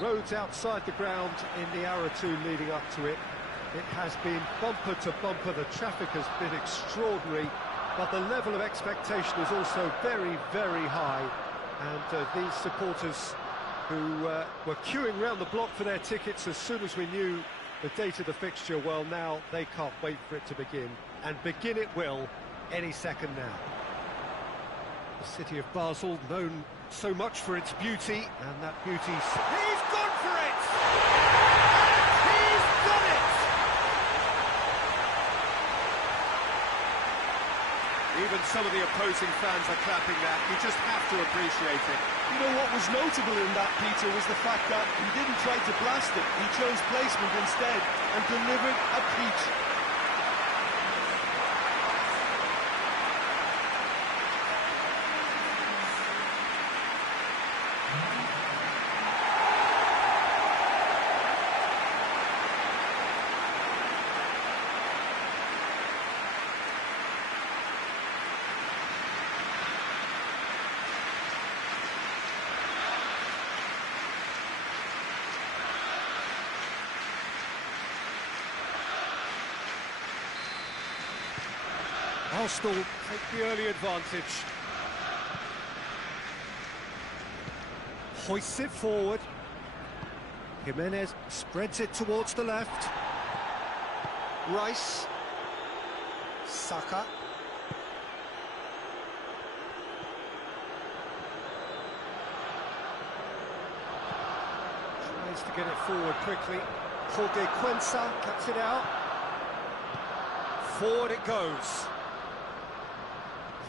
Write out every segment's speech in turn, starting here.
Roads outside the ground in the hour or two leading up to it. It has been bumper to bumper, the traffic has been extraordinary, but the level of expectation is also very, very high. And these supporters who were queuing round the block for their tickets as soon as we knew the date of the fixture, well, now they can't wait for it to begin. And begin it will any second now. The city of Basel, known so much for its beauty, and that beauty... He's gone for it! And he's done it! Even some of the opposing fans are clapping that. You just have to appreciate it. You know what was notable in that, Peter, was the fact that he didn't try to blast it. He chose placement instead and delivered a peach. Arsenal take the early advantage. Hoists it forward. Jimenez spreads it towards the left. Rice. Saka. Tries to get it forward quickly. Jorge Quensa cuts it out. Forward it goes.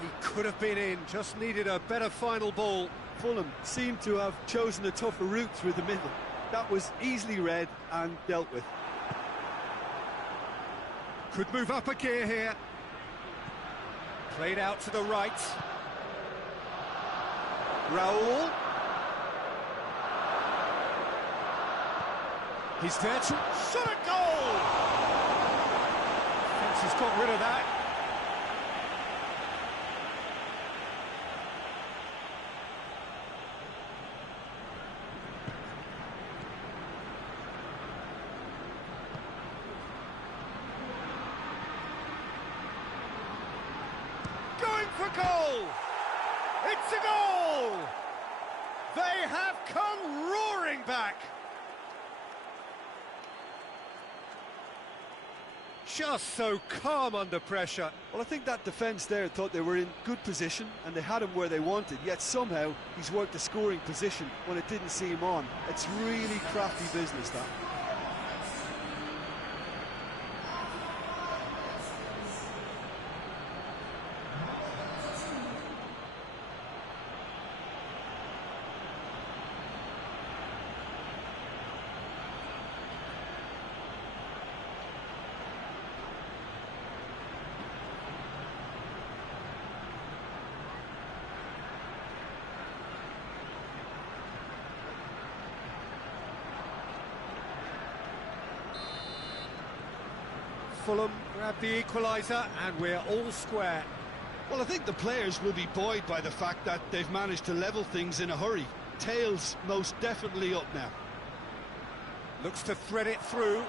He could have been in, just needed a better final ball. Fulham seemed to have chosen a tougher route through the middle. That was easily read and dealt with. Could move up a gear here. Played out to the right. Raul. He's there to shot a goal! Fence has got rid of that. For goal! It's a goal! They have come roaring back! Just so calm under pressure. Well, I think that defence there thought they were in good position and they had him where they wanted, yet somehow he's worked a scoring position when it didn't see him on. It's really crafty business, that. Fulham grab the equalizer and we're all square. Well, I think the players will be buoyed by the fact that they've managed to level things in a hurry. Tails most definitely up now. Looks to thread it through.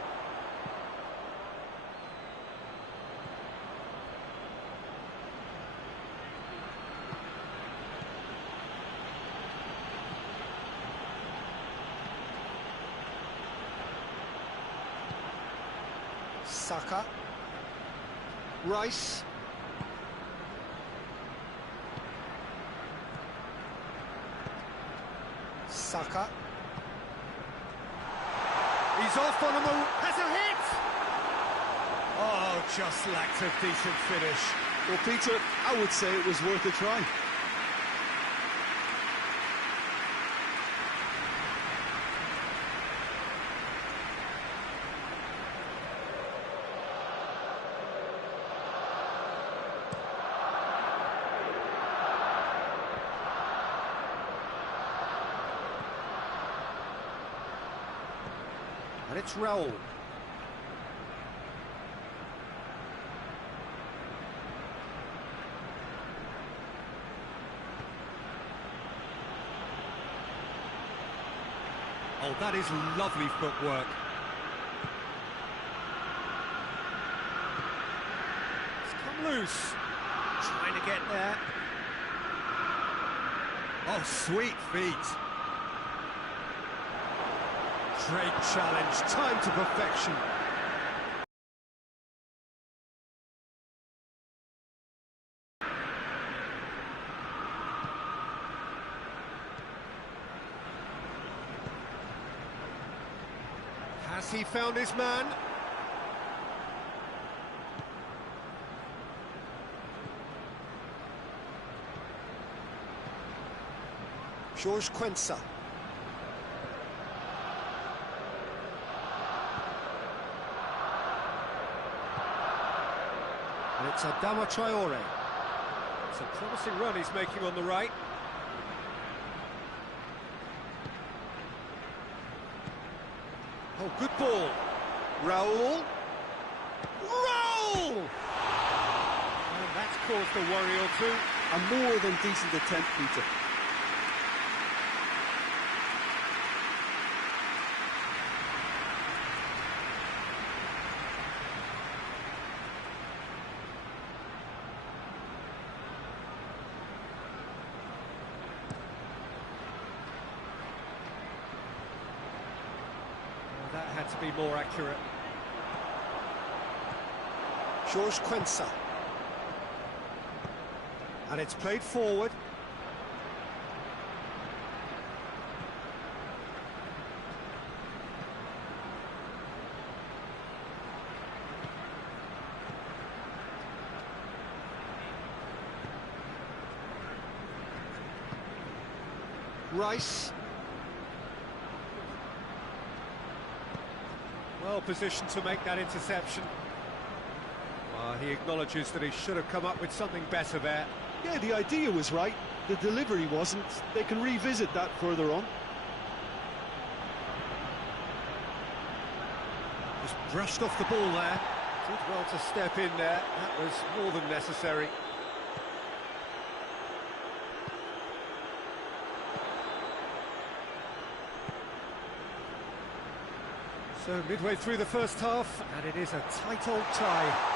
Saka. Rice. Saka. He's off on a move. Has a hit! Oh, just lacked a decent finish. Well, Peter, I would say it was worth a try. And it's Raul. Oh, that is lovely footwork. It's come loose. Trying to get there. Oh, sweet feet. Great challenge, time to perfection. Has he found his man? George Quensa. And it's Adama Traore. It's a promising run he's making on the right. Oh, good ball. Raul. Roll! And that's caused a worry or two. A more than decent attempt, Peter. That had to be more accurate. George Quensa. And it's played forward. Rice. Well positioned to make that interception. He acknowledges that he should have come up with something better there. Yeah, the idea was right, the delivery wasn't. They can revisit that further on. Just brushed off the ball there. Did well to step in there. That was more than necessary. So midway through the first half, and it is a tight old tie.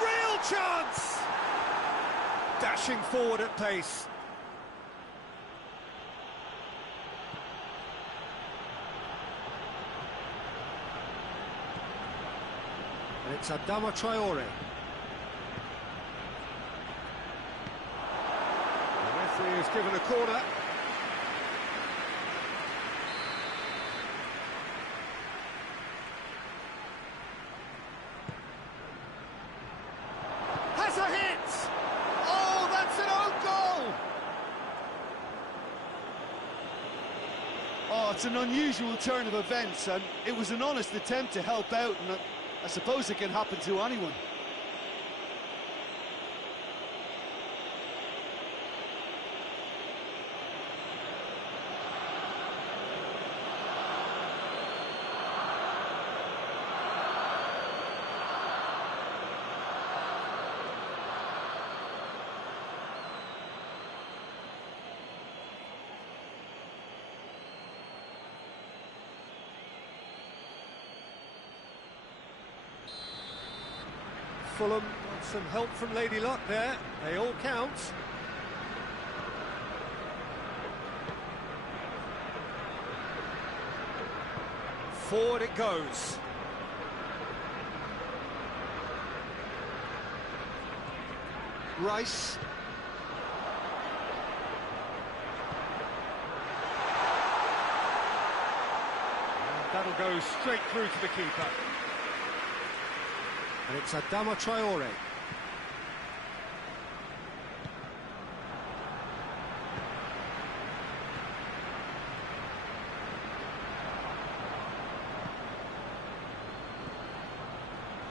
Real chance! Dashing forward at pace. And it's Adama Traore. The referee has given a corner. Has a hit! Oh, that's an own goal! Oh, it's an unusual turn of events, and it was an honest attempt to help out, and I suppose it can happen to anyone. Fulham got some help from Lady Luck there. They all count. Forward it goes. Rice. And that'll go straight through to the keeper. And it's Adama Traore.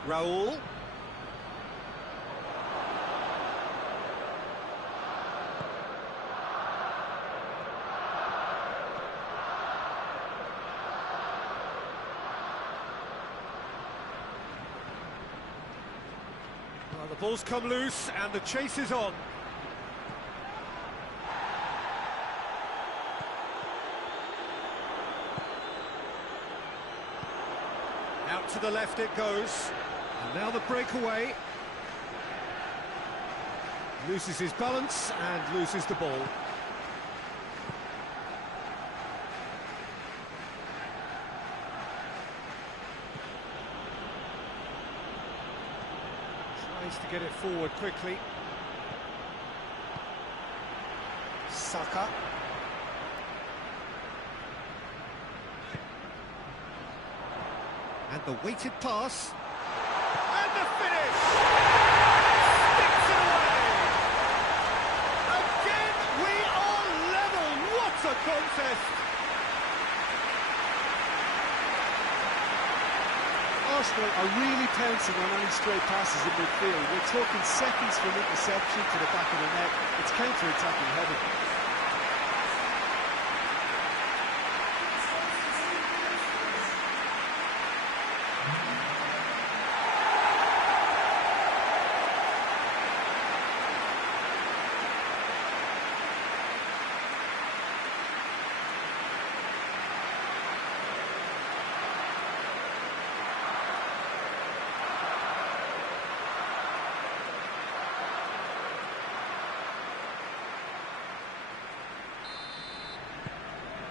Raul. Well, the ball's come loose and the chase is on. to the left it goes. And now the breakaway. Loses his balance and loses the ball. Tries to get it forward quickly. Saka. And the weighted pass. And the finish! Sticks it away! Again, we are level! What a contest! Arsenal are really pouncing on any stray passes in midfield. We're talking seconds from interception to the back of the net. It's counter-attacking heavy.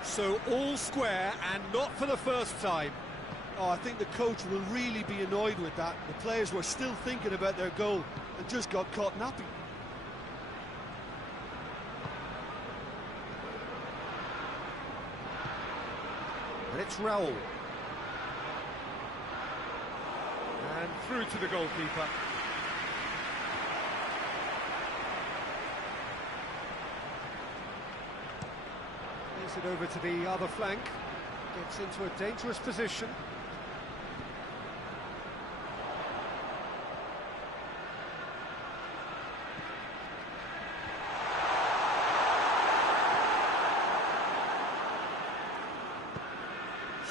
So all square, and not for the first time. Oh, I think the coach will really be annoyed with that. The players were still thinking about their goal and just got caught napping. And it's Raul. And through to the goalkeeper. Plays it over to the other flank. Gets into a dangerous position.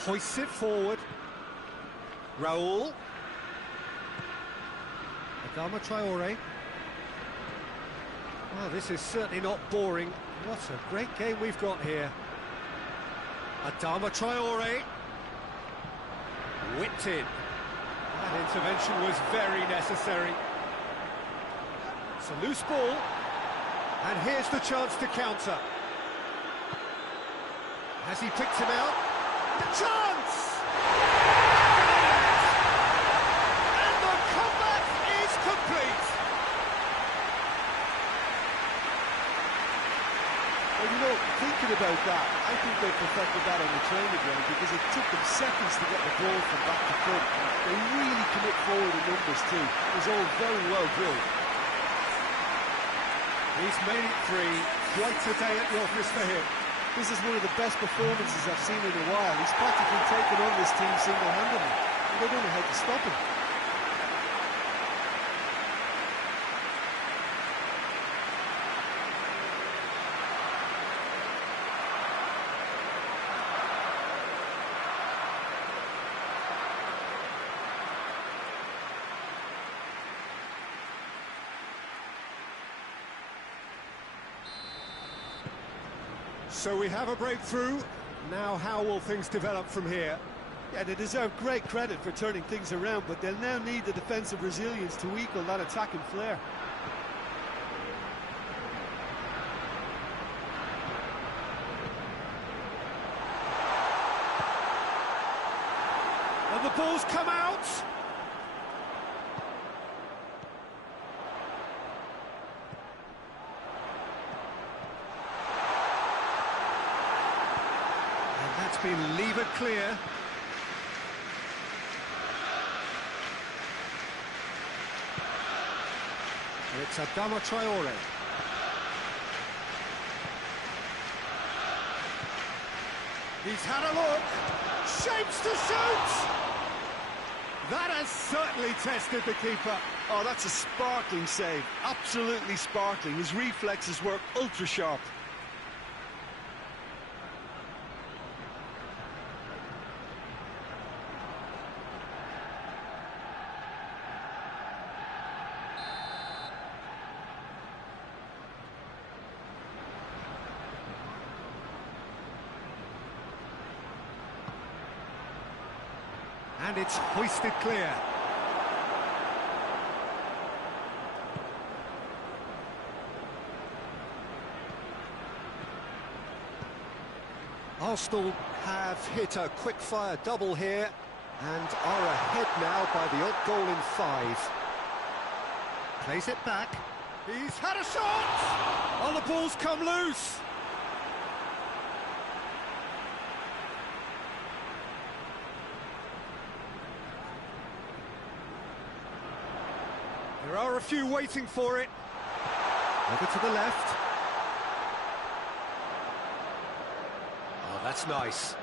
Hoists it forward. Raul. Adama Traore. Well, this is certainly not boring. What a great game we've got here. Adama Traore. Whipped in. That intervention was very necessary. It's a loose ball. And here's the chance to counter. Has he picked him out? The chance! And the comeback is complete! Well, you know, thinking about that, I think they perfected that on the training ground because it took them seconds to get the ball from back to front. They really commit forward in numbers too. It was all very well drilled. He's made it three. Quite a day at the office for him. This is one of the best performances I've seen in a while. He's practically taken on this team single-handedly, and they don't know how to stop him. So we have a breakthrough. Now how will things develop from here? Yeah, they deserve great credit for turning things around, but they'll now need the defensive resilience to equal that attacking flair. And the ball's come out. That's been levered clear. And it's Adama Traore. He's had a look. Shapes to shoot! That has certainly tested the keeper. Oh, that's a sparkling save. Absolutely sparkling. His reflexes were ultra sharp. And it's hoisted clear. Arsenal have hit a quick-fire double here and are ahead now by the odd goal in 5. Plays it back. He's had a shot! Oh, the ball's come loose! There are a few waiting for it. Over to the left. Oh, that's nice.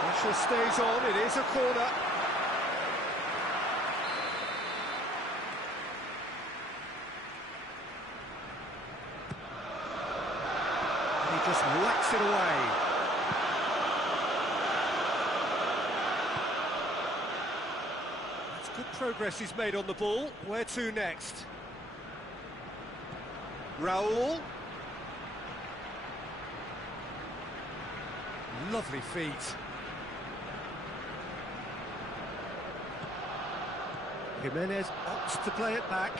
Pressure stays on, it is a corner. And he just whacks it away. Good progress he's made on the ball. Where to next? Raul. Lovely feet. Jimenez opts to play it back.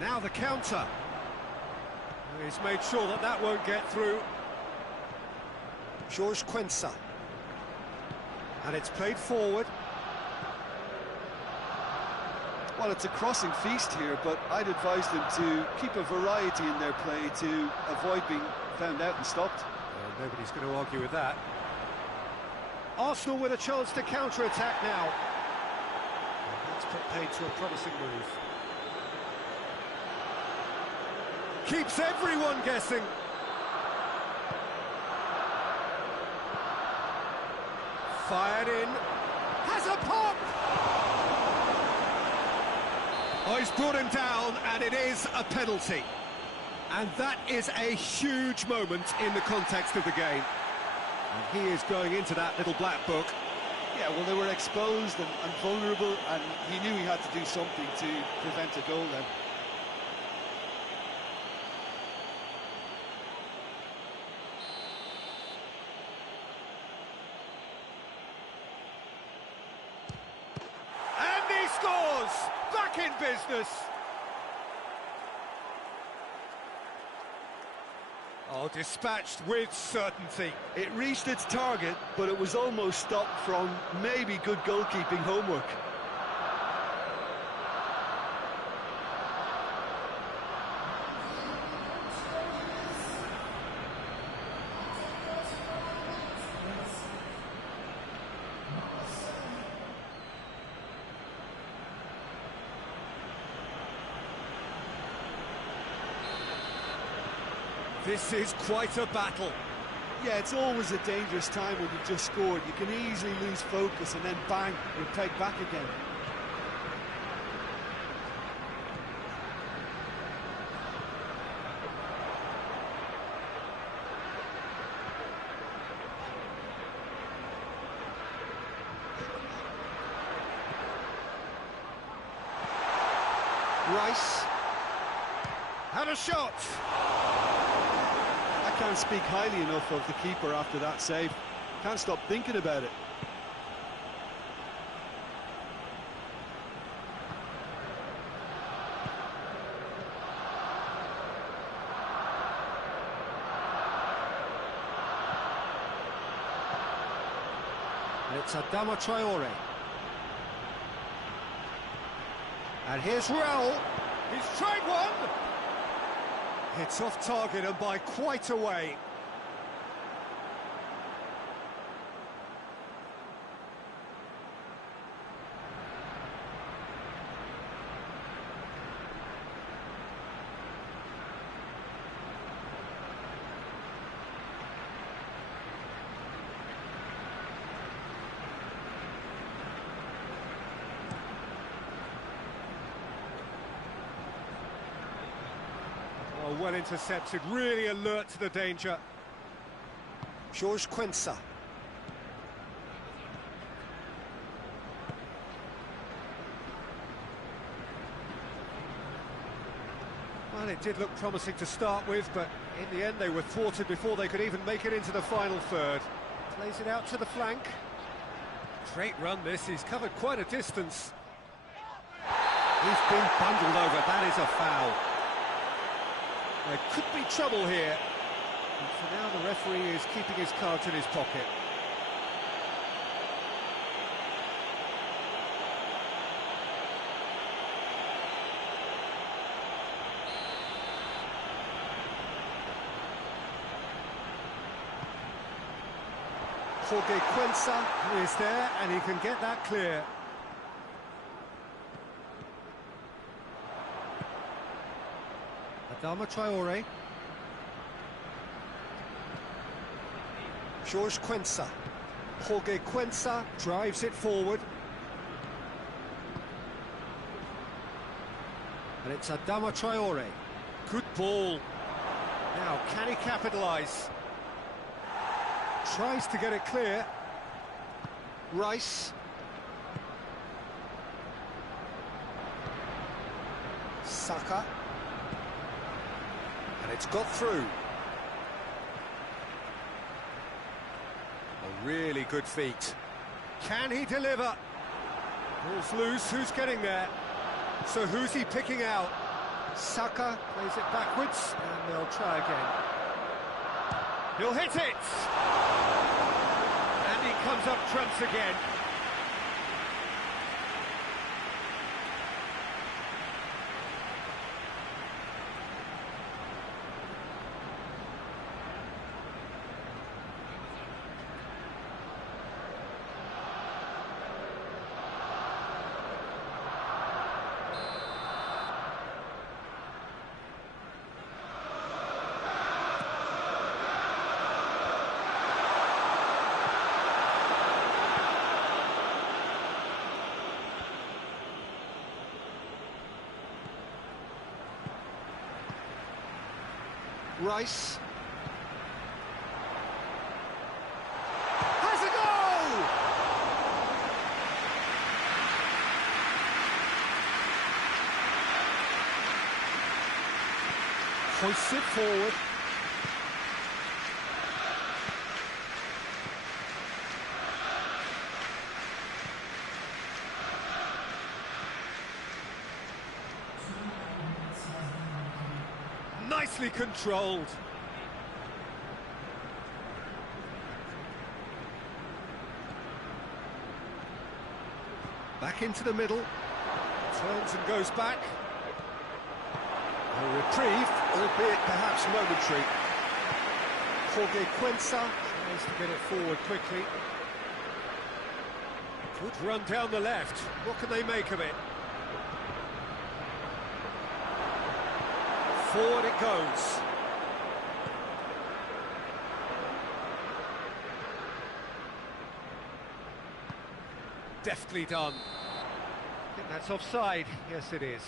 Now the counter. He's made sure that that won't get through. George Quensa. And it's played forward. Well, it's a crossing feast here, but I'd advise them to keep a variety in their play to avoid being found out and stopped. Nobody's going to argue with that. Arsenal with a chance to counter-attack now. That's put paid to a promising move. Keeps everyone guessing. Fired in. Has a pop! Oh, he's brought him down, and it is a penalty. And that is a huge moment in the context of the game. And he is going into that little black book. Yeah, well, they were exposed and vulnerable, and he knew he had to do something to prevent a goal then. Scores! Back in business! Oh, dispatched with certainty. It reached its target, but it was almost stopped from maybe good goalkeeping homework. This is quite a battle. Yeah, it's always a dangerous time when you've just scored. You can easily lose focus and then bang, you're pegged back again. Rice. Had a shot. I can't speak highly enough of the keeper after that save. Can't stop thinking about it. And it's Adama Traore. And here's Raul. He's tried one. It's off target and by quite a way. Well intercepted, really alert to the danger. George Quensa. it did look promising to start with, but in the end they were thwarted before they could even make it into the final third. Plays it out to the flank. Great run this, he's covered quite a distance. He's been bundled over, that is a foul. There could be trouble here. And for now the referee is keeping his cards in his pocket. Jorge Quensa is there, and he can get that clear. Adama Traore. George Quensa. Jorge Quensa drives it forward. And it's Adama Traore. Good ball. Now, can he capitalise? Tries to get it clear. Rice. Saka. And it's got through. A really good feat. Can he deliver? Ball's loose, who's getting there? So who's he picking out? Saka plays it backwards, and they'll try again. He'll hit it! And he comes up trumps again. Rice. Has a goal! Hoists it forward. Nicely controlled. Back into the middle. Turns and goes back. A reprieve, albeit perhaps momentary. Jorge Quensa tries to get it forward quickly. Good run down the left. What can they make of it? Forward it goes. Deftly done. I think that's offside. Yes, it is.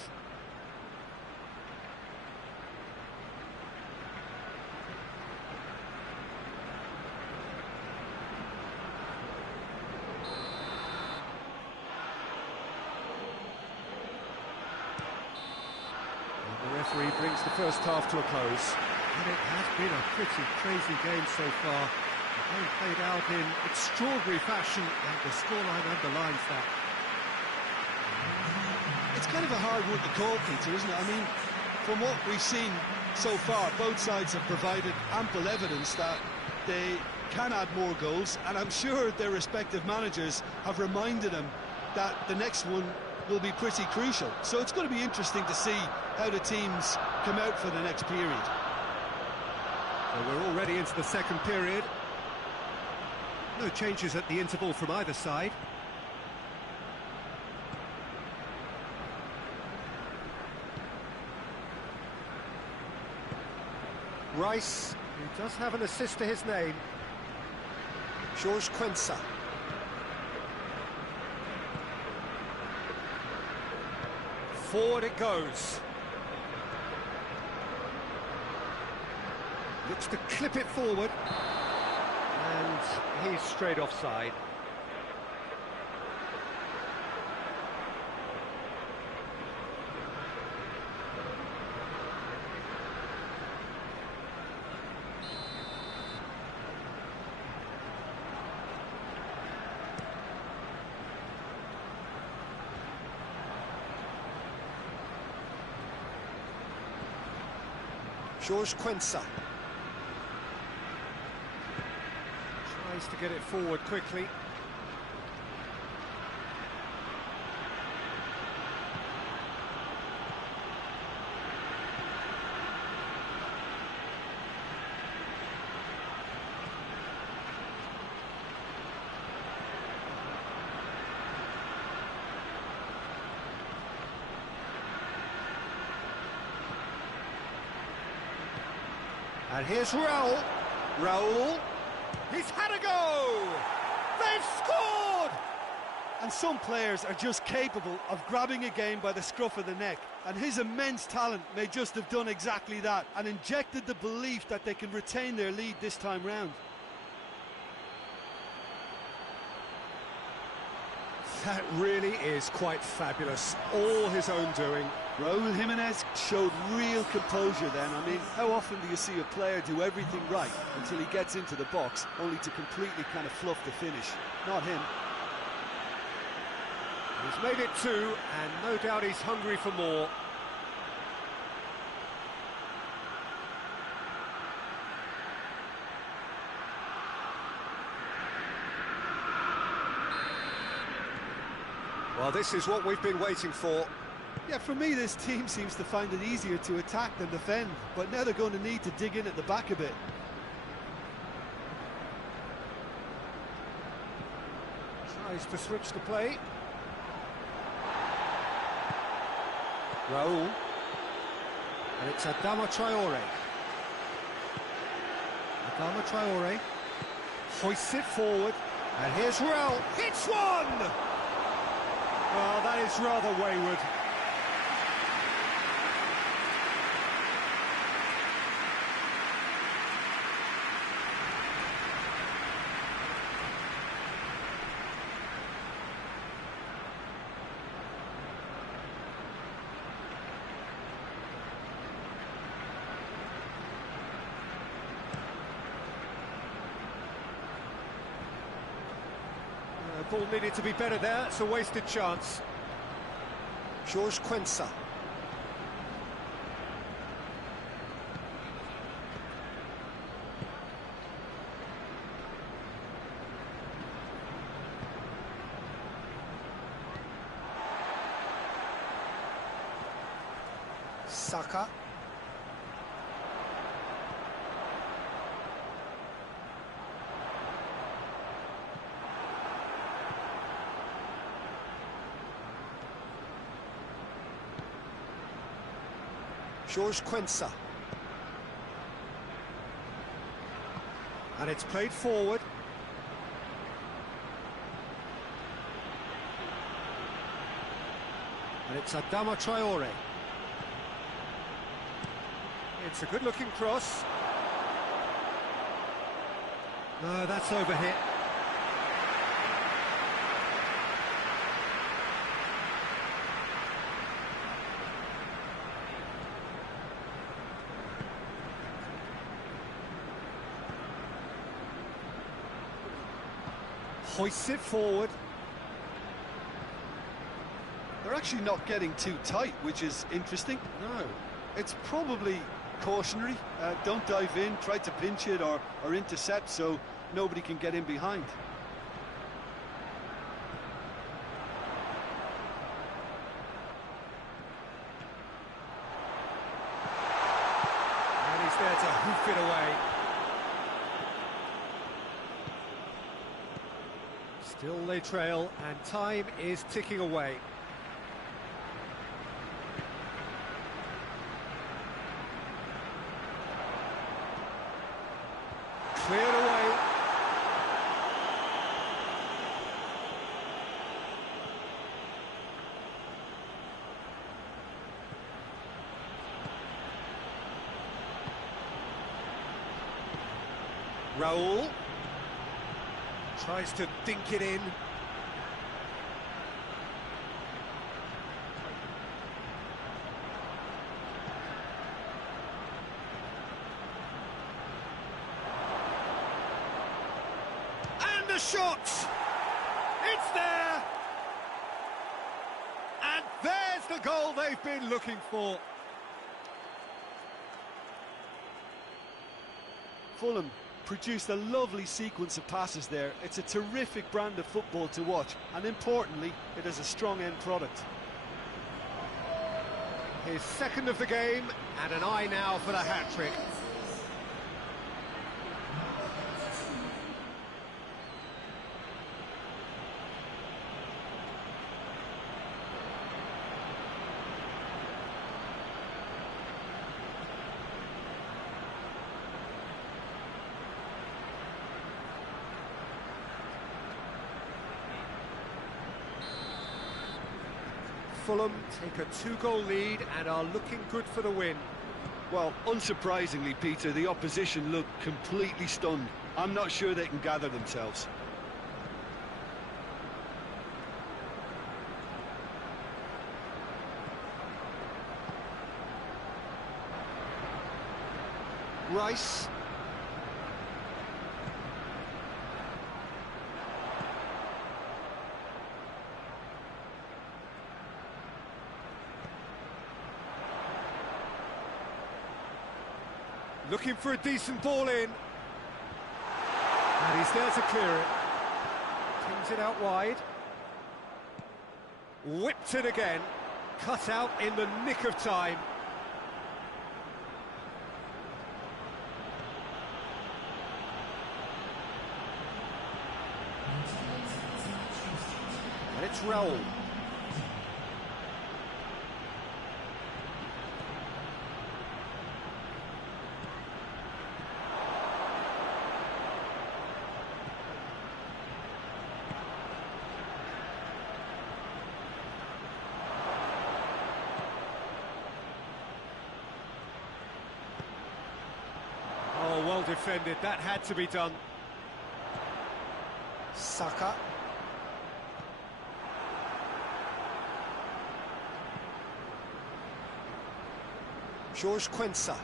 The referee brings the first half to a close. And it has been a pretty crazy game so far. The game played out in extraordinary fashion, and the scoreline underlines that. It's kind of a hard one to call, Peter, isn't it? I mean, from what we've seen so far, both sides have provided ample evidence that they can add more goals, and I'm sure their respective managers have reminded them that the next one will be pretty crucial. So it's going to be interesting to see how the teams come out for the next period. Well, we're already into the second period. No changes at the interval from either side. Rice, who does have an assist to his name. George Quensa. Forward it goes. Looks to clip it forward. And he's straight offside. George Quensa. Tries to get it forward quickly. And here's Raul. Raul. He's had a go! They've scored! And some players are just capable of grabbing a game by the scruff of the neck. And his immense talent may just have done exactly that and injected the belief that they can retain their lead this time round. That really is quite fabulous. All his own doing. Raul Jimenez showed real composure then. I mean, how often do you see a player do everything right until he gets into the box, only to completely kind of fluff the finish? Not him. He's made it 2, and no doubt he's hungry for more. Well, this is what we've been waiting for. Yeah, for me, this team seems to find it easier to attack than defend, but now they're going to need to dig in at the back a bit. Tries to switch the play. Raul. And it's Adama Traore. Adama Traore hoists it forward. And here's Raul. Hits one! Well, that is rather wayward. The ball needed to be better there. It's a wasted chance. George Quensa. Saka. George Quensa. And it's played forward. And it's Adama Traore. It's a good-looking cross. No, that's overhit. Hoists it forward. They're actually not getting too tight, which is interesting. No. It's probably cautionary. Don't dive in, try to pinch it or intercept so nobody can get in behind. And he's there to hoof it away. Still they trail, and time is ticking away. Cleared away. Raul tries to dink it in. And the shot! It's there! And there's the goal they've been looking for. Fulham produced a lovely sequence of passes there. It's a terrific brand of football to watch, and importantly, it is a strong end product. His second of the game, and an eye now for the hat-trick. Fulham take a 2-goal lead and are looking good for the win. Well, unsurprisingly, Peter, the opposition look completely stunned. I'm not sure they can gather themselves. Rice. Looking for a decent ball in. And he's there to clear it. Pings it out wide. Whipped it again. Cut out in the nick of time. And it's Raul. Oh, well defended. That had to be done. Saka. George Quensa.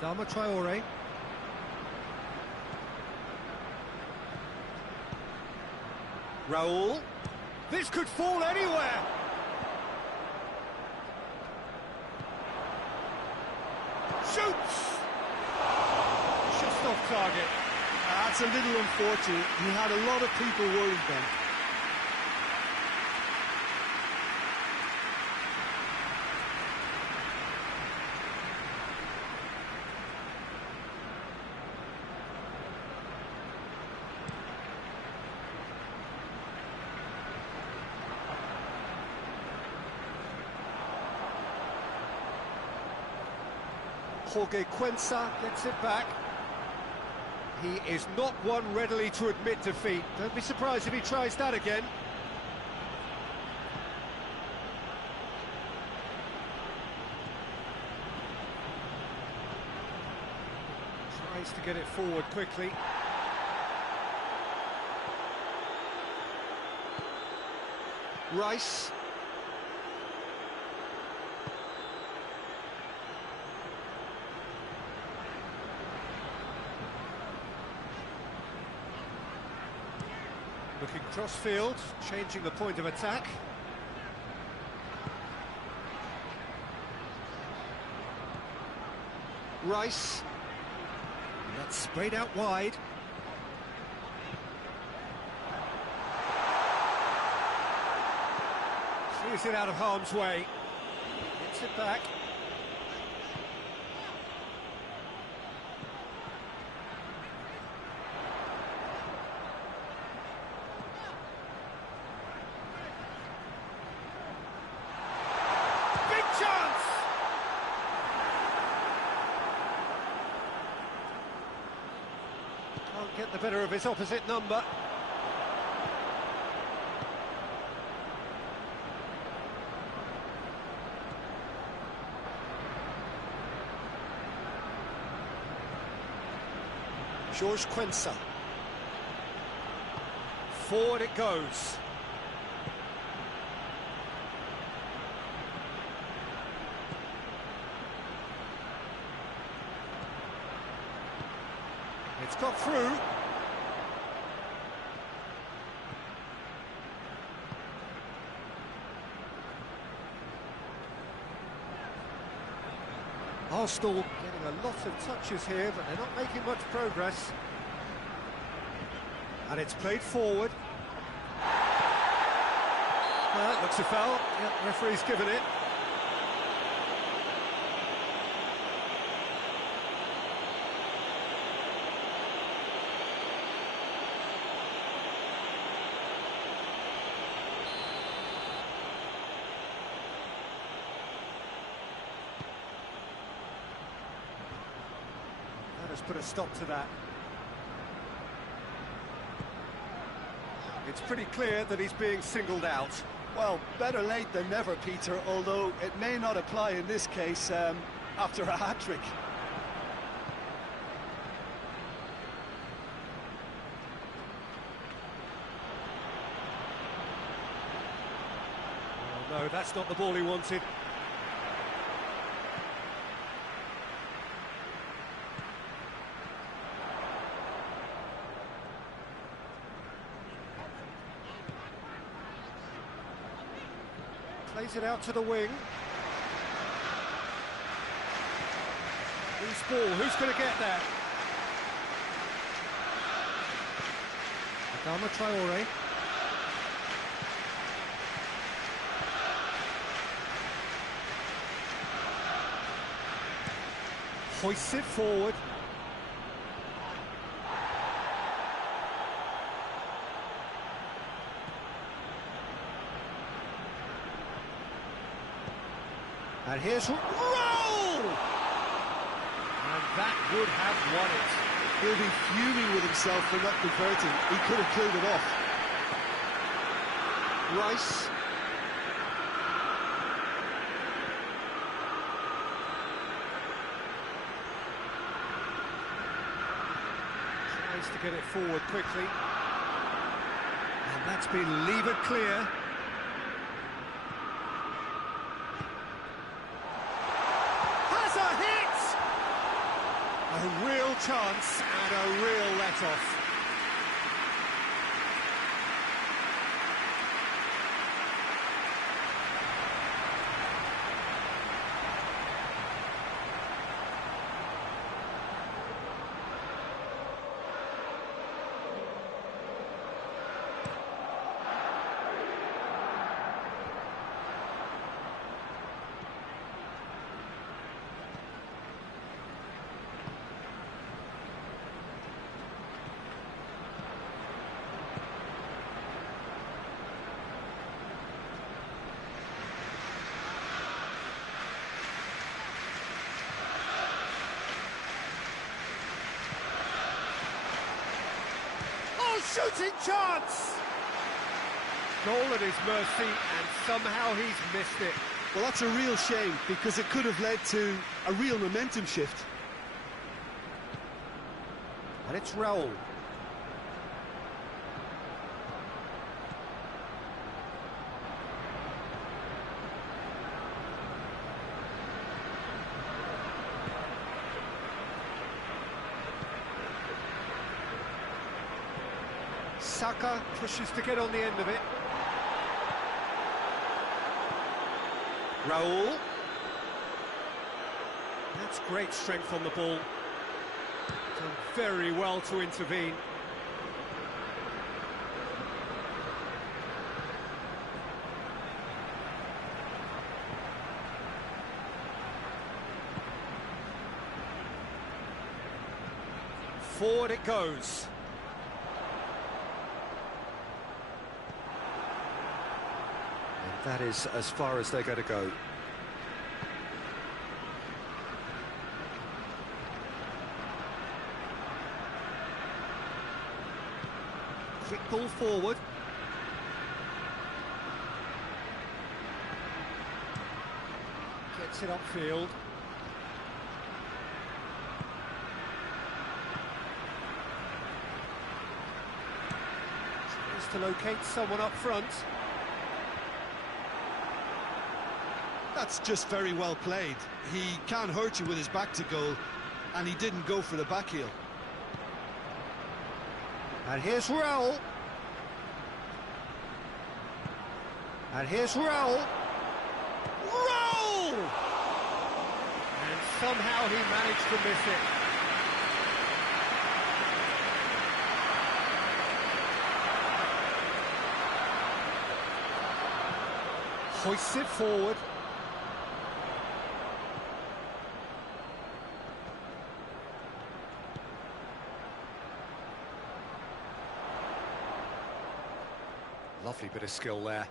Adama Traore. Raul. This could fall anywhere. Shoots! Just off target. That's a little unfortunate. He had a lot of people worried then. Jorge Quensa gets it back. He is not one readily to admit defeat. Don't be surprised if he tries that again. Tries to get it forward quickly. Rice. Looking cross-field, changing the point of attack. Rice. That's sprayed out wide. Clears it out of harm's way. Gets it back. Can't get the better of his opposite number. George Quensa. Forward it goes. It's got through. Arsenal getting a lot of touches here, but they're not making much progress. And it's played forward. Looks a foul. Yep, referee's given it. That has put a stop to that. It's pretty clear that he's being singled out. Well, better late than never, Peter, although it may not apply in this case after a hat-trick. Oh, no, that's not the ball he wanted. Plays it out to the wing. Loose ball, who's going to get there? Adama Traore. Hoists it forward. And here's roll! And that would have won it. He'll be fuming with himself for not converting. He could have cleared it off. Rice. Tries to get it forward quickly. And that's been levered clear. A real chance and a real let-off. Shooting chance! Goal at his mercy, and somehow he's missed it. Well, that's a real shame, because it could have led to a real momentum shift. And it's Raul. Saka pushes to get on the end of it. Raul. That's great strength on the ball. Done very well to intervene. Forward it goes. That is as far as they're going to go. Quick ball forward. Gets it upfield. Tries to locate someone up front. That's just very well played. He can't hurt you with his back to goal, and he didn't go for the back heel. And here's Raul. And here's Raul. Raul! And somehow he managed to miss it. Hoists it forward. Lovely bit of skill there.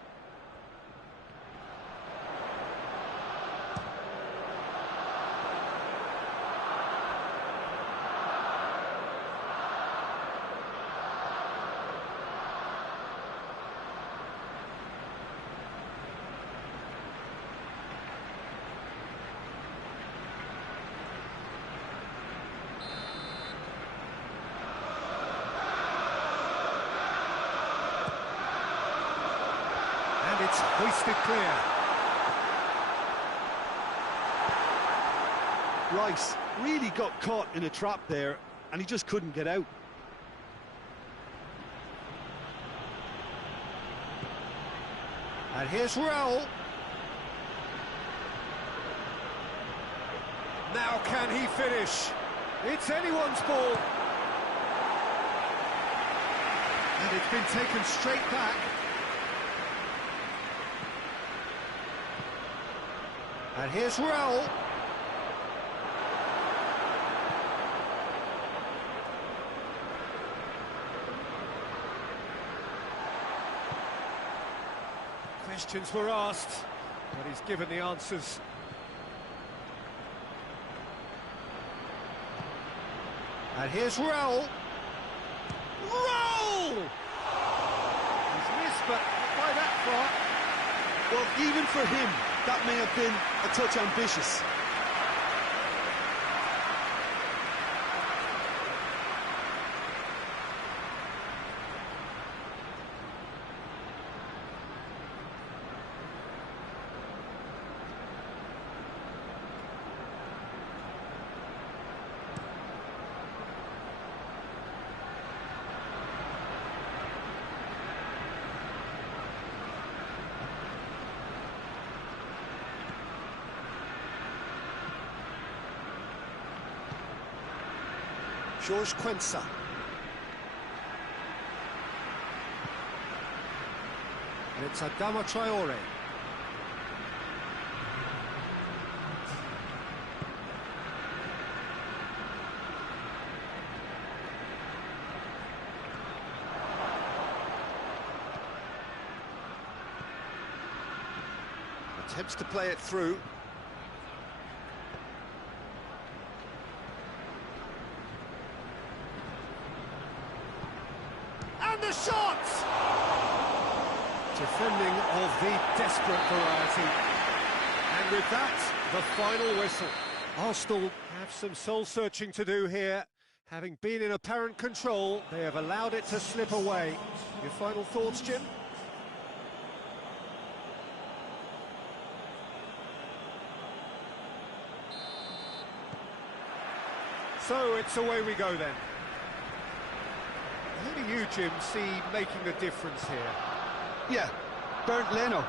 It's hoisted clear. Rice really got caught in a trap there, and he just couldn't get out. And here's Raul. Now can he finish? It's anyone's ball. And it's been taken straight back. And here's Raul. Questions were asked, but he's given the answers. And here's Raul. Raul! He's missed, but not by that far. Well, even for him, that may have been a touch ambitious. George Quensa. And it's Adama Traore. Attempts to play it through. The shot! Defending of the desperate variety. And with that, the final whistle. Arsenal have some soul-searching to do here. Having been in apparent control, they have allowed it to slip away. Your final thoughts, Jim? So it's away we go then. Who do you, Jim, see making the difference here? Yeah, Bernd Leno.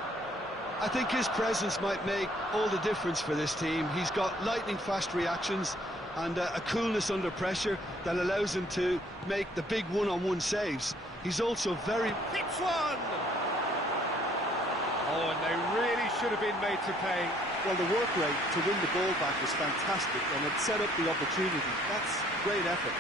I think his presence might make all the difference for this team. He's got lightning-fast reactions and a coolness under pressure that allows him to make the big one-on-one saves. He's also very... Hits one! Oh, and they really should have been made to pay. Well, the work rate to win the ball back was fantastic, and it set up the opportunity. That's great effort.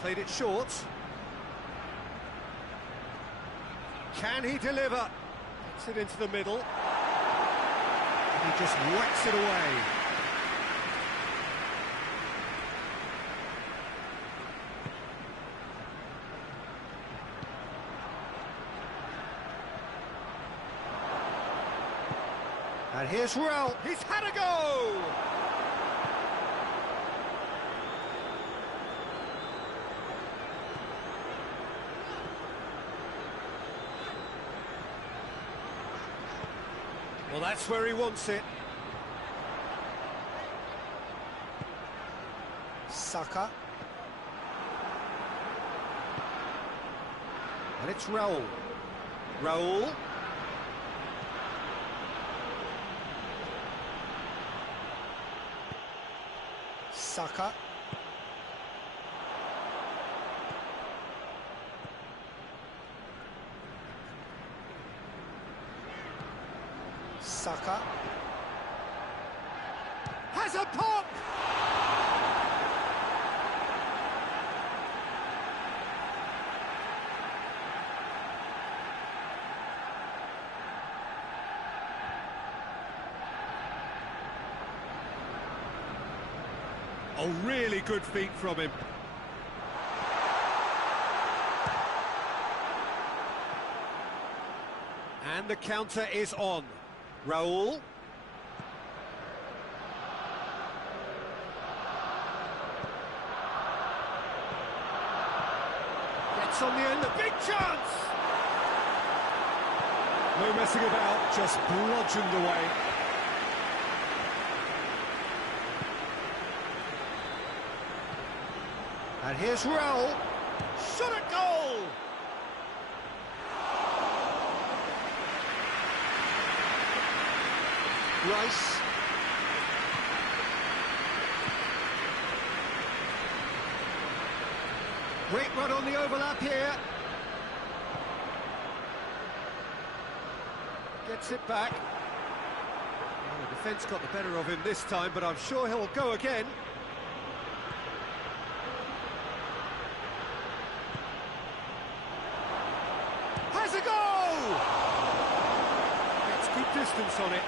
Played it short. Can he deliver? Gets it into the middle. And he just whacks it away. And here's Raul. He's had a go! Well, that's where he wants it. Saka. And it's Raul. Raul. Saka. Saka. Has a pop! Oh, really good feet from him. And the counter is on. Raul. Gets on the end, a big chance! No messing about, just bludgeoned away. And here's Raul. Shot at goal! Rice. Great run on the overlap here. Gets it back. Well, the defence got the better of him this time, but I'm sure he'll go again. Has a goal! Gets good distance on it.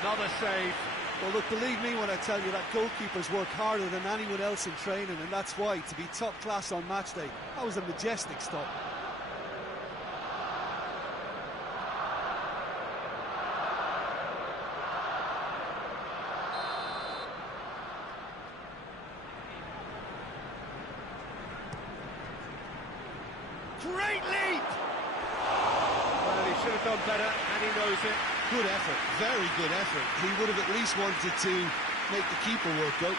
Another save. Well, look, believe me when I tell you that goalkeepers work harder than anyone else in training, and that's why, to be top class on match day, that was a majestic stop. Great leap! Well, he should have done better, and he knows it. Good effort, very good effort. He would have at least wanted to make the keeper work out.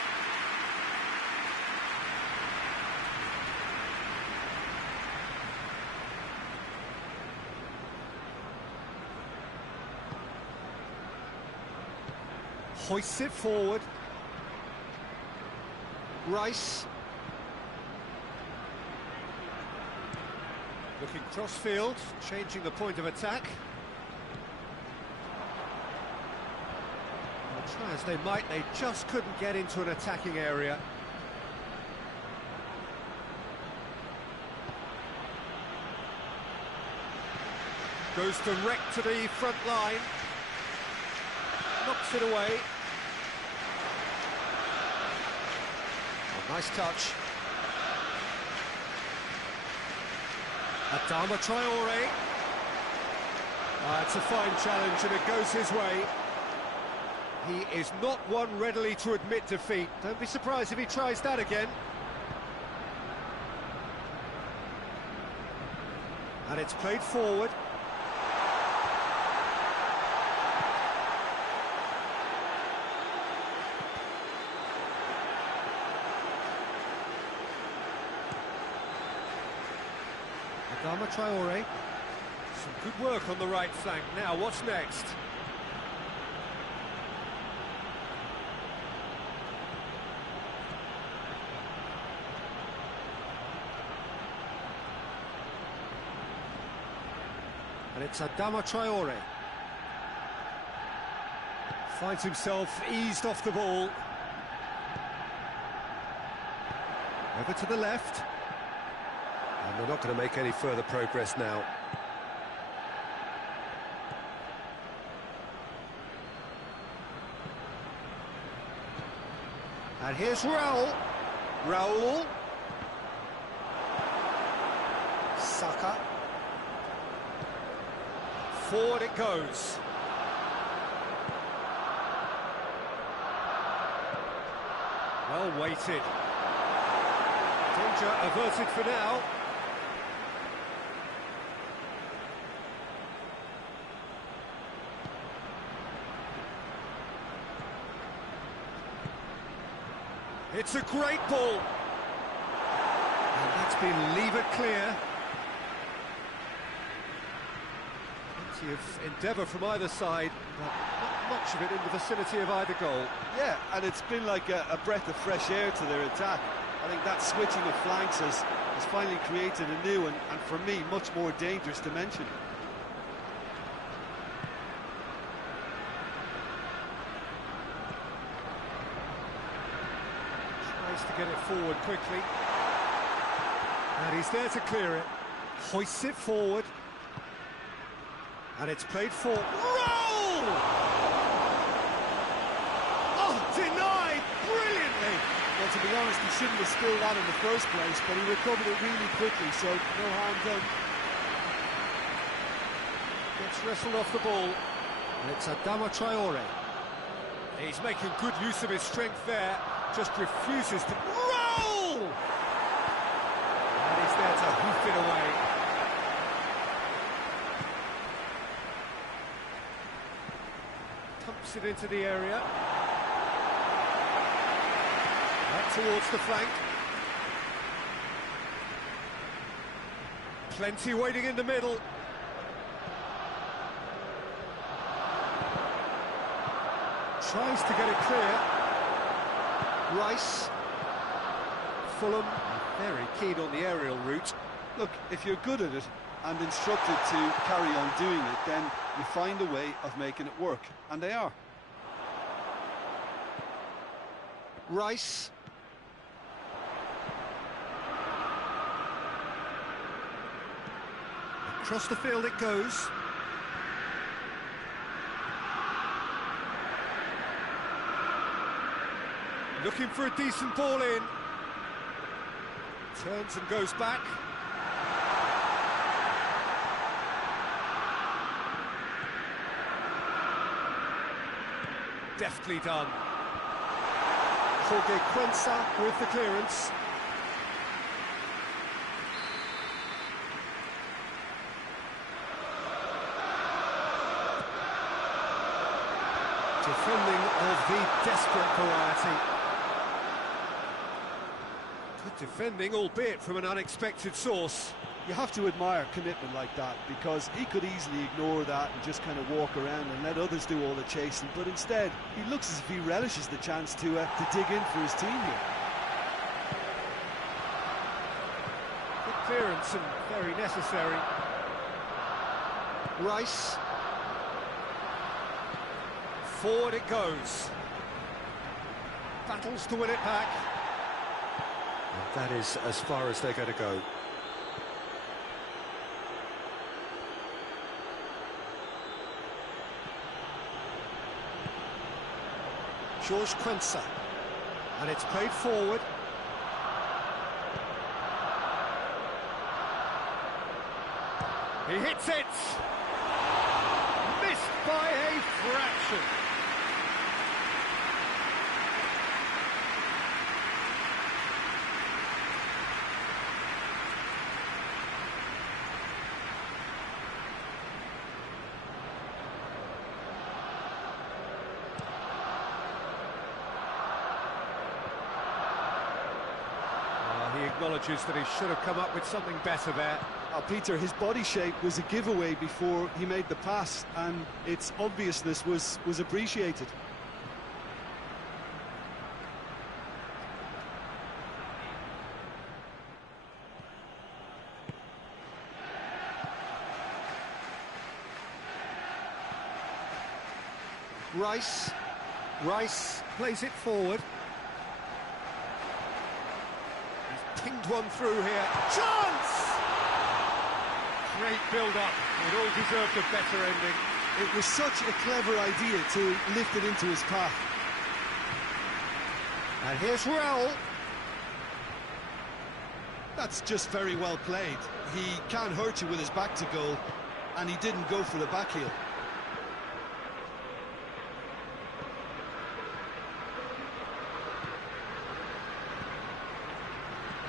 Hoists it forward. Rice. Looking cross-field, changing the point of attack. Try as they might, they just couldn't get into an attacking area. Goes direct to the front line. Knocks it away. Oh, nice touch. Adama Traore. It's a fine challenge and it goes his way. He is not one readily to admit defeat. Don't be surprised if he tries that again. And it's played forward. Adama Traore. Some good work on the right flank. Now, what's next? And it's Adama Traore. Finds himself eased off the ball. Over to the left. And they're not going to make any further progress now. And here's Raul. Raul. Saka. Forward it goes. Well weighted. Danger averted for now. It's a great ball. And that's been levered clear. Plenty of endeavour from either side, but not much of it in the vicinity of either goal. Yeah, and it's been like a breath of fresh air to their attack. I think that switching of flanks has finally created a new and for me, much more dangerous dimension. Tries to get it forward quickly. And he's there to clear it. Hoists it forward. And it's played forward. Roll! Oh, denied brilliantly! Well, to be honest, he shouldn't have spilled that in the first place, but he recovered it really quickly, so no harm done. Gets wrestled off the ball. And it's Adama Traore. He's making good use of his strength there. Just refuses to roll! And he's there to hoof it away. Pumps it into the area. Back towards the flank. Plenty waiting in the middle. Tries to get it clear. Rice. Fulham very keen on the aerial route. Look, if you're good at it and instructed to carry on doing it, then you find a way of making it work, and they are. Rice. Across the field it goes. Looking for a decent ball in. Turns and goes back. Deftly done. Jorge Quensa with the clearance. Defending of the desperate variety. Good defending, albeit from an unexpected source. You have to admire commitment like that, because he could easily ignore that and just kind of walk around and let others do all the chasing, but instead he looks as if he relishes the chance to dig in for his team here. Good clearance and very necessary. Rice. Forward it goes. Battles to win it back. And that is as far as they're going to go. Jorge Quensa. And it's played forward. He hits it! Missed by a fraction. He acknowledges that he should have come up with something better there. Peter, his body shape was a giveaway before he made the pass, and its obviousness was appreciated. Rice plays it forward. He's pinged one through here. Chance! Great build-up. It all deserved a better ending. It was such a clever idea to lift it into his path. And here's Raul. That's just very well played. He can't hurt you with his back to goal, and he didn't go for the back heel.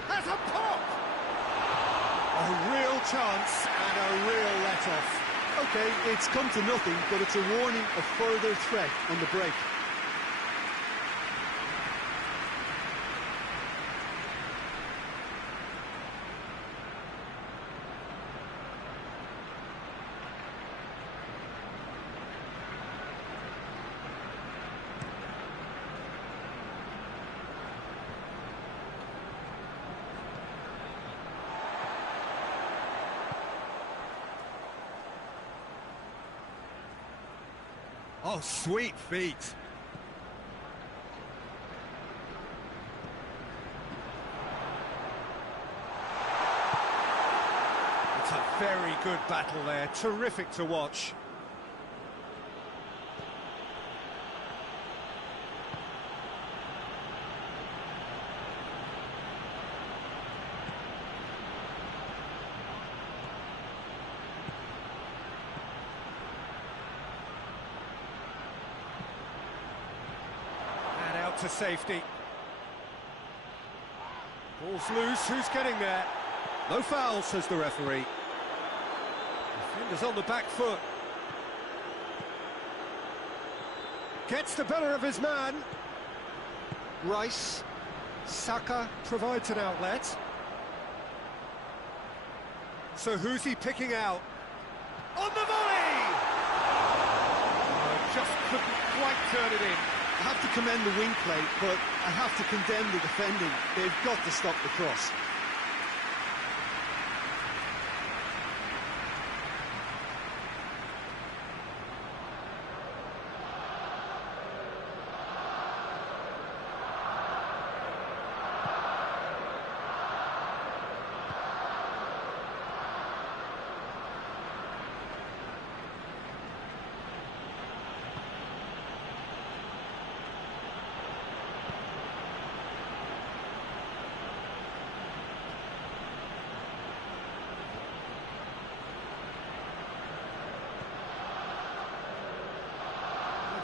Has a pop! A real chance and a real let-off. OK, it's come to nothing, but it's a warning of further threat on the break. Oh, sweet feet. It's a very good battle there, terrific to watch. To safety. Ball's loose, who's getting there? No foul, says the referee. Defender's on the back foot. Gets the better of his man. Rice. Saka provides an outlet. So who's he picking out? On the volley! Just couldn't quite turn it in. I have to commend the wing play, but I have to condemn the defending. They've got to stop the cross.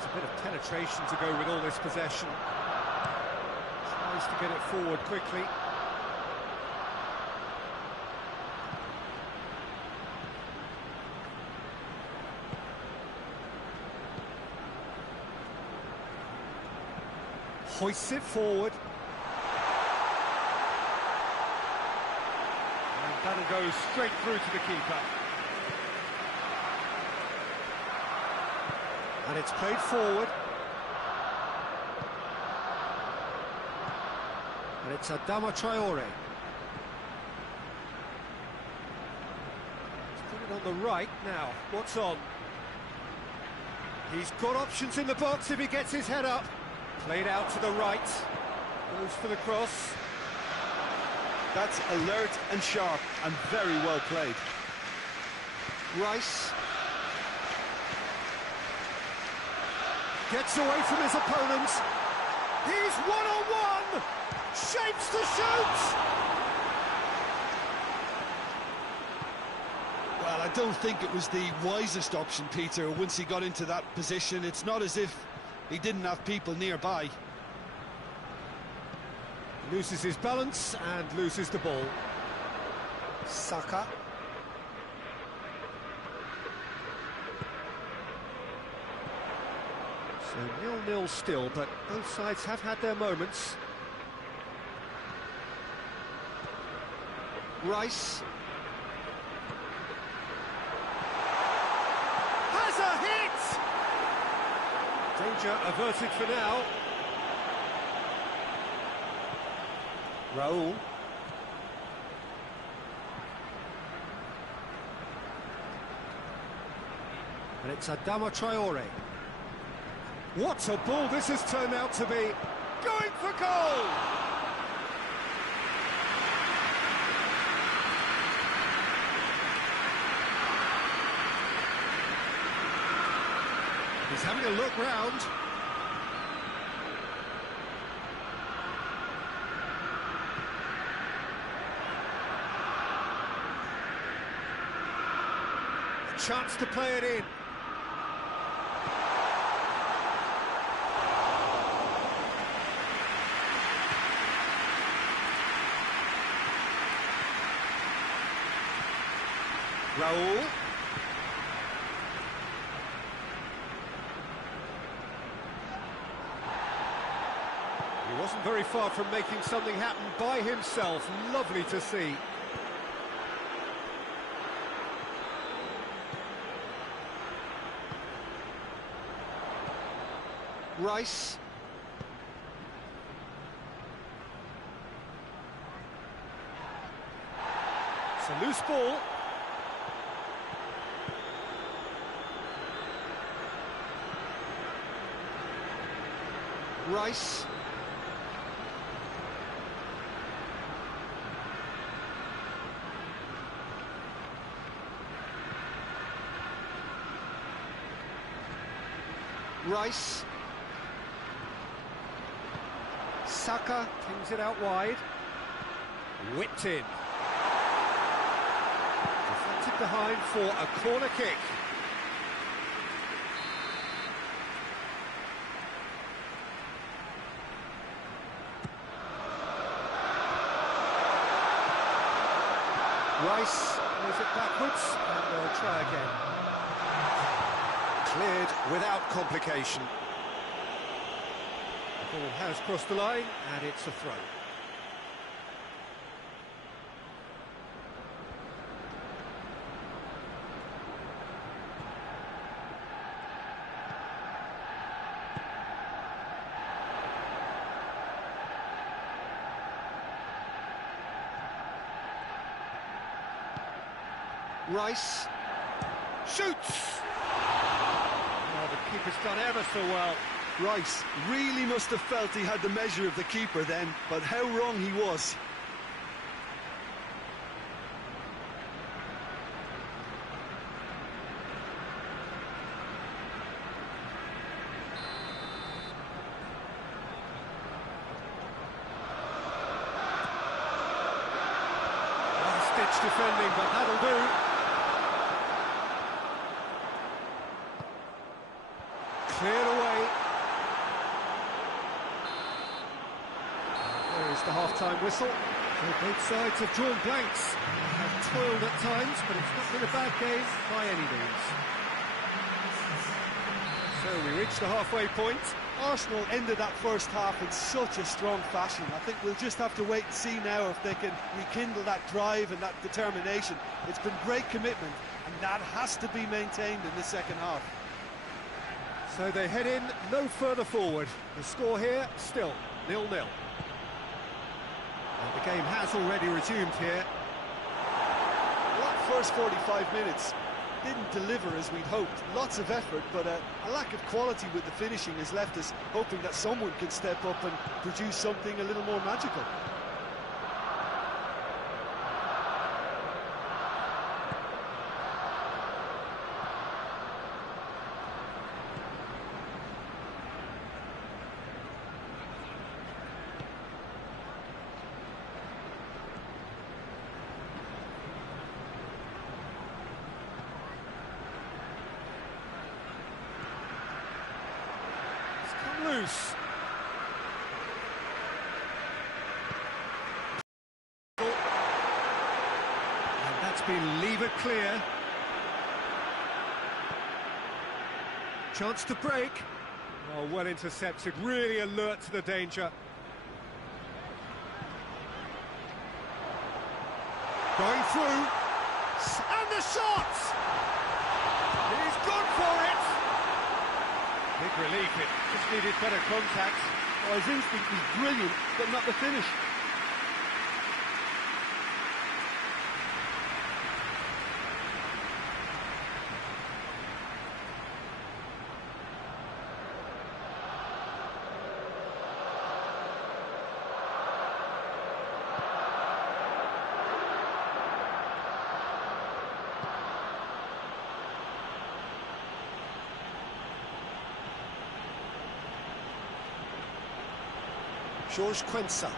A bit of penetration to go with all this possession. Tries to get it forward quickly. Hoists it forward. And that'll go straight through to the keeper. And it's played forward. And it's Adama Traore. He's put it on the right now. What's on? He's got options in the box if he gets his head up. Played out to the right. Goes for the cross. That's alert and sharp and very well played. Rice. Gets away from his opponents. He's one-on-one! Shapes to shoot! Well, I don't think it was the wisest option, Peter, once he got into that position. It's not as if he didn't have people nearby. Loses his balance and loses the ball. Saka. So 0-0 still, but both sides have had their moments. Rice. Has a hit! Danger averted for now. Raul. And it's Adama Traore. What a ball this has turned out to be. Going for goal! He's having a look round. A chance to play it in. Raul. He wasn't very far from making something happen by himself. Lovely to see. Rice. It's a loose ball. Rice. Rice. Saka flings it out wide. Whipped in. Deflected behind for a corner kick. Rice plays it backwards, and they'll try again. Cleared without complication. The ball has crossed the line, and it's a throw. Rice shoots! Oh, the keeper's done ever so well. Rice really must have felt he had the measure of the keeper then, but how wrong he was. Last-ditch defending, but that'll do. Cleared away. There is the half-time whistle. So both sides have drawn blanks. They have toiled at times, but it's not been a bad game by any means. So we reach the halfway point. Arsenal ended that first half in such a strong fashion. I think we'll just have to wait and see now if they can rekindle that drive and that determination. It's been great commitment, and that has to be maintained in the second half. So they head in no further forward. The score here, still 0-0. And the game has already resumed here. Well, that first 45 minutes didn't deliver as we'd hoped. Lots of effort, but a lack of quality with the finishing has left us hoping that someone can step up and produce something a little more magical. Loose. And that's been levered clear. Chance to break. Oh, well intercepted, really alert to the danger. Going through. And the shot! He's gone for it! Big relief, it just needed better contact. Oh, his instinct was brilliant, but not the finish. George Quensa.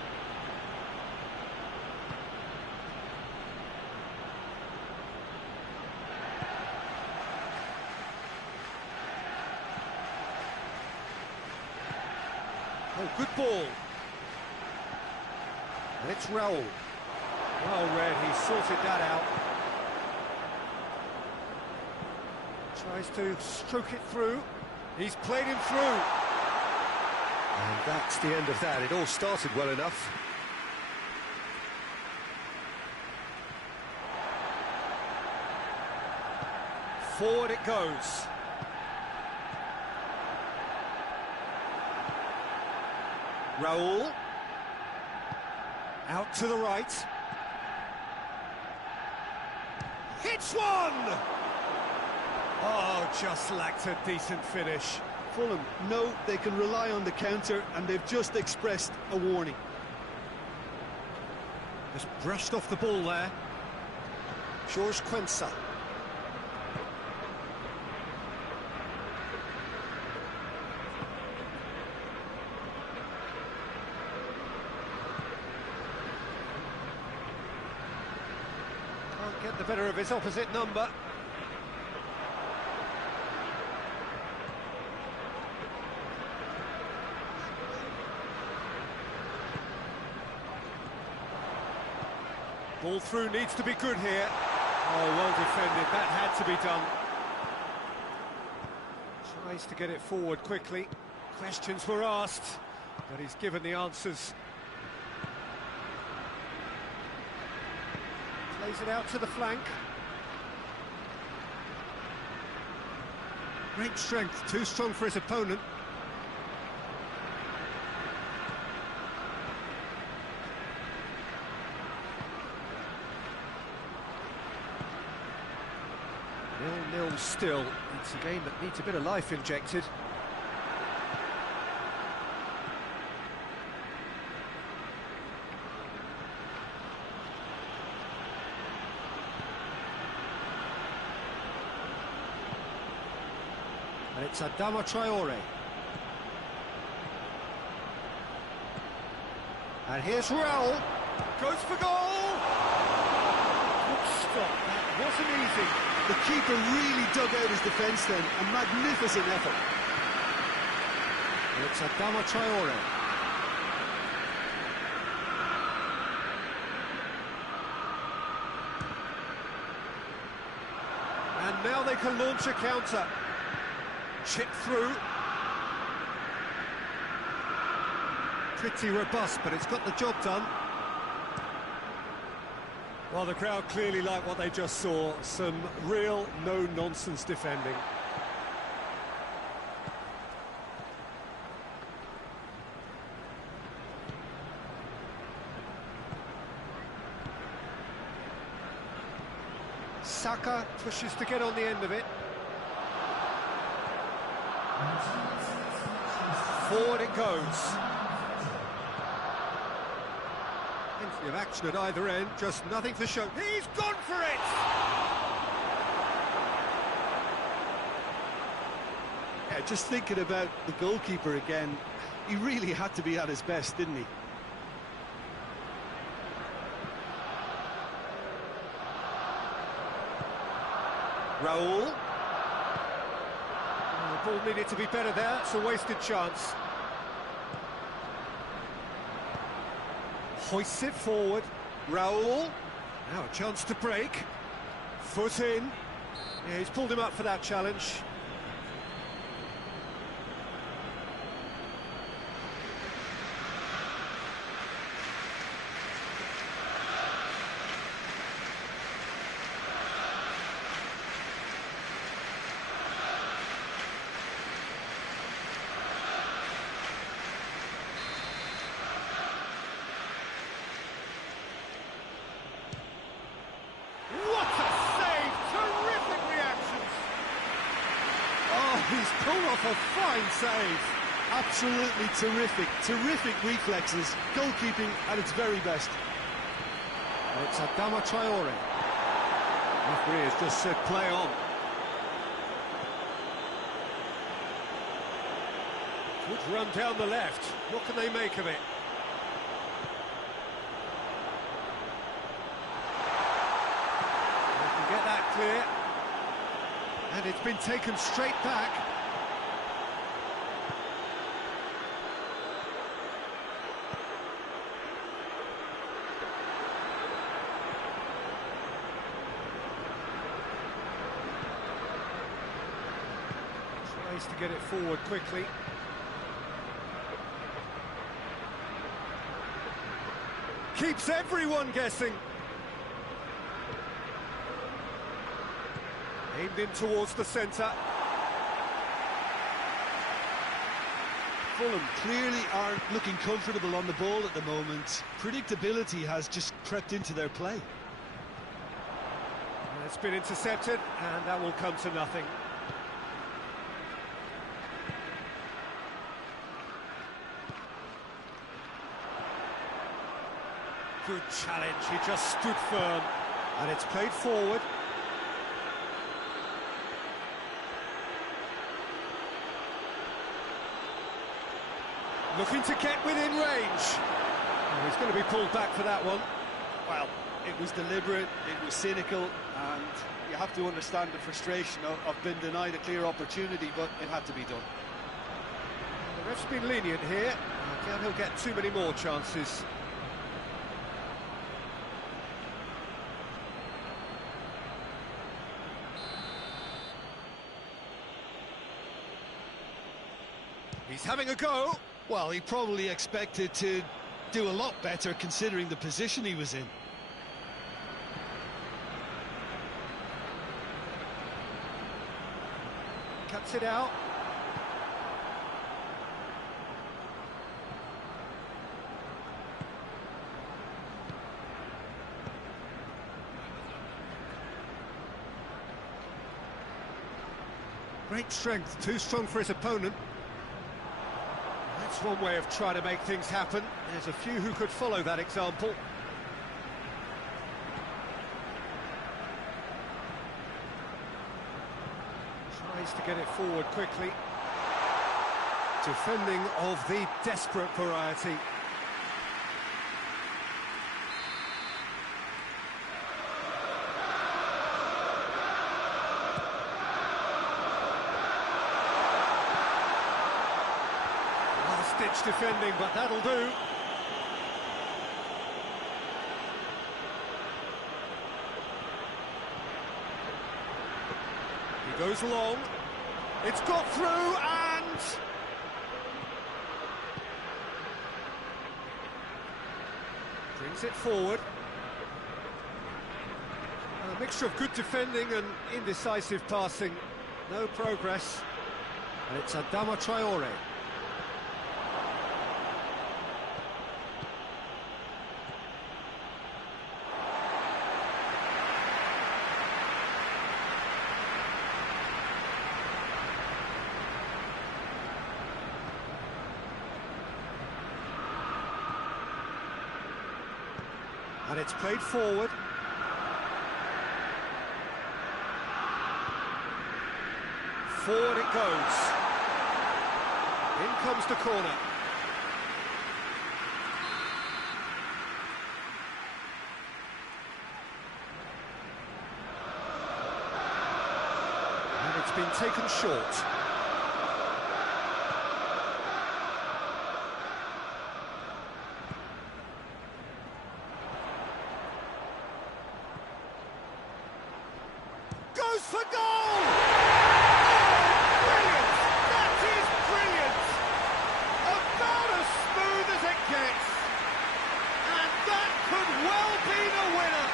Oh, good ball. And it's Raul. Well read, he sorted that out. Tries to stroke it through. He's played him through. And that's the end of that. It all started well enough. Forward it goes. Raul. Out to the right. Hits one! Oh, just lacked a decent finish. Fulham know they can rely on the counter, and they've just expressed a warning. Just brushed off the ball there. George Quensa. Can't get the better of his opposite number. Ball through needs to be good here. Oh, well defended, that had to be done. Tries to get it forward quickly. Questions were asked, but he's given the answers. Plays it out to the flank. Great strength, too strong for his opponent. Nil-nil still. It's a game that needs a bit of life injected. And it's Adama Traore. And here's Raul. Goes for goal! Good stop. That wasn't easy. The keeper really dug out his defence then, a magnificent effort. It's Adama Traore. And now they can launch a counter. Chip through. Pretty robust, but it's got the job done. Well, the crowd clearly like what they just saw. Some real no-nonsense defending. Saka pushes to get on the end of it. Forward it goes. Plenty of action at either end, just nothing to show. He's gone for it! Yeah, just thinking about the goalkeeper again, he really had to be at his best, didn't he? Raul. The ball needed to be better there, it's a wasted chance. Hoists it forward. Raul. Now a chance to break. Foot in. Yeah, he's pulled him up for that challenge. He's pulled off a fine save. Absolutely terrific, terrific reflexes. Goalkeeping at its very best. It's Adama Traore. Referee has just said play on. Good run down the left. What can they make of it? They can get that clear. And it's been taken straight back. Tries to get it forward quickly. Keeps everyone guessing. Aimed in towards the centre. Fulham clearly aren't looking comfortable on the ball at the moment. Predictability has just crept into their play. It's been intercepted, and that will come to nothing. Good challenge, he just stood firm. And it's played forward. Looking to get within range. Oh, he's going to be pulled back for that one. Well, it was deliberate, it was cynical, and you have to understand the frustration of being denied a clear opportunity, but it had to be done. The ref's been lenient here. I doubt he'll get too many more chances. He's having a go. Well, he probably expected to do a lot better considering the position he was in. Cuts it out. Great strength, too strong for his opponent. That's one way of trying to make things happen. There's a few who could follow that example. Tries to get it forward quickly. Defending of the desperate variety. Last-ditch defending, but that'll do. He goes long. It's got through and... brings it forward. And a mixture of good defending and indecisive passing. No progress. And it's Adama Traore. And it's played forward. Forward it goes. In comes the corner. And it's been taken short. For goal! Oh, brilliant! That is brilliant! About as smooth as it gets. And that could well be the winner.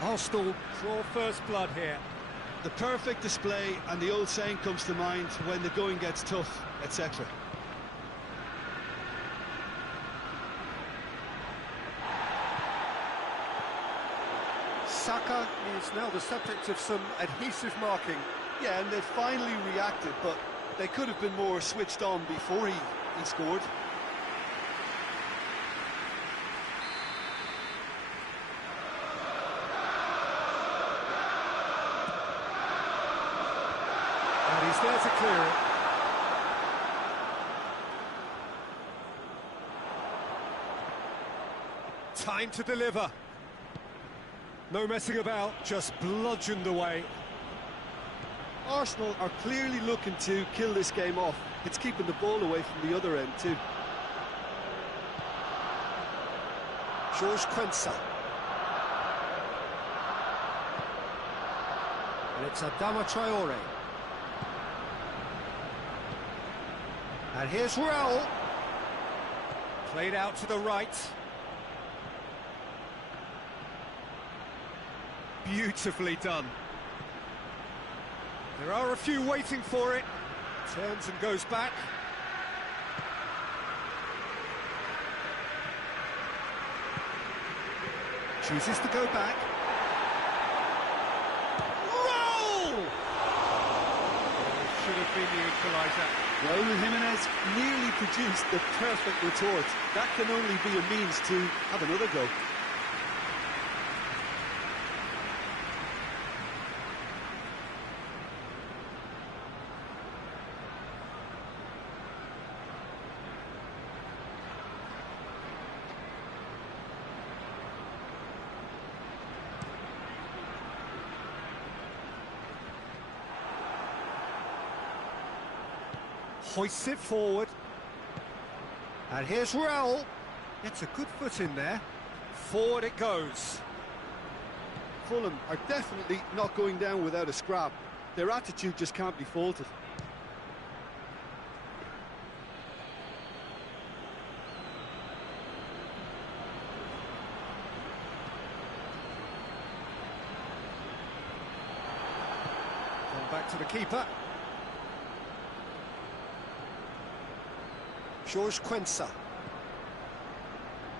Arsenal draw first blood here. The perfect display, and the old saying comes to mind: when the going gets tough, etc. Saka is now the subject of some adhesive marking. Yeah, and they finally reacted, but they could have been more switched on before he scored. And he's there to clear it. Time to deliver. No messing about, just bludgeoned away. Arsenal are clearly looking to kill this game off. It's keeping the ball away from the other end too. George Quensa. And it's Adama Traore. And here's Raul. Played out to the right. Beautifully done. There are a few waiting for it. Turns and goes back. Chooses to go back. Roll! Should have been the equalizer. Raul Jimenez nearly produced the perfect retort. That can only be a means to have another go. Hoists it forward. And here's Raul. Gets a good foot in there. Forward it goes. Fulham are definitely not going down without a scrap. Their attitude just can't be faulted. Come back to the keeper. George Quensa.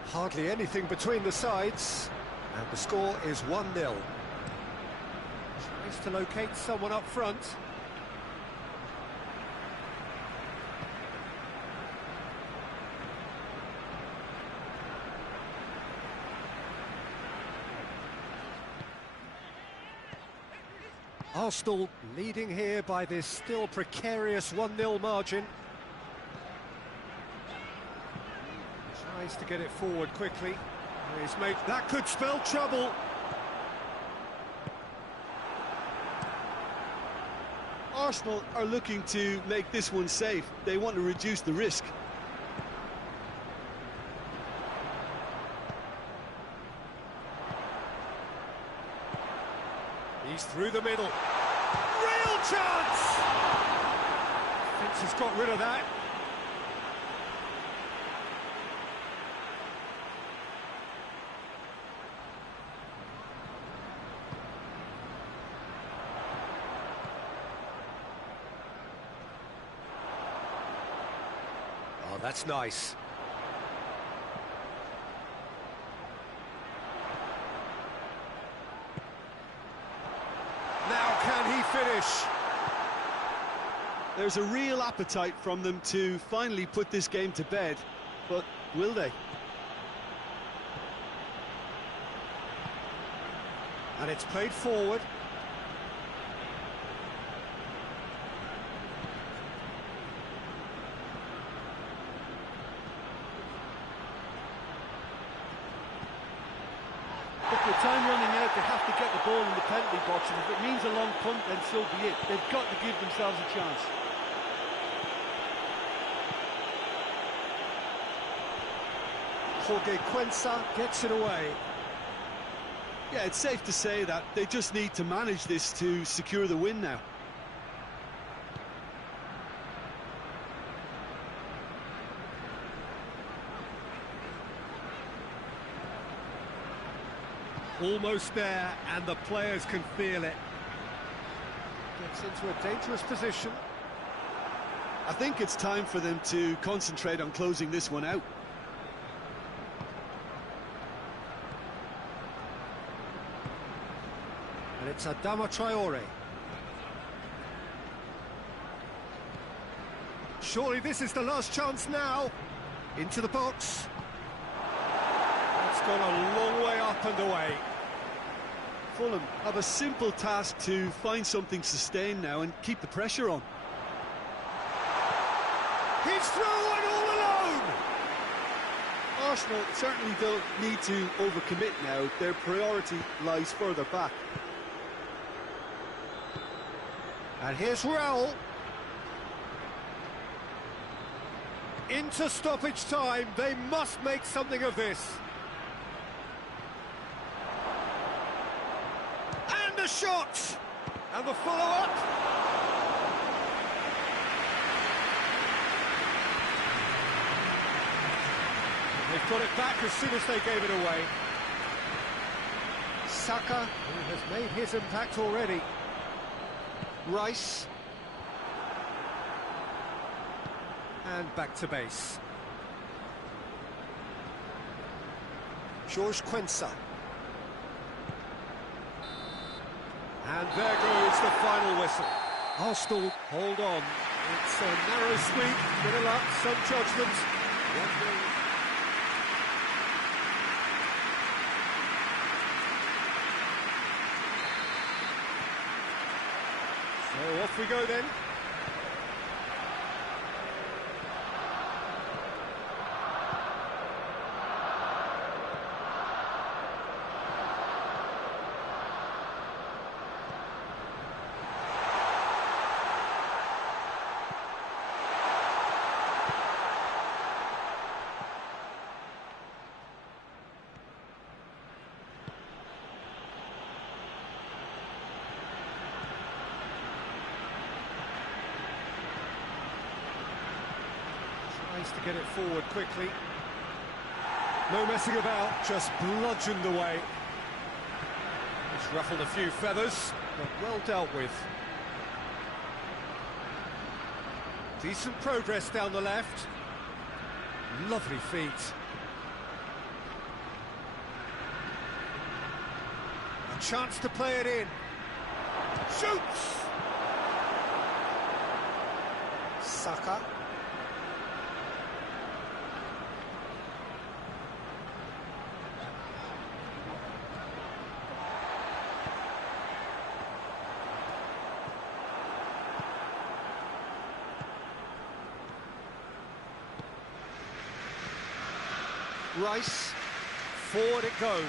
Hardly anything between the sides, and the score is 1-0. Tries to locate someone up front. Arsenal leading here by this still precarious 1-0 margin. Tries to get it forward quickly. That could spell trouble. Arsenal are looking to make this one safe. They want to reduce the risk. He's through the middle. Real chance! Fence has got rid of that. Oh, that's nice. Now can he finish? There's a real appetite from them to finally put this game to bed, but will they? And it's played forward. With time running out, they have to get the ball in the penalty box, and if it means a long punt, then so be it. They've got to give themselves a chance. Jorge Quensa gets it away. Yeah, it's safe to say that they just need to manage this to secure the win now. Almost there, and the players can feel it. Gets into a dangerous position. I think it's time for them to concentrate on closing this one out. And it's Adama Traore. Surely this is the last chance now. Into the box. It's gone a long way up and away. Fulham have a simple task to find something sustained now and keep the pressure on. He's through and all alone! Arsenal certainly don't need to overcommit now. Their priority lies further back. And here's Raul. Into stoppage time. They must make something of this. And a shot! And the follow-up. They've got it back as soon as they gave it away. Saka, who has made his impact already. Rice. And back to base. George Quensa. And there goes the final whistle. Arsenal hold on. It's a narrow squeak, bit of luck, some judgment. So off we go then. Tries to get it forward quickly. No messing about, just bludgeoned away. It's ruffled a few feathers, but well dealt with. Decent progress down the left. Lovely feet. A chance to play it in. Shoots! Saka. Rice, forward it goes.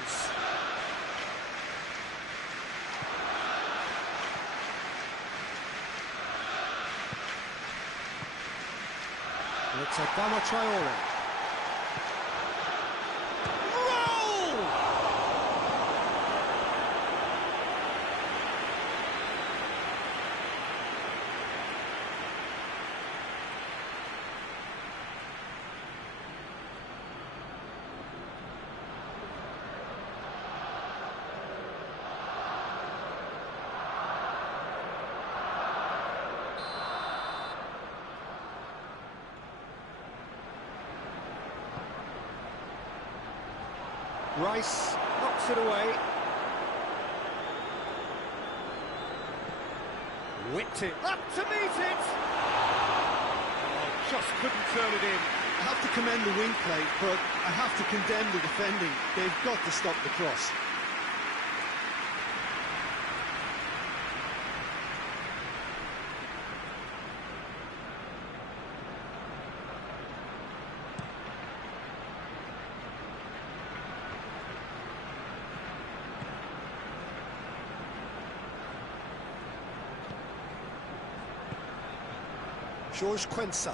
It's a Adama Traore. Roll! Rice knocks it away. Whipped it up to meet it. Oh, just couldn't turn it in. I have to commend the wing play, but I have to condemn the defending. They've got to stop the cross. George Quensa.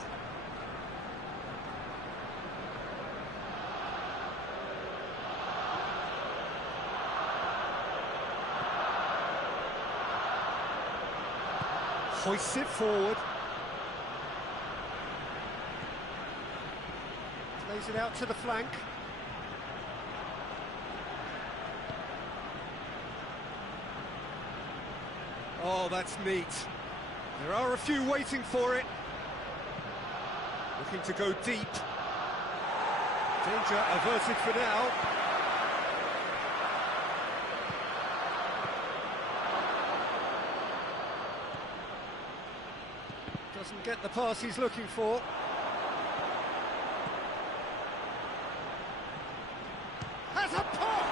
Hoists it forward. Plays it out to the flank. Oh, that's neat. There are a few waiting for it. Looking to go deep. Danger averted for now. Doesn't get the pass he's looking for. Has a pop!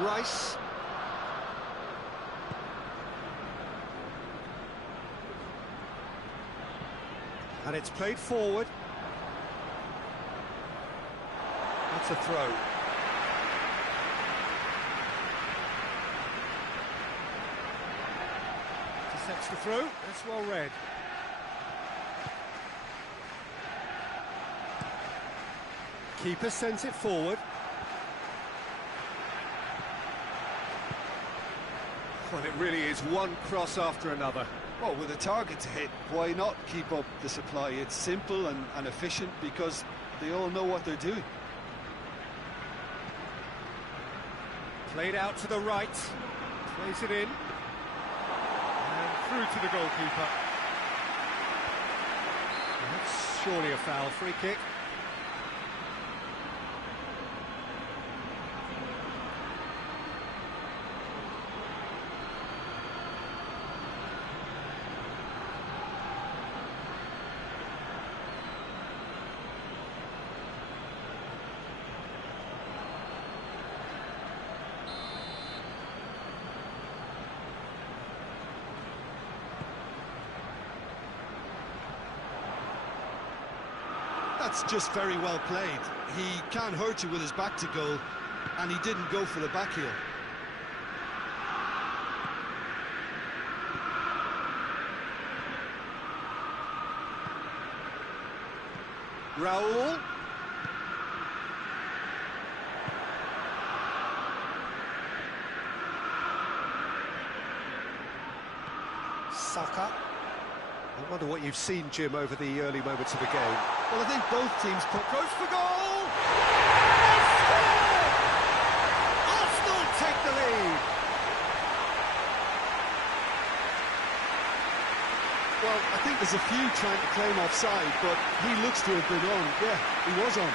Rice. And it's played forward. That's a throw. Intercepts the throw. That's well read. Keeper sends it forward. Well, it really is one cross after another. Well, with a target to hit, why not keep up the supply? It's simple and efficient because they all know what they're doing. Played out to the right. Plays it in. And through to the goalkeeper. That's surely a foul. Free kick. That's just very well played. He can't hurt you with his back to goal, and he didn't go for the back heel. Raul. Saka. I wonder what you've seen, Jim, over the early moments of the game. Well, I think both teams Goes for goal! They score! Arsenal take the lead. Well, I think there's a few trying to claim offside, but he looks to have been on. Yeah, he was on.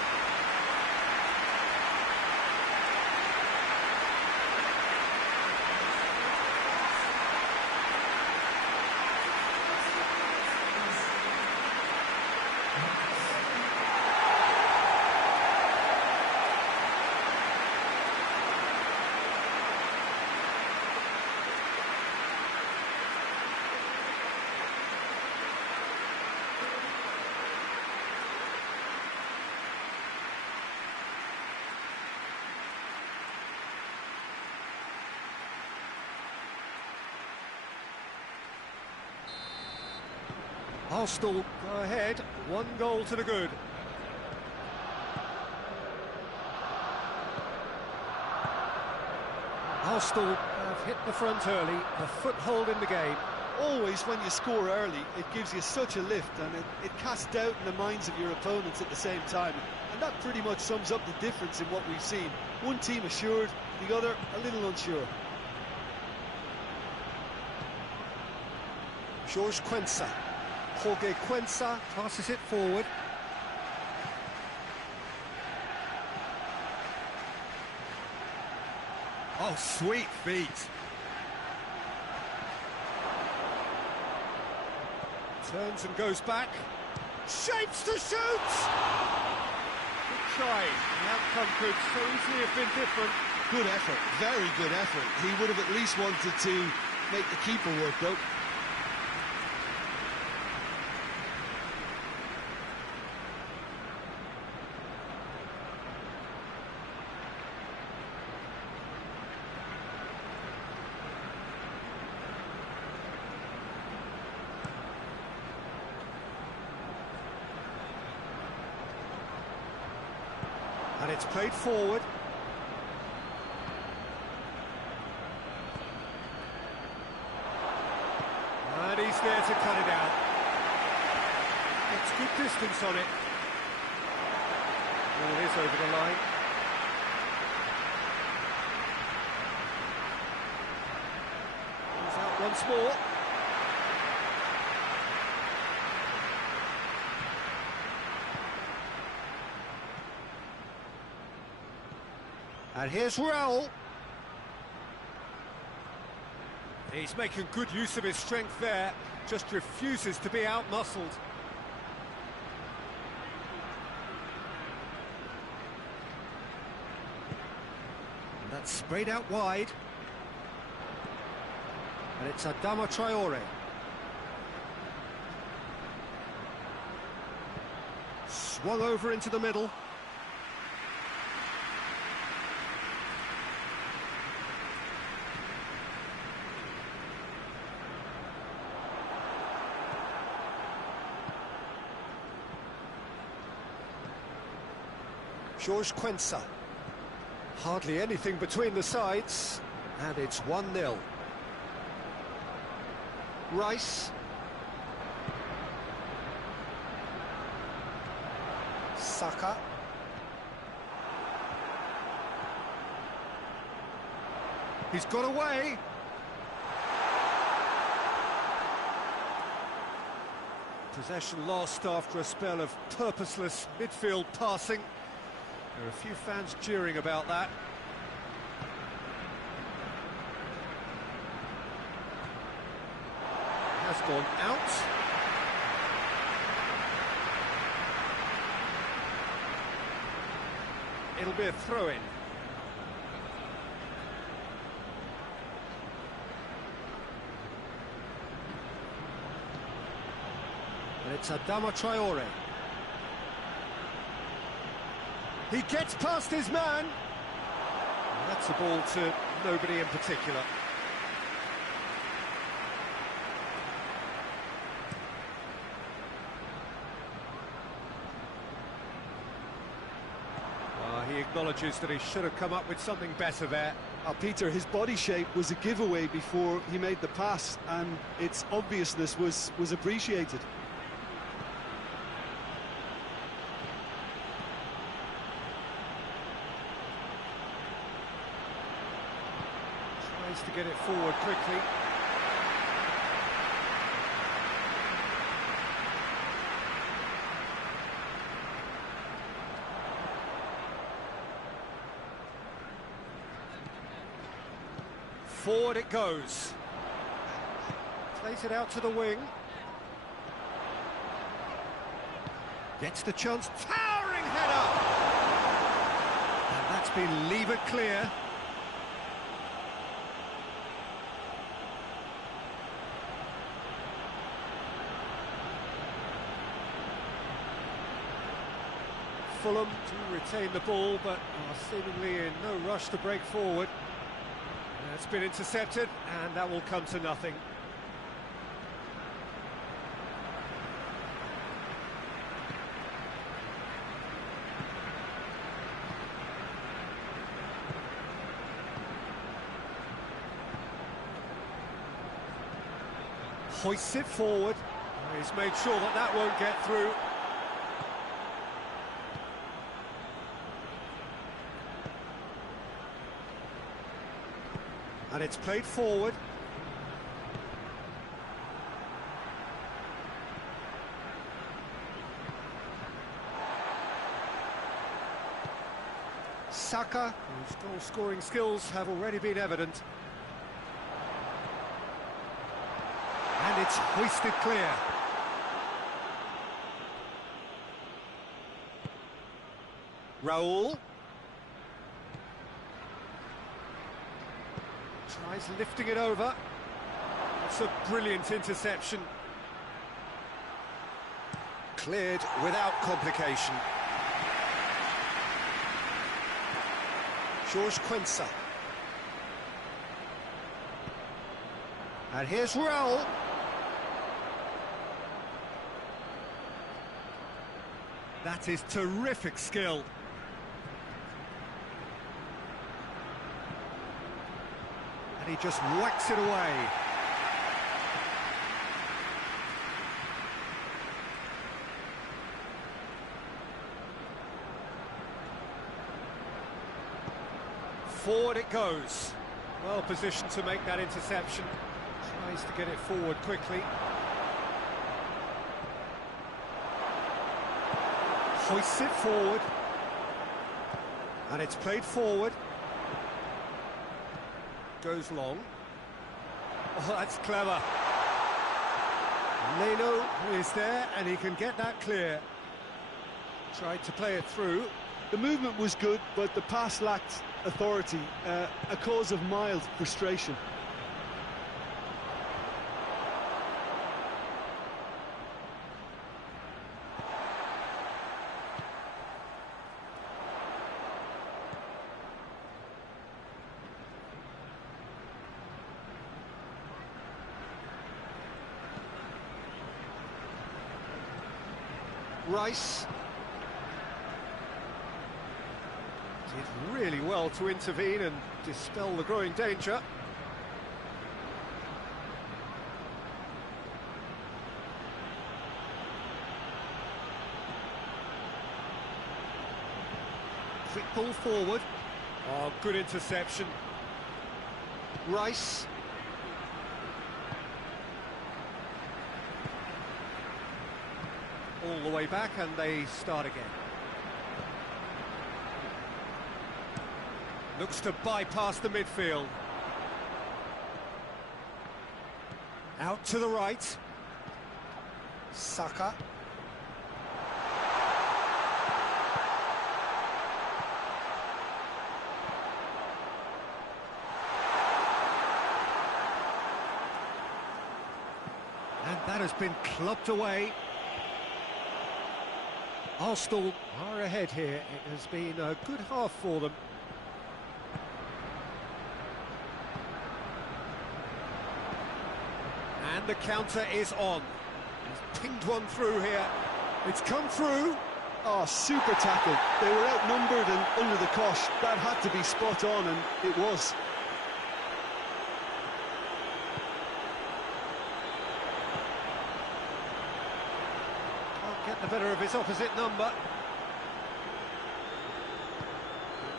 Arsenal go ahead, 1 goal to the good. Arsenal have hit the front early, a foothold in the game. Always when you score early, it gives you such a lift, and it casts doubt in the minds of your opponents at the same time. And that pretty much sums up the difference in what we've seen. One team assured, the other a little unsure. Jorge Quensa. Jorge Quensa passes it forward. Oh, sweet feet. Turns and goes back. Shapes to shoot! Good try. The outcome could so easily have been different. Good effort, very good effort. He would have at least wanted to make the keeper work, though. And it's played forward. And he's there to cut it out. It's good distance on it. Well, it is over the line. He's out once more. And here's Raul. He's making good use of his strength there, just refuses to be out-muscled. And that's sprayed out wide. And it's Adama Traore. Swung over into the middle. George Quensa. Hardly anything between the sides, and it's 1-0. Rice. Saka. He's got away. Possession lost after a spell of purposeless midfield passing. There are a few fans jeering about that. Has gone out. It'll be a throw-in. And it's Adama Traore. He gets past his man. And that's a ball to nobody in particular. He acknowledges that he should have come up with something better there. Peter, his body shape was a giveaway before he made the pass, and its obviousness was appreciated. Tries to get it forward quickly. Forward it goes. Plays it out to the wing. Gets the chance. Towering header! And that's been levered clear. Fulham to retain the ball, but are seemingly in no rush to break forward. It's been intercepted, and that will come to nothing. Hoists it forward. He's made sure that that won't get through. And it's played forward. Saka, whose goal-scoring skills have already been evident. And it's hoisted clear. Raul. Tries lifting it over. That's a brilliant interception. Cleared without complication. George Quensa. And here's Raul. That is terrific skill. And he just whacks it away. Forward it goes. Well positioned to make that interception. Tries to get it forward quickly. Hoists it forward. And it's played forward. Goes long. Oh, that's clever. Leno is there, and he can get that clear. Tried to play it through. The movement was good, but the pass lacked authority, a cause of mild frustration. Rice. Did really well to intervene and dispel the growing danger. Quick ball forward. Oh, good interception. Rice. All the way back and they start again. Looks to bypass the midfield. Out to the right. Saka. And that has been clubbed away. Arsenal are ahead here. It has been a good half for them. And the counter is on. He's pinged one through here. It's come through. Oh, super tackle. They were outnumbered and under the cosh. That had to be spot on, and it was. Can't get the better of his opposite number.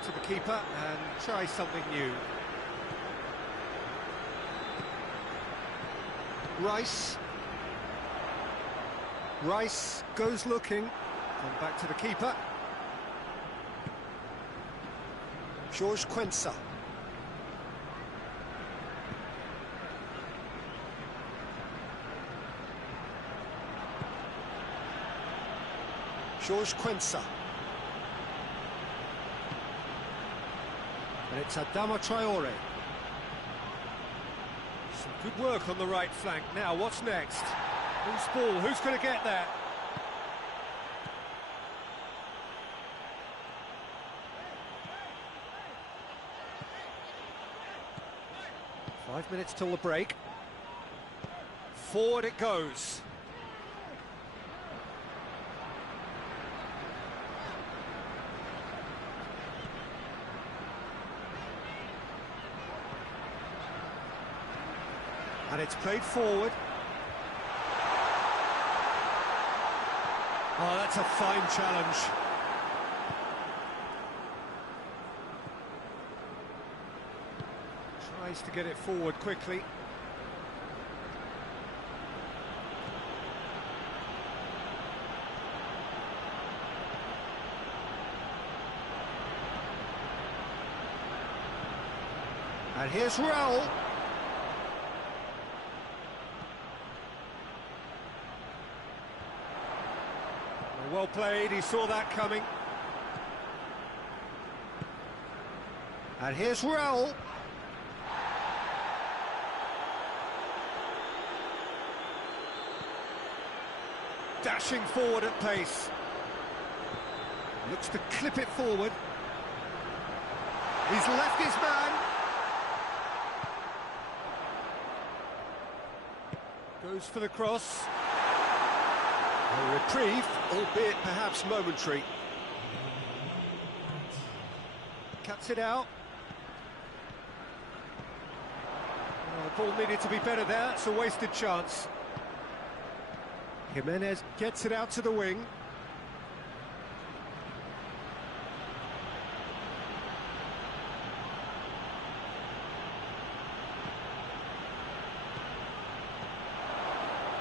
To the keeper and try something new. Rice. Rice goes looking. Come back to the keeper. George Quensa. George Quensa. And it's Adama Traore. Some good work on the right flank. Now, what's next? Loose ball, who's going to get that? Five minutes till the break. Forward it goes. And it's played forward. Oh, that's a fine challenge. Tries to get it forward quickly. And here's Raul. Well played, he saw that coming. And here's Raul. Dashing forward at pace. Looks to clip it forward. He's left his man. Goes for the cross. A reprieve, albeit perhaps momentary. Cuts it out. The ball needed to be better there, it's a wasted chance. Jimenez gets it out to the wing.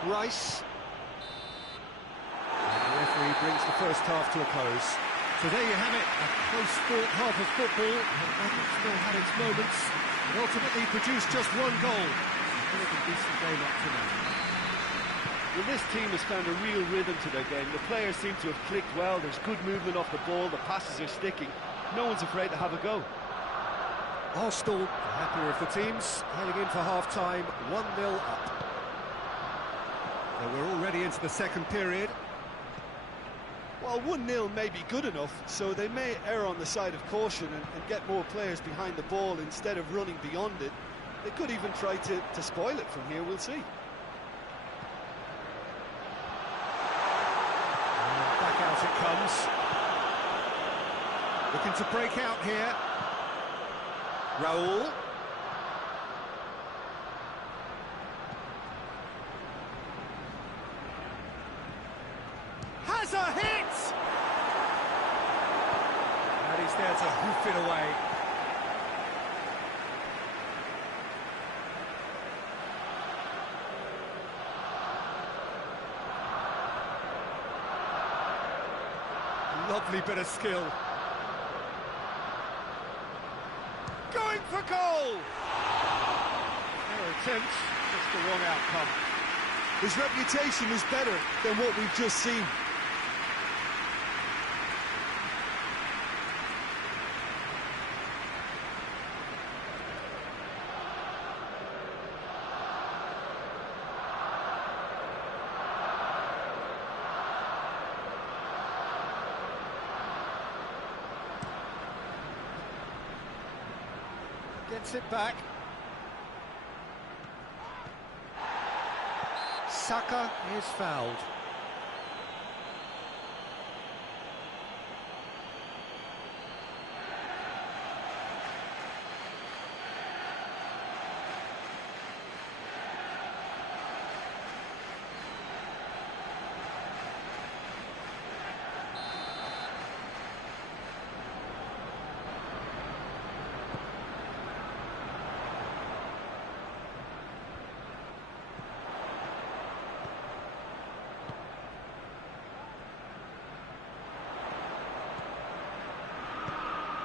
Rice. He brings the first half to a close. So there you have it, a close-fought half of football, and it still had its moments, and ultimately produced just one goal. A decent game up to now. Well, this team has found a real rhythm to their game. The players seem to have clicked well, there's good movement off the ball, the passes are sticking. No one's afraid to have a go. Arsenal, the happier of the teams, heading in for half-time, 1-0 up. So we're already into the second period. Well, 1-0 may be good enough, so they may err on the side of caution and get more players behind the ball instead of running beyond it. They could even try to spoil it from here, we'll see. And back out it comes. Looking to break out here. Raul. Has a hit! And he's there to hoof it away. Lovely bit of skill. Going for goal! Their attempt, just the wrong outcome. His reputation is better than what we've just seen. Gets it back. Saka is fouled.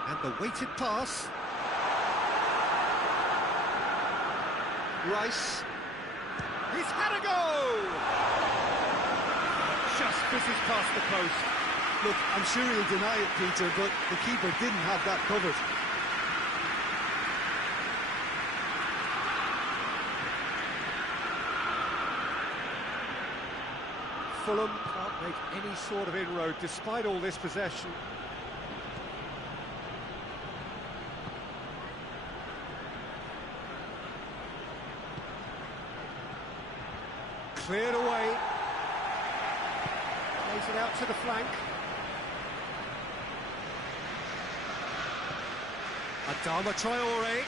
And the weighted pass. Rice. He's had a go! Just fizzes past the post. Look, I'm sure he'll deny it, Peter, but the keeper didn't have that covered. Fulham can't make any sort of inroad despite all this possession. Cleared away. Plays it out to the flank. Adama Traore.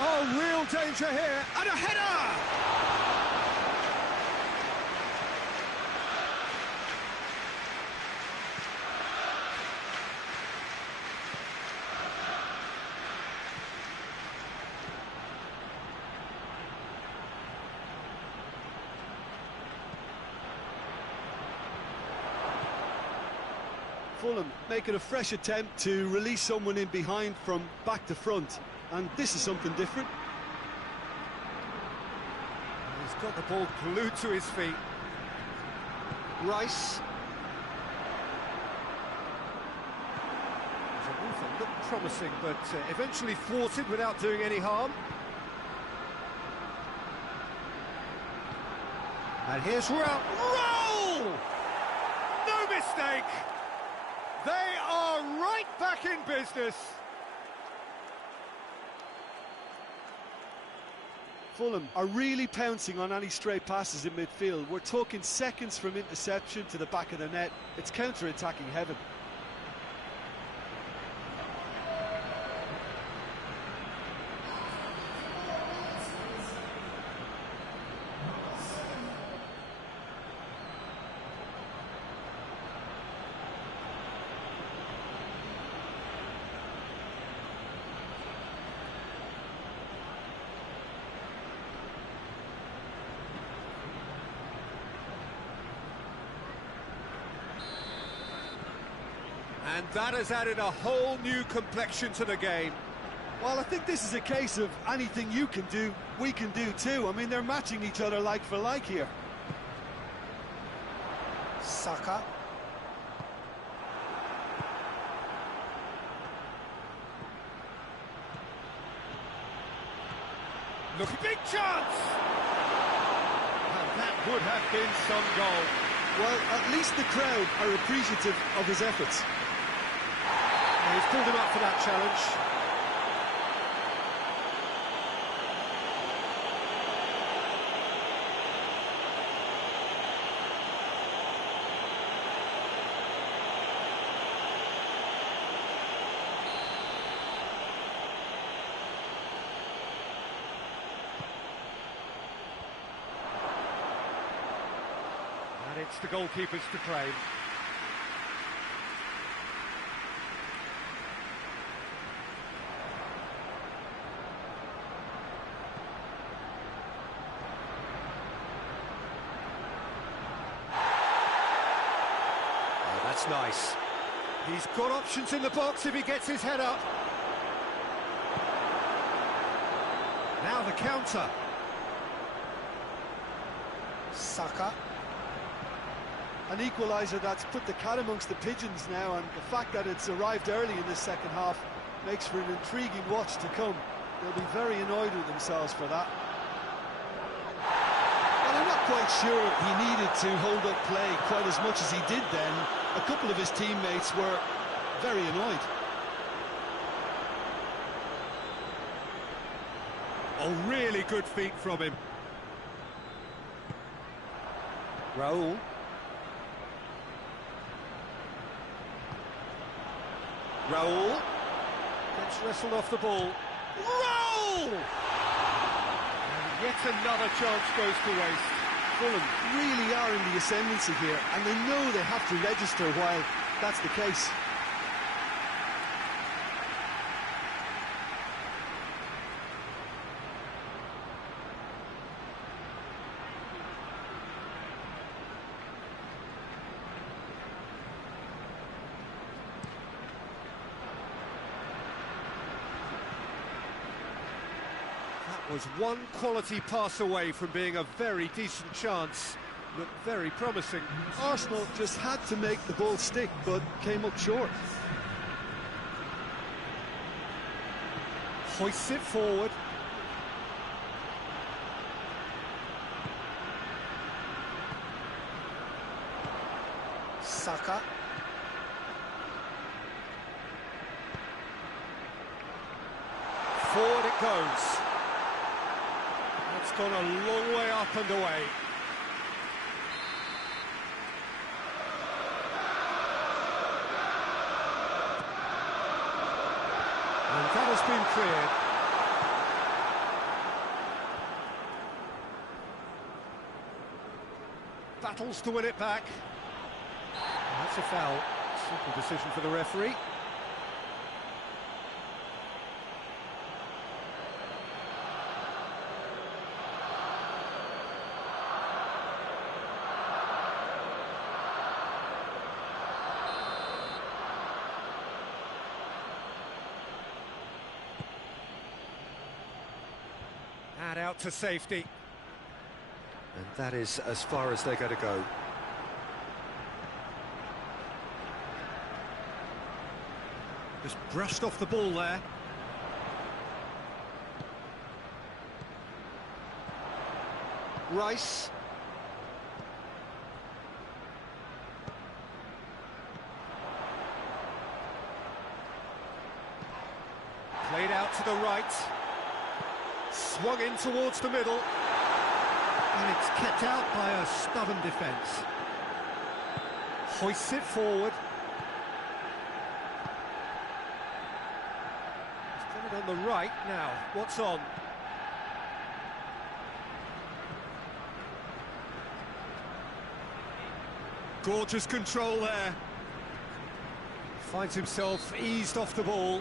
Oh, real danger here. And a header! Fulham making a fresh attempt to release someone in behind from back to front, and this is something different. He's got the ball glued to his feet. Rice. There's a move that looked promising, but eventually thwarted without doing any harm. And here's Roll! No mistake! They are right back in business. Fulham are really pouncing on any stray passes in midfield. We're talking seconds from interception to the back of the net. It's counter-attacking heaven. And that has added a whole new complexion to the game. Well, I think this is a case of anything you can do, we can do too. I mean, they're matching each other like for like here. Saka. Look, big chance! And that would have been some goal. Well, at least the crowd are appreciative of his efforts. He's pulled him up for that challenge. And it's the goalkeepers to claim. Oh, that's nice. He's got options in the box if he gets his head up. Now the counter. Saka. An equalizer that's put the cat amongst the pigeons now, and the fact that it's arrived early in this second half makes for an intriguing watch to come. They'll be very annoyed with themselves for that. Well, I'm not quite sure he needed to hold up play quite as much as he did then. A couple of his teammates were very annoyed. Oh, really good feet from him. Raul. Raul gets wrestled off the ball. Raul! And yet another chance goes to waste. Fulham really are in the ascendancy here, and they know they have to register while that's the case. Was one quality pass away from being a very decent chance. Looked very promising. Arsenal just had to make the ball stick, but came up short. Hoists it forward. Saka. Forward it goes. It's gone a long way up and away. And that has been cleared. Battles to win it back. That's a foul. Simple decision for the referee. And out to safety. And that is as far as they're going to go. Just brushed off the ball there. Rice. Played out to the right. Swung in towards the middle. And it's kept out by a stubborn defence. Hoists it forward. He's got it on the right now. What's on? Gorgeous control there. Finds himself eased off the ball.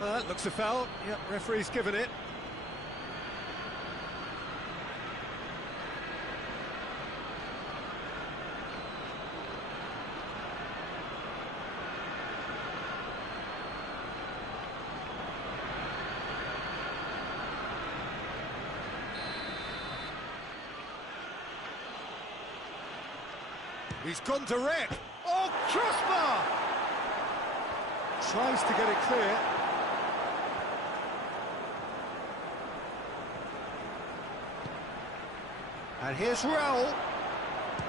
That looks a foul. Yep, referee's given it. He's gone direct. Oh, crossbar! Tries to get it clear. And here's Raul.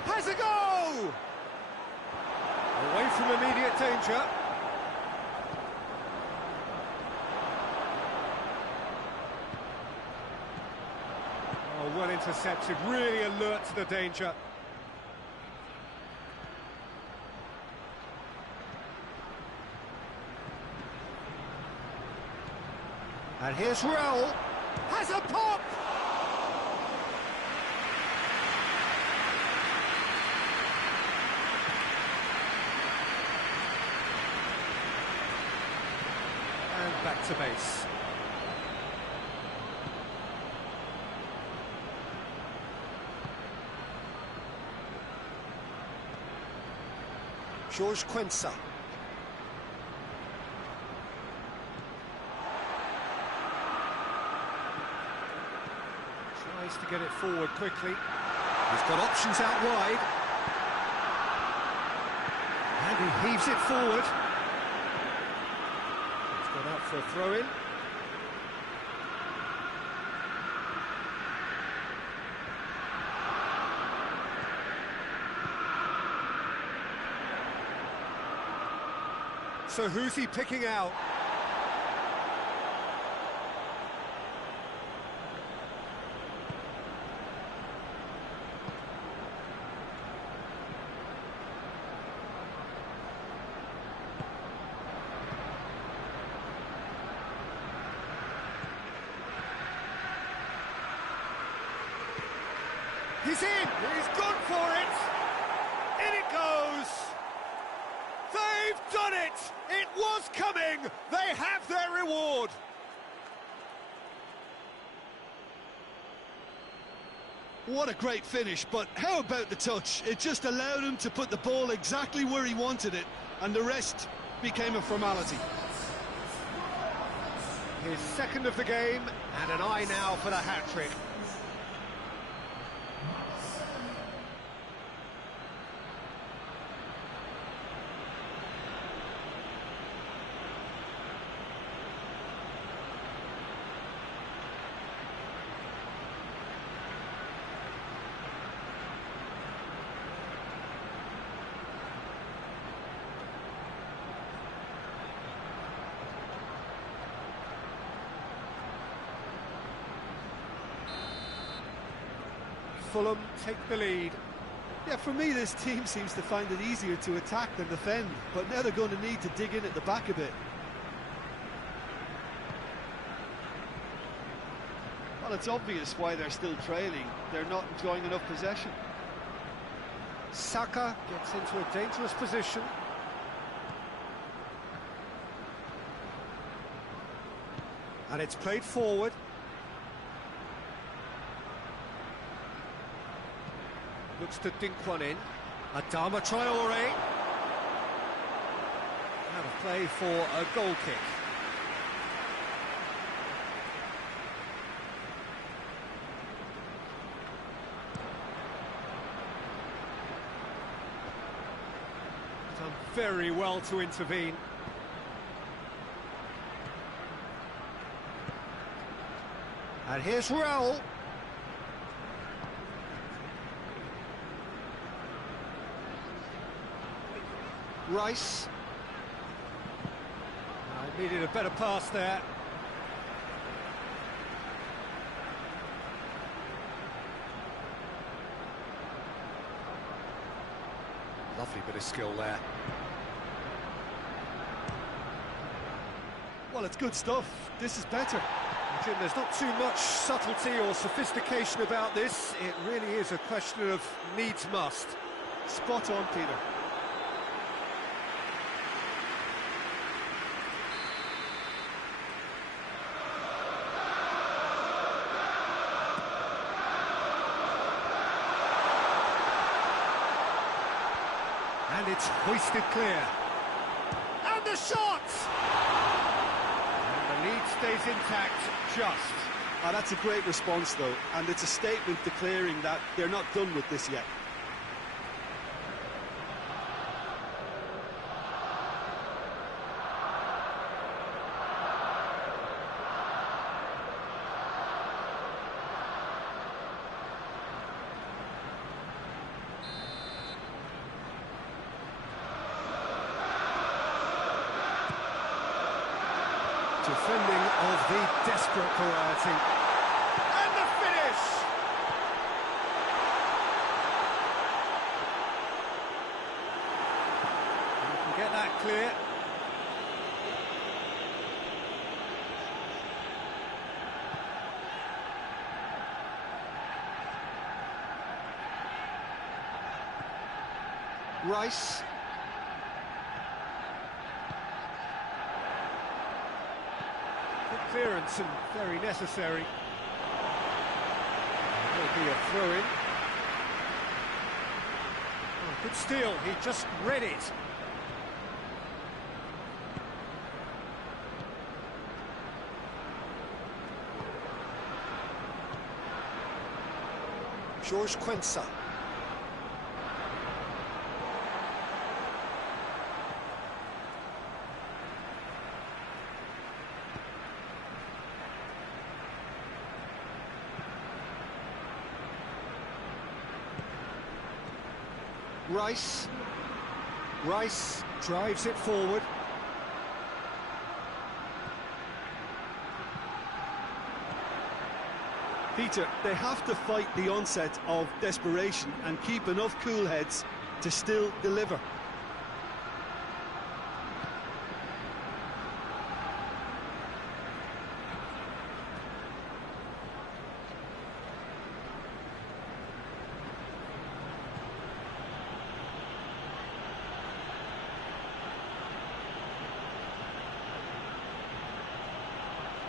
Has a go! Away from immediate danger. Oh, well intercepted. Really alert to the danger. And here's Raul, has a pop! back to base. George Quensa. Tries to get it forward quickly. He's got options out wide. And he heaves it forward. It's gone out for a throw-in. So who's he picking out? He's in! He's gone for it! In it goes! They've done it! It was coming! They have their reward! What a great finish, but how about the touch? It just allowed him to put the ball exactly where he wanted it, and the rest became a formality. His second of the game, and an eye now for the hat-trick. Fulham take the lead. Yeah, for me, this team seems to find it easier to attack than defend, but now they're going to need to dig in at the back a bit. Well, it's obvious why they're still trailing. They're not enjoying enough possession. Saka gets into a dangerous position. And it's played forward. Looks to dink one in. Adama Traore. Out of play for a goal kick. Done very well to intervene. And here's Raul. Rice. Needed a better pass there. Lovely bit of skill there. Well, it's good stuff. This is better. Jim, there's not too much subtlety or sophistication about this. It really is a question of needs must. Spot on, Peter. And it's hoisted clear. And the shot! And the lead stays intact, just. Oh, that's a great response, though, and it's a statement declaring that they're not done with this yet. Defending of the desperate variety. And the finish! You can get that clear. Rice. clearance and very necessary. There'll be a throw-in. Oh, good steal, he just read it. George Quensa. Rice drives it forward. Peter, they have to fight the onset of desperation and keep enough cool heads to still deliver.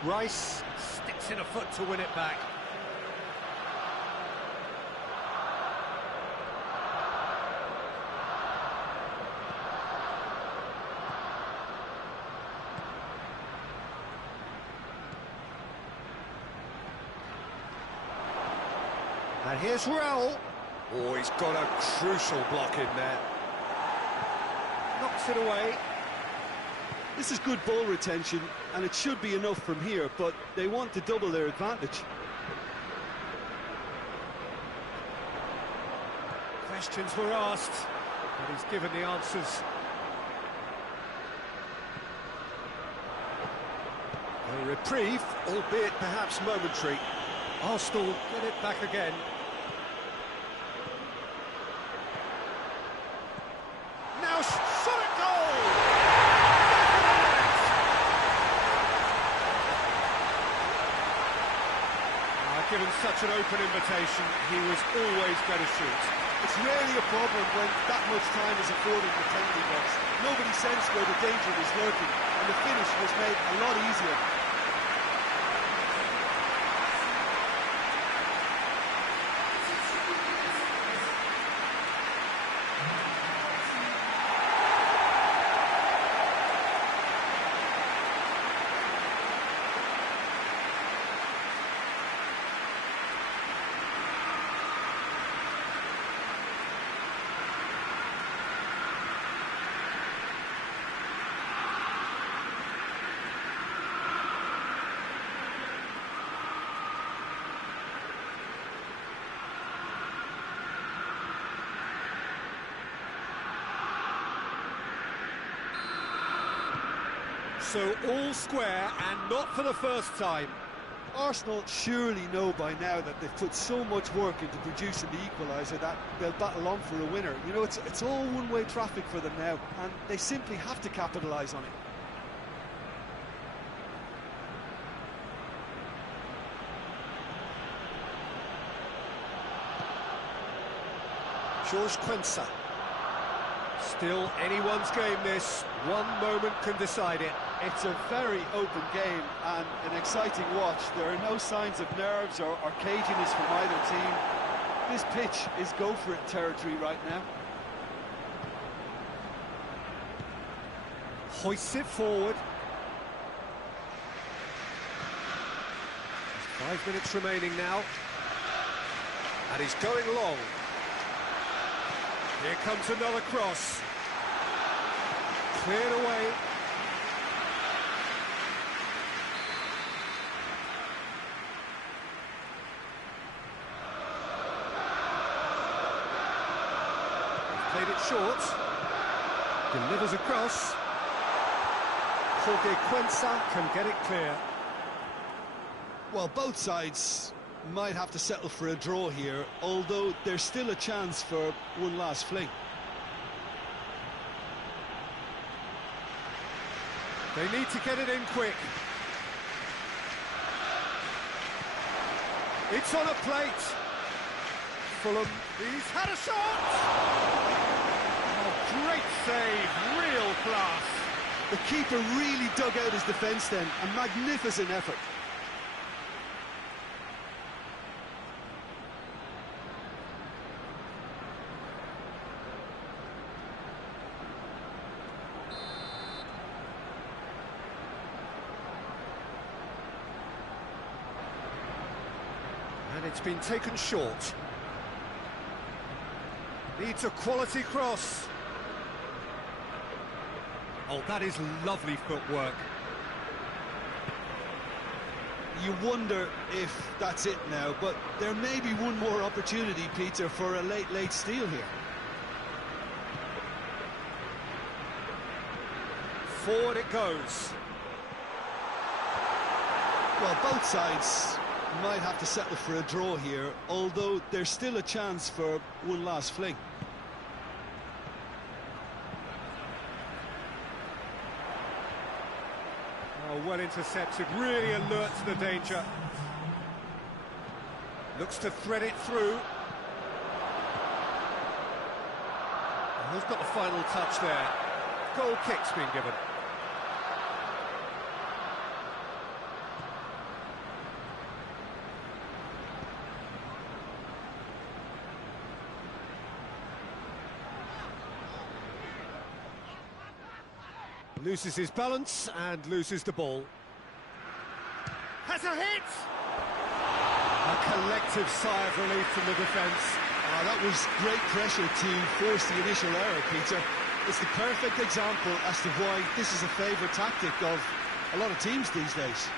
Rice sticks in a foot to win it back. And here's Raul. Oh, he's got a crucial block in there. Knocks it away. This is good ball retention, and it should be enough from here, but they want to double their advantage. Questions were asked, and he's given the answers. A reprieve, albeit perhaps momentary. Arsenal get it back again. Now shot at goal! Given such an open invitation, he was always going to shoot. It's rarely a problem when that much time is afforded in the penalty box. Nobody sensed where the danger was lurking, and the finish was made a lot easier. So all square, and not for the first time. Arsenal surely know by now that they've put so much work into producing the equalizer that they'll battle on for a winner. You know, it's all one-way traffic for them now, and they simply have to capitalise on it. George Quensa. Still anyone's game this. One moment can decide it. It's a very open game and an exciting watch. There are no signs of nerves or caginess from either team. This pitch is go-for-it territory right now. Hoists it forward. 5 minutes remaining now. And he's going long. Here comes another cross. Cleared away. Played it short. Delivers across. Jorge Quensa can get it clear. Well, both sides might have to settle for a draw here, although there's still a chance for one last fling. They need to get it in quick. It's on a plate. Fulham, he's had a shot! Oh, great save, real class. The keeper really dug out his defence then, a magnificent effort. And it's been taken short. Needs a quality cross. Oh, that is lovely footwork. You wonder if that's it now, but there may be one more opportunity, Peter, for a late steal here. Forward it goes. Well, both sides might have to settle for a draw here, although there's still a chance for one last fling. Oh, well intercepted, really alert to the danger. Looks to thread it through. And who's got the final touch there? Goal kick's been given. Loses his balance and loses the ball. Has a hit! A collective sigh of relief from the defence. That was great pressure to force the initial error, Peter. It's the perfect example as to why this is a favourite tactic of a lot of teams these days.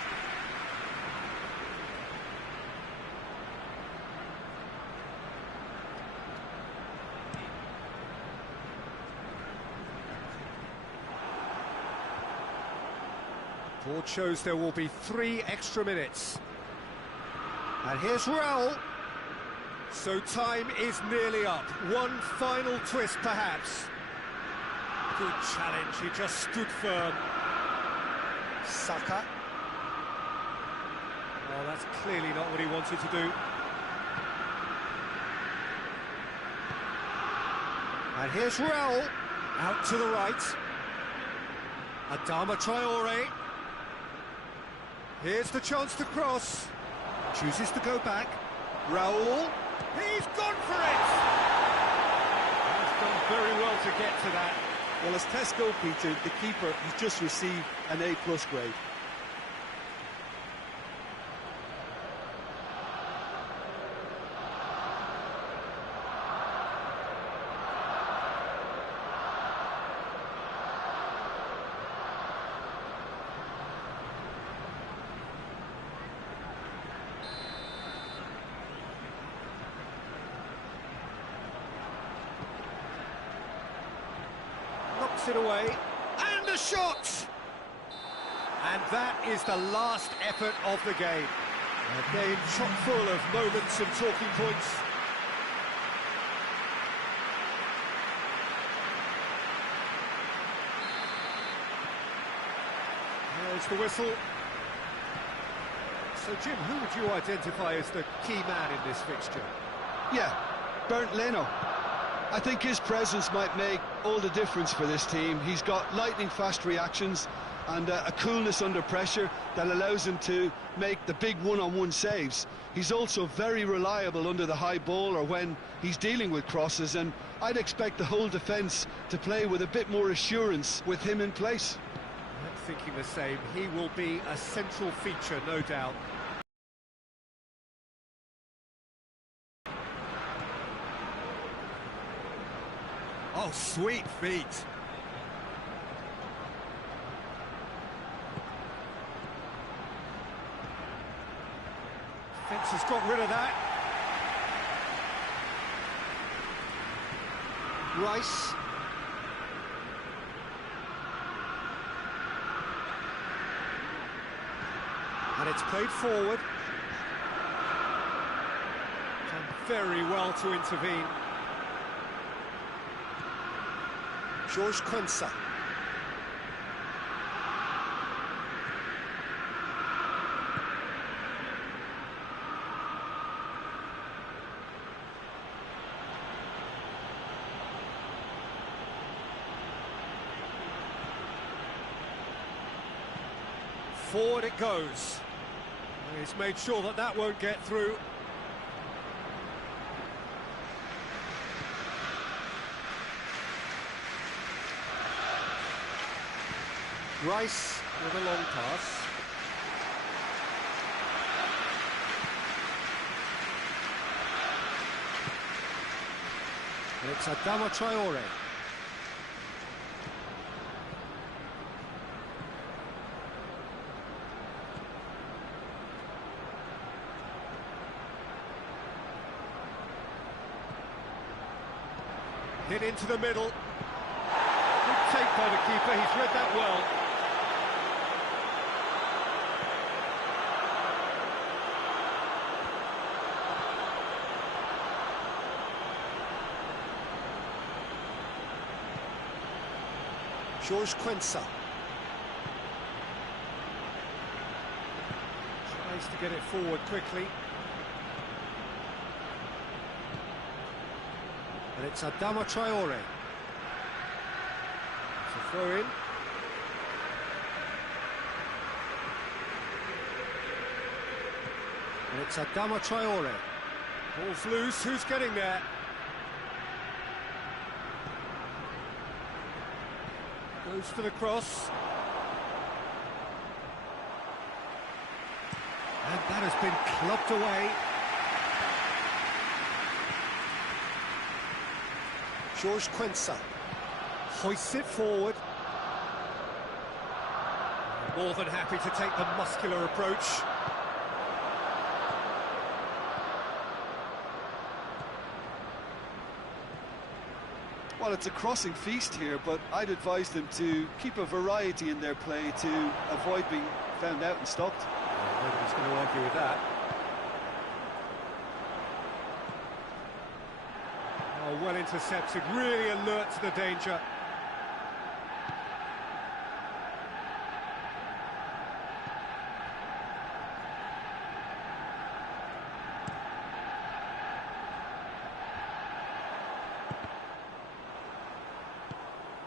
Board shows there will be 3 extra minutes. And here's Raul. So time is nearly up. One final twist, perhaps. Good challenge, he just stood firm. Saka. Oh, that's clearly not what he wanted to do. And here's Raul. Out to the right. Adama Traore. Here's the chance to cross. Chooses to go back. Raul. He's gone for it! He's done very well to get to that. Well, as tests go, Peter, the keeper has just received an A+ grade. Knocks it away, and a shot! And that is the last effort of the game. A game chock full of moments and talking points. There's the whistle. So, Jim, who would you identify as the key man in this fixture? Yeah, Bernd Leno. I think his presence might make all the difference for this team. He's got lightning-fast reactions and a coolness under pressure that allows him to make the big one-on-one saves. He's also very reliable under the high ball or when he's dealing with crosses, and I'd expect the whole defence to play with a bit more assurance with him in place. I'm thinking the same. He will be a central feature, no doubt. Oh, sweet feet. Fence has got rid of that. Rice. And it's played forward. Done very well to intervene. George Konsa. Forward it goes. He's made sure that that won't get through. Rice with a long pass. And it's Adama Traore. Hit into the middle. Good take by the keeper, he's read that well. George Quensa tries to get it forward quickly, and it's Adama Traore. It's a throw in. And it's Adama Traore. Ball's loose, who's getting there? Goes for the cross. And that has been clubbed away. George Quensa hoists it forward. More than happy to take the muscular approach. Well, it's a crossing feast here, but I'd advise them to keep a variety in their play to avoid being found out and stopped. Nobody's going to argue with that. Oh, well intercepted, really alert to the danger.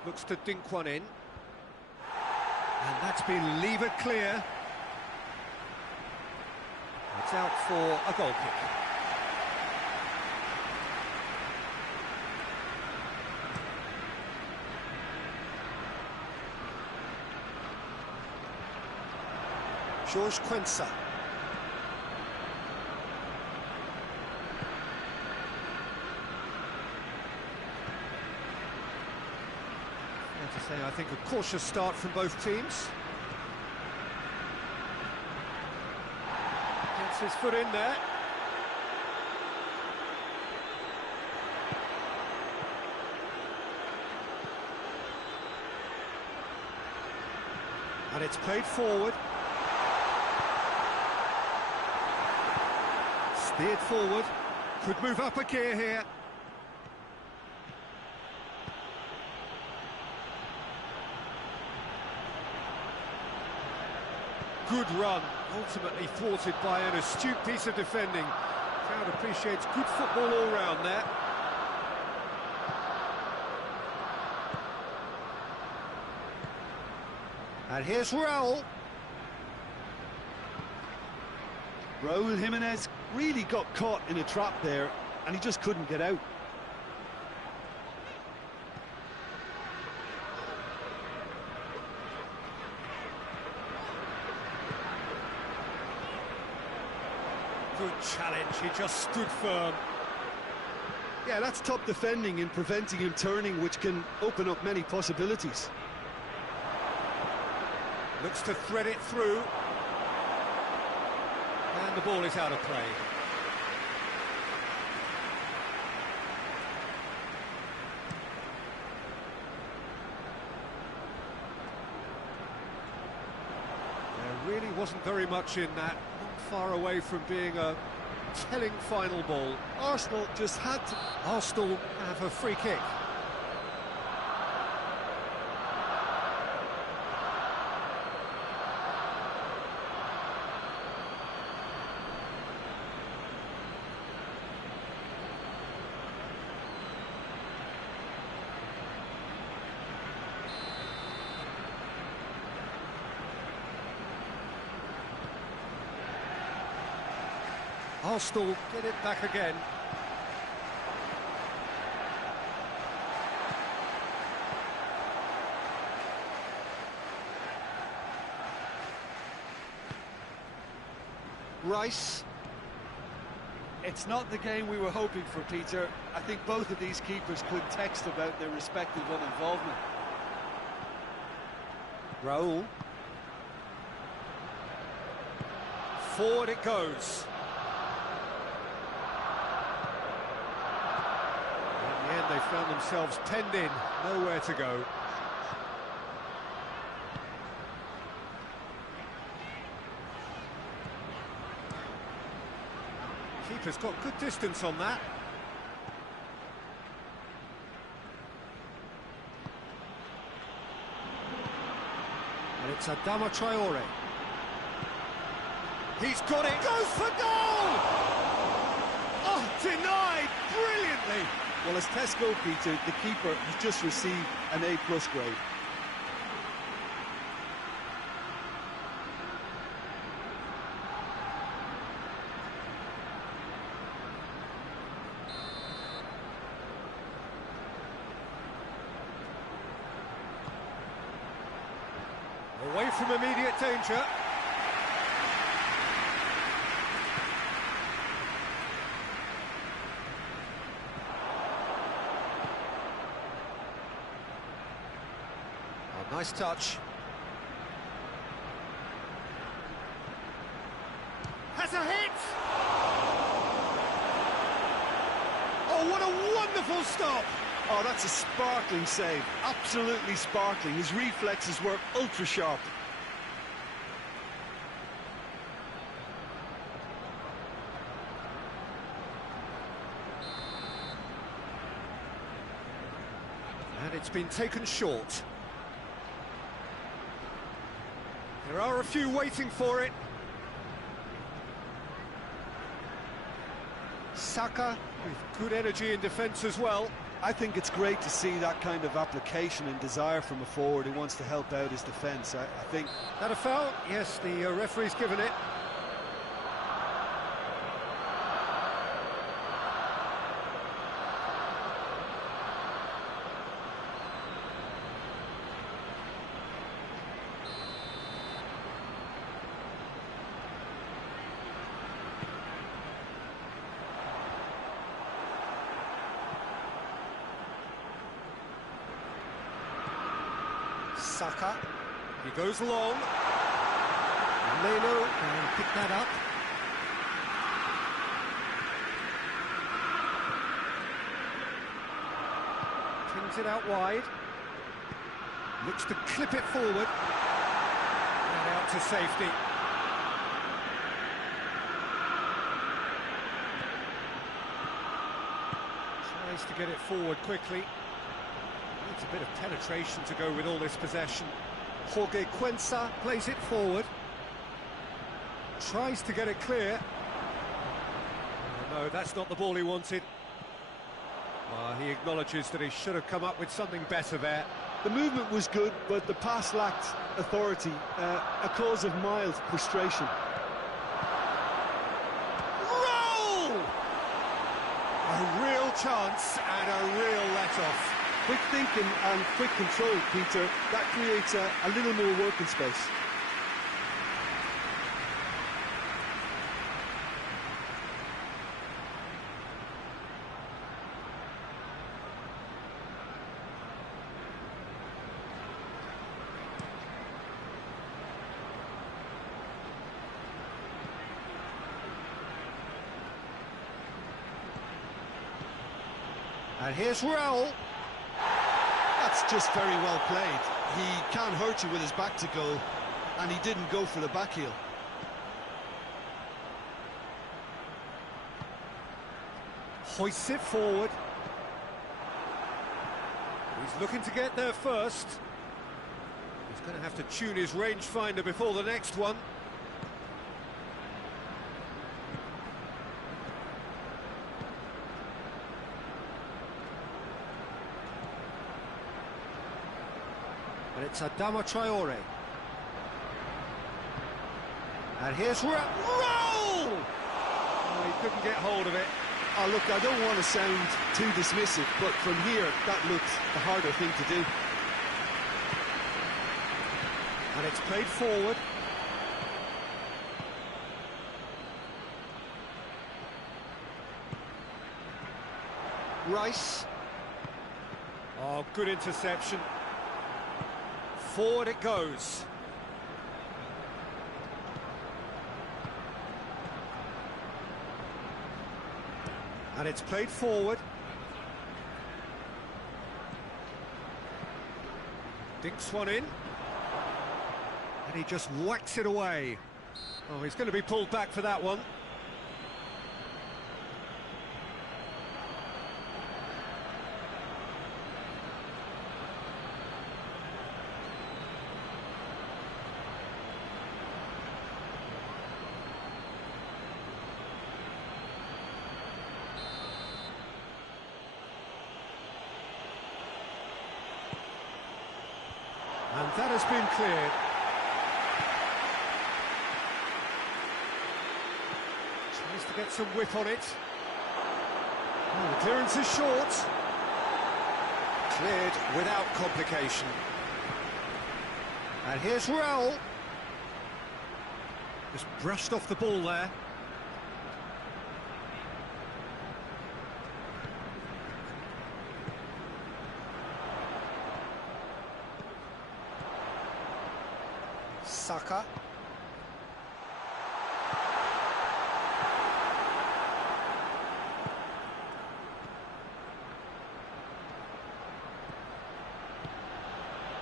Looks to dink one in. And that's been levered clear. It's out for a goal kick. George Quensa. To say, I think a cautious start from both teams. Gets his foot in there. And it's played forward. Steered forward. Could move up a gear here. Good run, ultimately thwarted by an astute piece of defending. Crowd appreciates good football all round there. And here's Raul. Raul Jimenez really got caught in a trap there, and he just couldn't get out. Good challenge, he just stood firm. Yeah, that's top defending in preventing him turning, which can open up many possibilities. Looks to thread it through. And the ball is out of play. There really wasn't very much in that. Far away from being a telling final ball. Arsenal just had to... Arsenal have a free kick. Arsenal get it back again. Rice. It's not the game we were hoping for, Peter. I think both of these keepers could text about their respective uninvolvement. Raul. Forward it goes. In the end, they found themselves penned in, nowhere to go. Keeper's got good distance on that. And it's Adama Traore. He's got it, goes for goal! Oh, denied brilliantly! Well, as tests go, Peter, the keeper has just received an A+ grade. Away from immediate danger. Oh, nice touch. Has a hit! Oh, what a wonderful stop! Oh, that's a sparkling save. Absolutely sparkling. His reflexes were ultra sharp. And it's been taken short. There are a few waiting for it. Saka with good energy in defence as well. I think it's great to see that kind of application and desire from a forward who wants to help out his defence. I think... That a foul? Yes, the referee's given it. Saka, he goes long. Leno can pick that up. Pins it out wide. Looks to clip it forward. And out to safety. Tries to get it forward quickly. Needs a bit of penetration to go with all this possession. Jorge Cuenca plays it forward. Tries to get it clear. Oh, no, that's not the ball he wanted. He acknowledges that he should have come up with something better there. The movement was good, but the pass lacked authority, a cause of mild frustration. Roll! A real chance and a real let-off. Quick thinking and quick control, Peter, that creates a little more working space. And here's Raul. That's just very well played. He can't hurt you with his back to goal, and he didn't go for the back heel. Hoists it forward. He's looking to get there first. He's going to have to tune his rangefinder before the next one. And it's Adama Traore. And here's Raul! Oh, he couldn't get hold of it. Oh, look, I don't want to sound too dismissive, but from here, that looked the harder thing to do. And it's played forward. Rice. Oh, good interception. Forward it goes. And it's played forward. Dinks one in. And he just whacks it away. Oh, he's going to be pulled back for that one. And that has been cleared. Tries to get some whip on it. Oh, the clearance is short. Cleared without complication. And here's Raul. Just brushed off the ball there. Saka.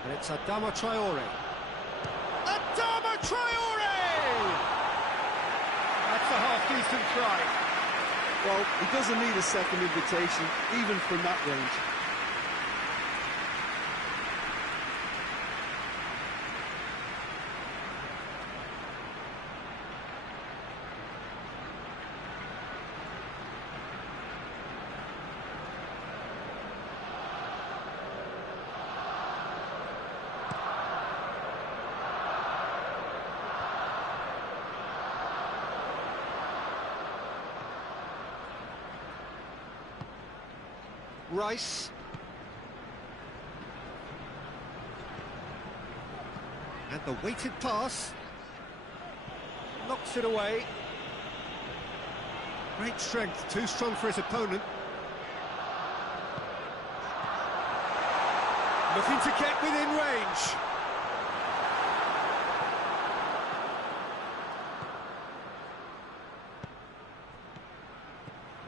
And it's Adama Traore. Adama Traore! That's a half-decent try. Well, he doesn't need a second invitation, even from that range. Rice. And the weighted pass. Knocks it away. Great strength, too strong for his opponent. Looking to get within range.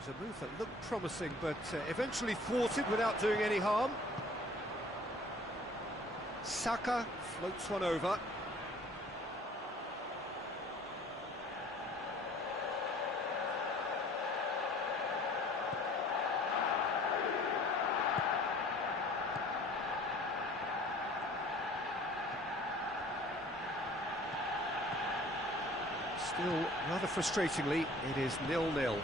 A move that looked promising, but eventually thwarted without doing any harm. Saka floats one over. Still, rather frustratingly, it is 0-0.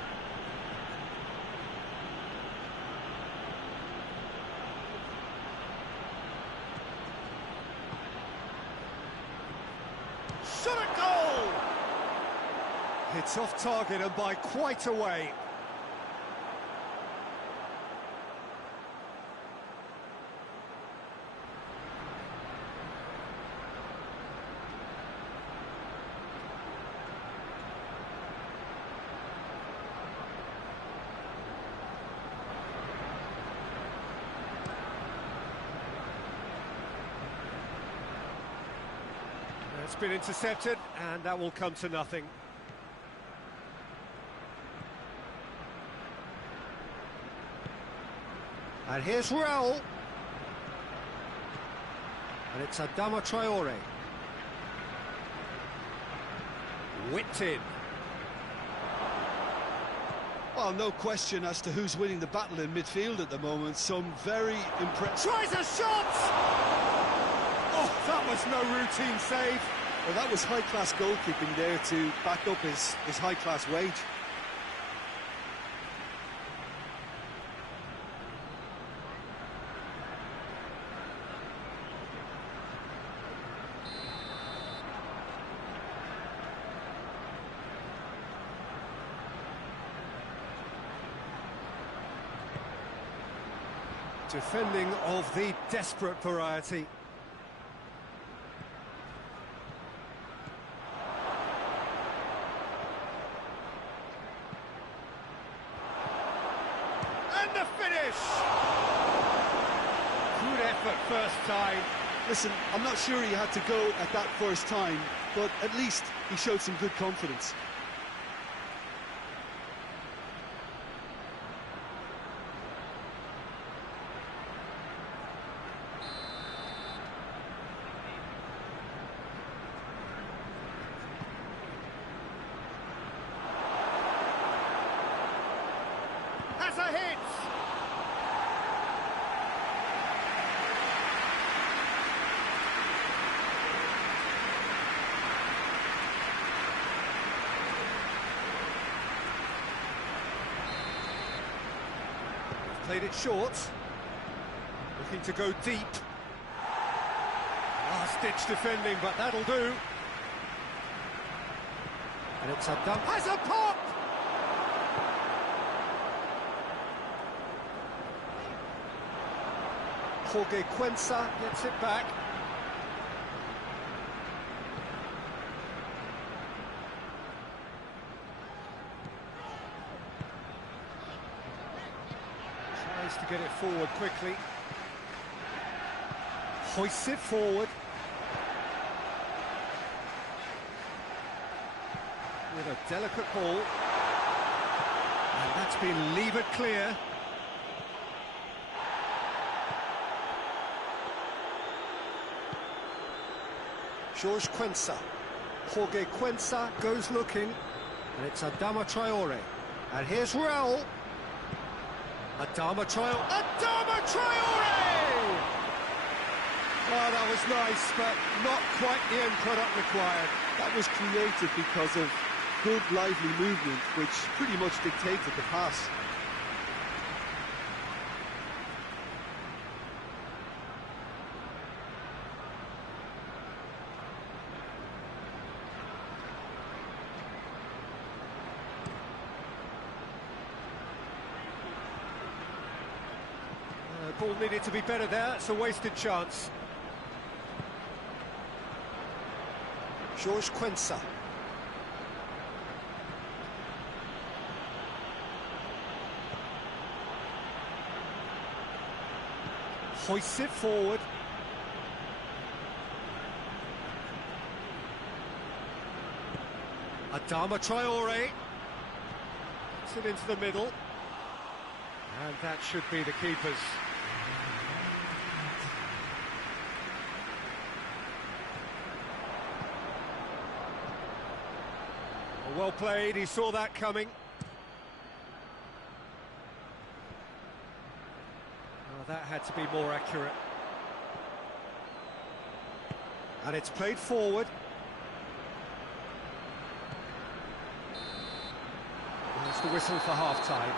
Shot at goal! It's off target and by quite a way. It's been intercepted, and that will come to nothing. And here's Raul. And it's Adama Traore. Whipped in. Well, no question as to who's winning the battle in midfield at the moment. Some very impressive... Tries a shot! Oh, that was no routine save. Well, that was high-class goalkeeping there to back up his high-class wage. Defending of the desperate variety. And the finish! Good effort first time. Listen, I'm not sure he had to go at that first time, but at least he showed some good confidence. Has a hit! Played it short. Looking to go deep. Last-ditch defending, but that'll do. And it's a dump. Has a pop! Jorge Cuenca gets it back. Tries to get it forward quickly. Hoists it forward. With a delicate ball. And that's been levered clear. Jorge Cuenca. Jorge Cuenca goes looking. And it's Adama Traore. And here's Raul. Adama Traore. Adama Traore! Oh, that was nice, but not quite the end product required. That was created because of good, lively movement, which pretty much dictated the pass. Ball needed to be better there. It's a wasted chance. Jorge Cuenca. Hoists it forward. Adama Traore. Puts it into the middle. And that should be the keeper's. Well played, he saw that coming. Oh, that had to be more accurate. And it's played forward. There's the whistle for half-time.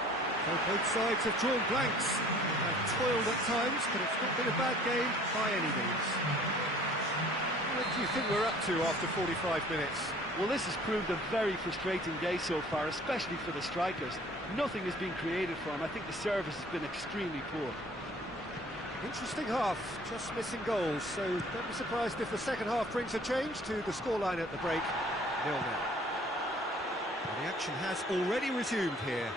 So both sides have drawn blanks. Have toiled at times, but it's not been a bad game by any means. What do you think we're up to after 45 minutes? Well, this has proved a very frustrating day so far, especially for the strikers. Nothing has been created for them. I think the service has been extremely poor. Interesting half, just missing goals, so don't be surprised if the second half brings a change to the scoreline at the break. 0-0. And the action has already resumed here.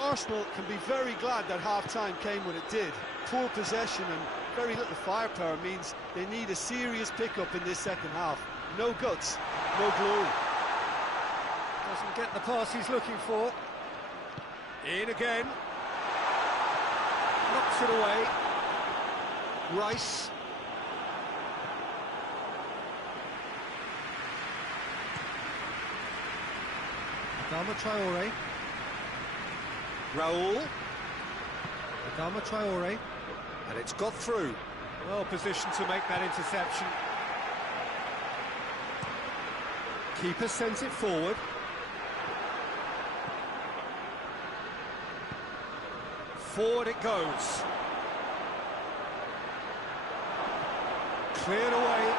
Arsenal can be very glad that half-time came when it did. Poor possession and very little firepower means they need a serious pickup in this second half. No guts, no glory. Doesn't get the pass he's looking for. In again. Knocks it away. Rice. Adama Traore. Raul. Adama Traore. And it's got through. Well positioned to make that interception. Keeper sends it forward. Forward it goes. Cleared away.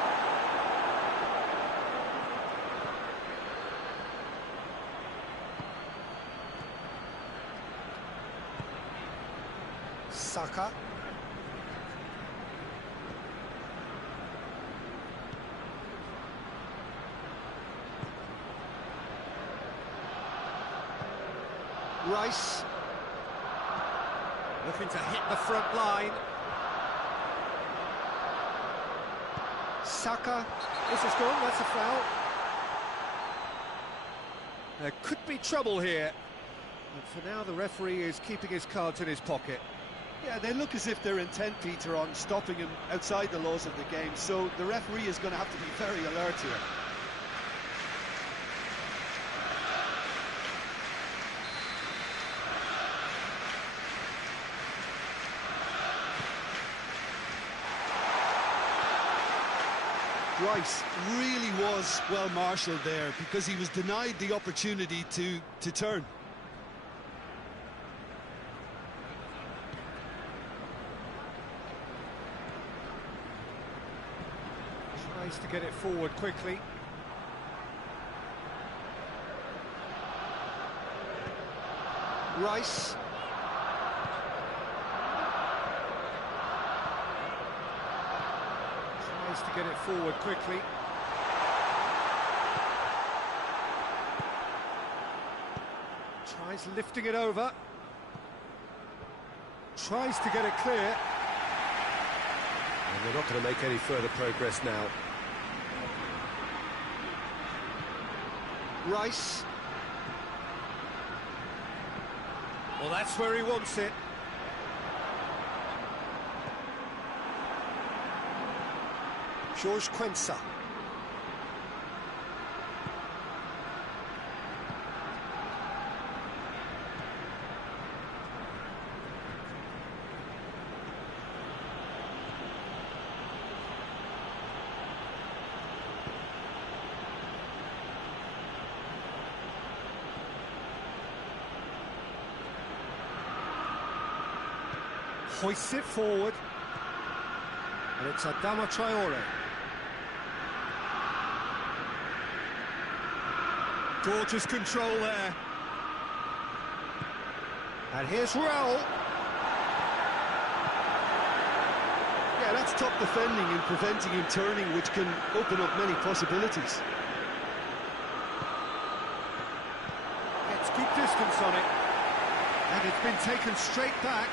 Saka. Rice. Looking to hit the front line. Saka. This is gone, that's a foul. There could be trouble here. But for now, the referee is keeping his cards in his pocket. Yeah, they look as if they're intent, Peter, on stopping him outside the laws of the game, so the referee is going to have to be very alert here. Rice really was well marshalled there because he was denied the opportunity to turn. Tries to get it forward quickly. Rice. Tries to get it forward quickly. Tries lifting it over. Tries to get it clear. And they're not going to make any further progress now. Rice. Well, that's where he wants it. George Quensa. Hoists it forward. And it's Adama Traore. Gorgeous control there. And here's Raul. Yeah, that's top defending and preventing him turning, which can open up many possibilities. Gets good distance on it. And it's been taken straight back.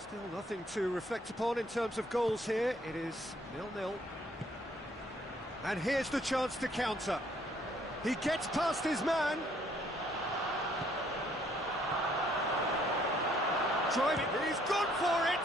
Still nothing to reflect upon in terms of goals here. It is 0-0. And here's the chance to counter. He gets past his man. Driving, he's gone for it!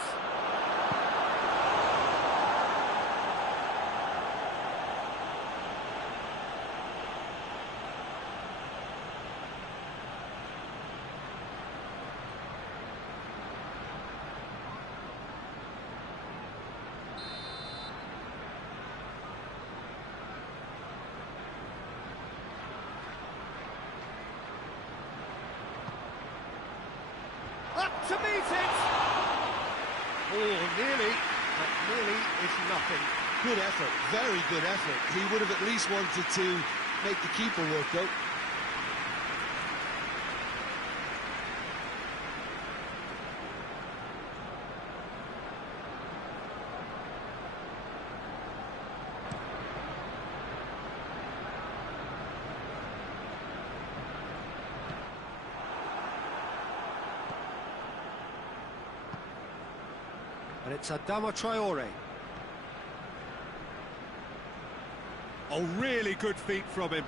Up to meet it! Oh, nearly. That nearly is nothing. Good effort, very good effort. He would have at least wanted to make the keeper work, though. And it's Adama Traore. Oh, really good feet from him.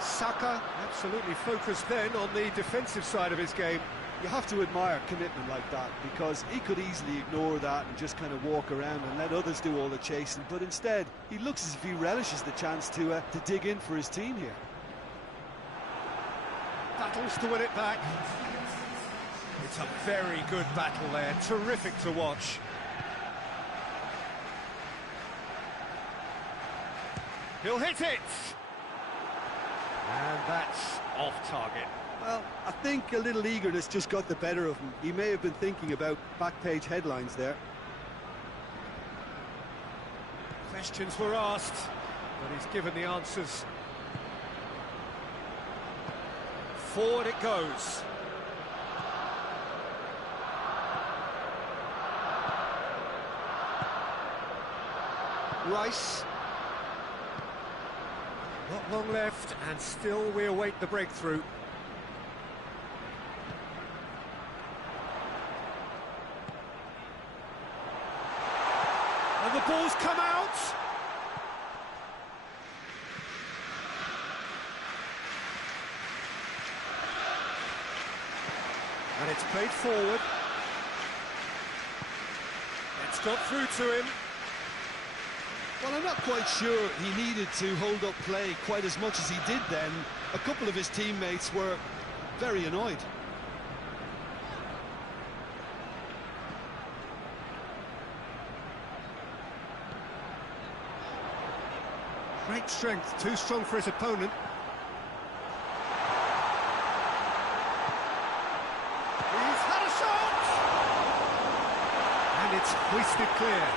Saka absolutely focused then on the defensive side of his game. You have to admire commitment like that, because he could easily ignore that and just kind of walk around and let others do all the chasing, but instead he looks as if he relishes the chance to dig in for his team here. Battles to win it back. It's a very good battle there, terrific to watch. He'll hit it! And that's off target. Well, I think a little eagerness just got the better of him. He may have been thinking about back-page headlines there. Questions were asked, but he's given the answers. Forward it goes. Rice. Not long left, and still we await the breakthrough. And the ball's come out. And it's played forward. It's got through to him. Well, I'm not quite sure he needed to hold up play quite as much as he did then. A couple of his teammates were very annoyed. Great strength, too strong for his opponent. He's had a shot! And it's hoisted clear.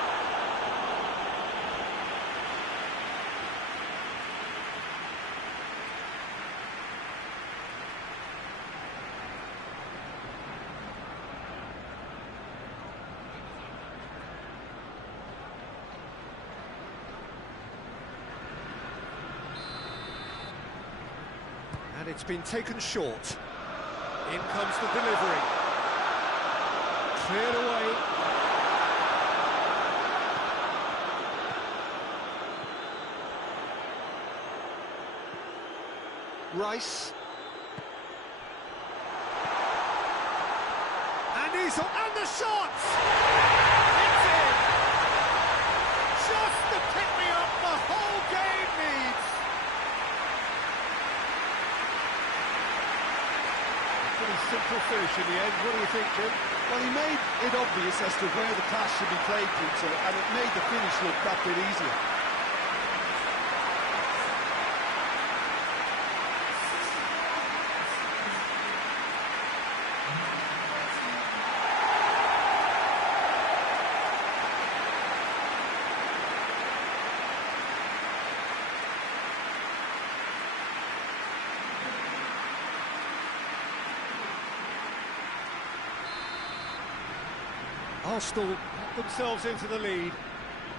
And it's been taken short. In comes the delivery. Cleared away. Rice. And he's on, and the shot! It's in! Just the pick-me-up the whole game needs! Pretty simple finish in the end. What do you think, Jim? Well, he made it obvious as to where the pass should be played to, and it made the finish look that bit easier. Arsenal got themselves into the lead.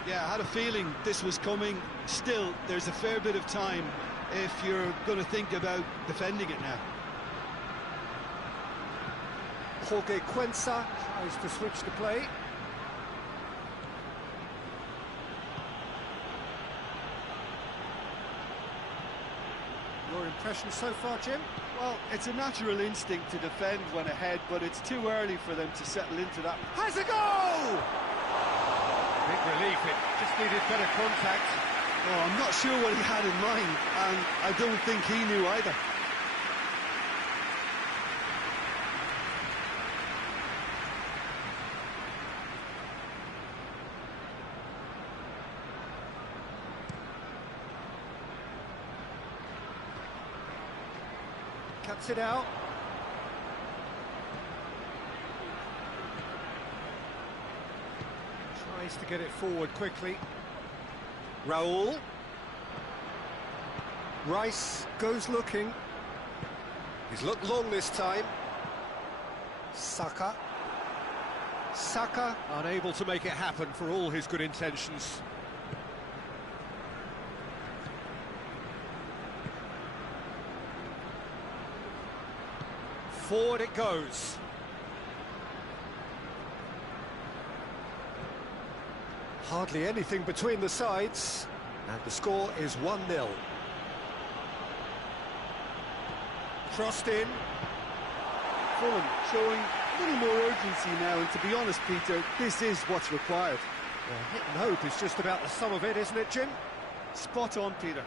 Yeah, I had a feeling this was coming. Still, there's a fair bit of time if you're going to think about defending it now. Jorge Cuenca tries to switch the play. Your impression so far, Jim? Well, it's a natural instinct to defend when ahead, but it's too early for them to settle into that. Has a goal! Big relief, it just needed better contact. Oh, I'm not sure what he had in mind, and I don't think he knew either. Cuts it out. Tries to get it forward quickly. Raul. Rice goes looking. He's looked long this time. Saka. Saka unable to make it happen for all his good intentions. Forward it goes. Hardly anything between the sides, and the score is 1-0. Crossed in. Fulham showing a little more urgency now, and to be honest, Peter, this is what's required. Well, hit and hope is just about the sum of it, isn't it, Jim? Spot on, Peter.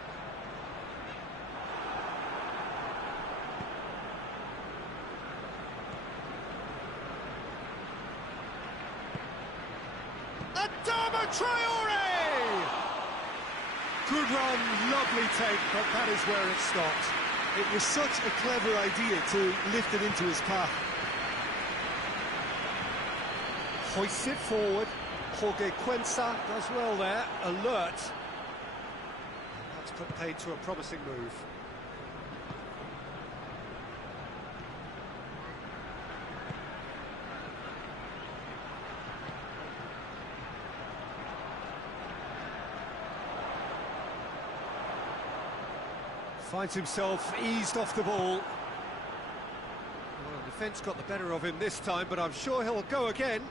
Traore! Good run, lovely take, but that is where it stopped. It was such a clever idea to lift it into his path. Hoists it forward. Jorge Cuenca does well there, alert. That's put paid to a promising move. Finds himself eased off the ball. Well, the defence got the better of him this time, but I'm sure he'll go again.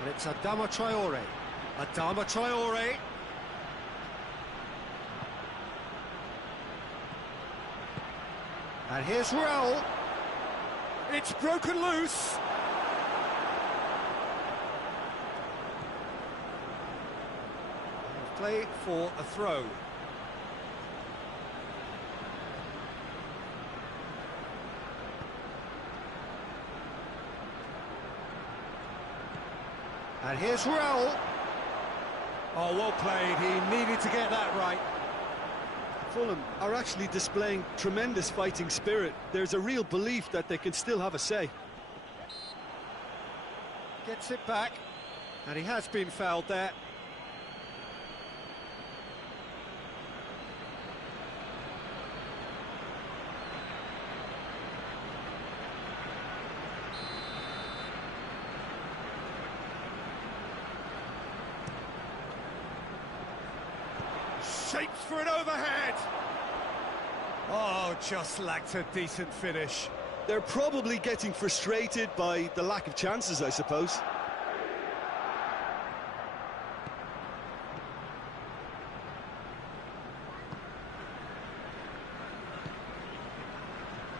And it's Adama Traore. Adama Traore. And here's Raul. It's broken loose. Play for a throw. And here's Raul. Oh, well played. He needed to get that right. Fulham are actually displaying tremendous fighting spirit. There's a real belief that they can still have a say. Gets it back, and he has been fouled there. Shapes for an overhead. Oh, just lacked a decent finish. They're probably getting frustrated by the lack of chances, I suppose.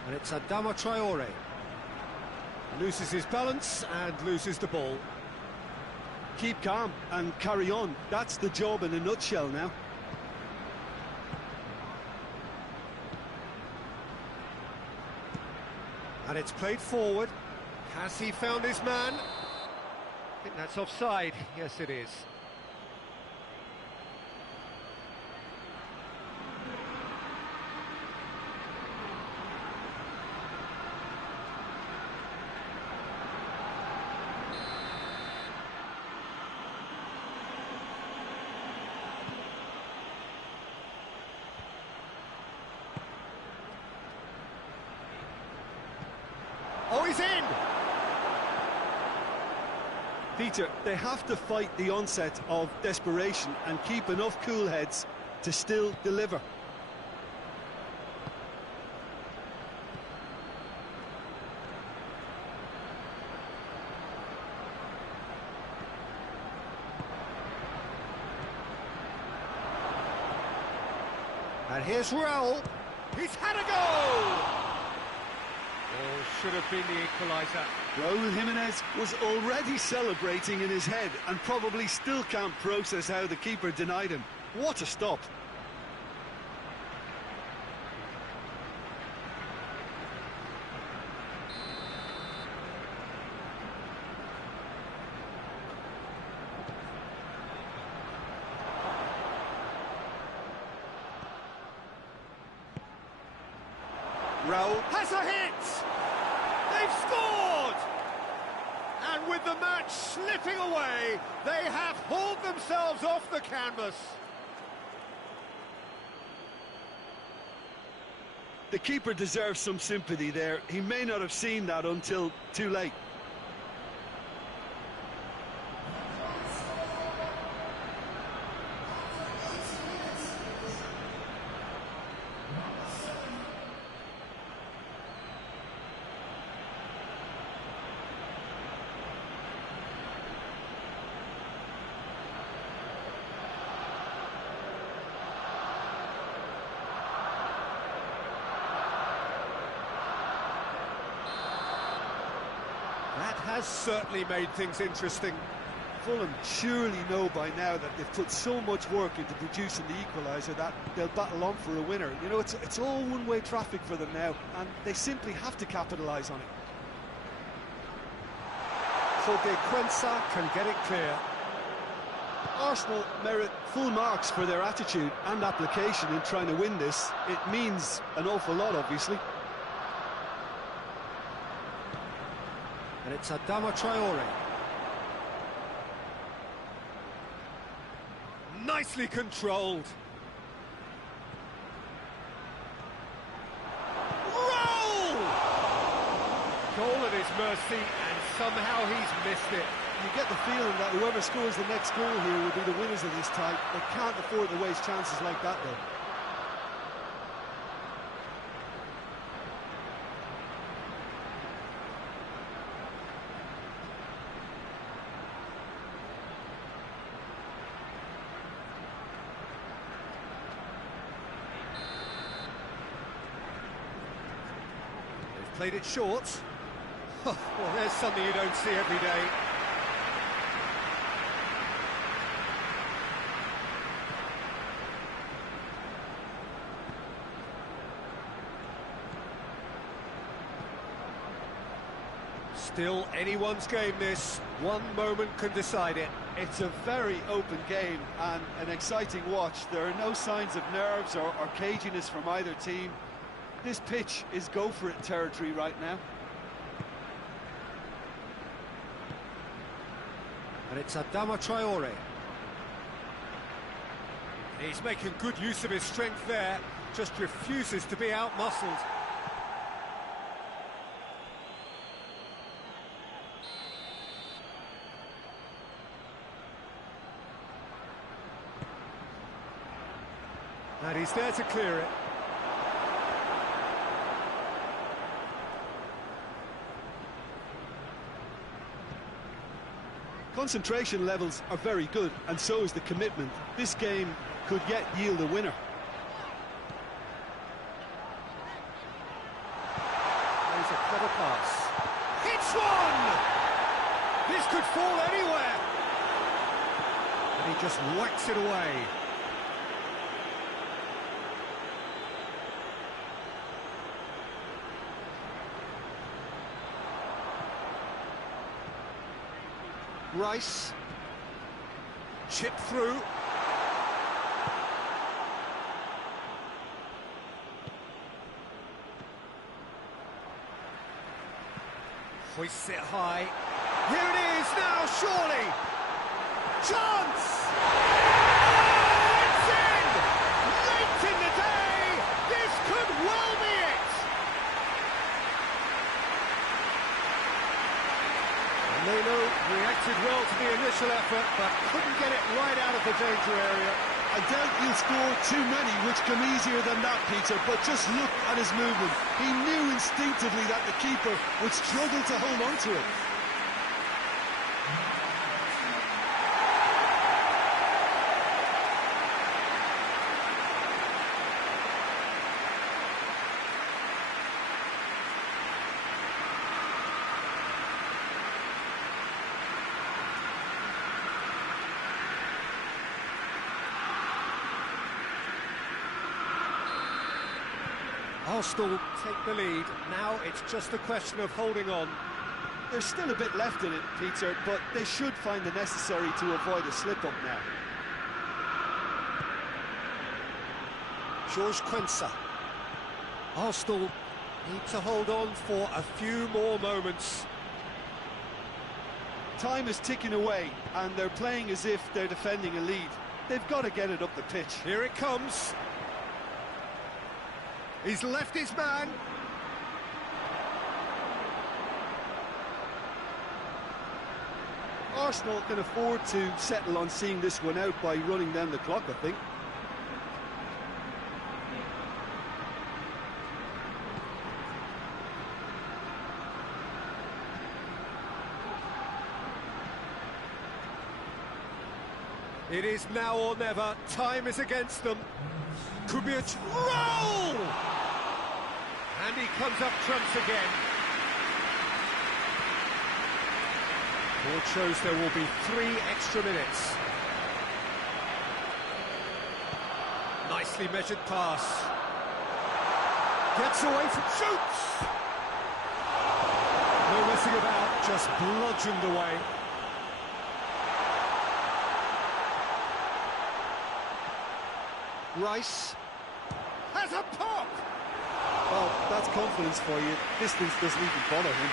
And it's Adama Traore. Loses his balance and loses the ball. Keep calm and carry on. That's the job in a nutshell now. And it's played forward. Has he found his man? I think that's offside. Yes, it is. Oh, he's in! Peter, they have to fight the onset of desperation and keep enough cool heads to still deliver. And here's Raul. He's had a goal! Oh, should have been the equalizer. Raul Jimenez was already celebrating in his head and probably still can't process how the keeper denied him. What a stop. Raul has a hit! They've scored! And with the match slipping away, they have hauled themselves off the canvas. The keeper deserves some sympathy there. He may not have seen that until too late. That has certainly made things interesting. Fulham surely know by now that they've put so much work into producing the equalizer that they'll battle on for a winner. You know, it's all one-way traffic for them now, and they simply have to capitalise on it. So De Quensa can get it clear. Arsenal merit full marks for their attitude and application in trying to win this. It means an awful lot, obviously. And it's Adama Traore. Nicely controlled. Roll! Goal at his mercy, and somehow he's missed it. You get the feeling that whoever scores the next goal here will be the winners of this tie. They can't afford to waste chances like that, though. They've played it short. Well, there's something you don't see every day. Still anyone's game, this. One moment can decide it. It's a very open game and an exciting watch. There are no signs of nerves or caginess from either team. This pitch is go-for-it territory right now. And it's Adama Traore. He's making good use of his strength there, just refuses to be out-muscled. And he's there to clear it. Concentration levels are very good, and so is the commitment. This game could yet yield a winner. There's a clever pass. Hits one! This could fall anywhere! And he just whacks it away. Rice, chip through. Hoists it high. Here it is now, surely. Chance! Oh, it's in! Late in the day, this could well be it! Leno reacted well to the initial effort, but couldn't get it right out of the danger area. I doubt he'll score too many, which come easier than that, Peter, but just look at his movement. He knew instinctively that the keeper would struggle to hold on to it. Arsenal take the lead. Now it's just a question of holding on. There's still a bit left in it, Peter, but they should find the necessary to avoid a slip-up now. George Quensa. Arsenal need to hold on for a few more moments. Time is ticking away, and they're playing as if they're defending a lead. They've got to get it up the pitch. Here it comes. He's left his man. Arsenal can afford to settle on seeing this one out by running down the clock, I think. It is now or never. Time is against them. Could be a roll! And he comes up trumps again. Board shows there will be 3 extra minutes. Nicely measured pass. Gets away from shoots! No messing about, just bludgeoned away. Rice has a pop! Well, that's confidence for you. Distance doesn't even bother him.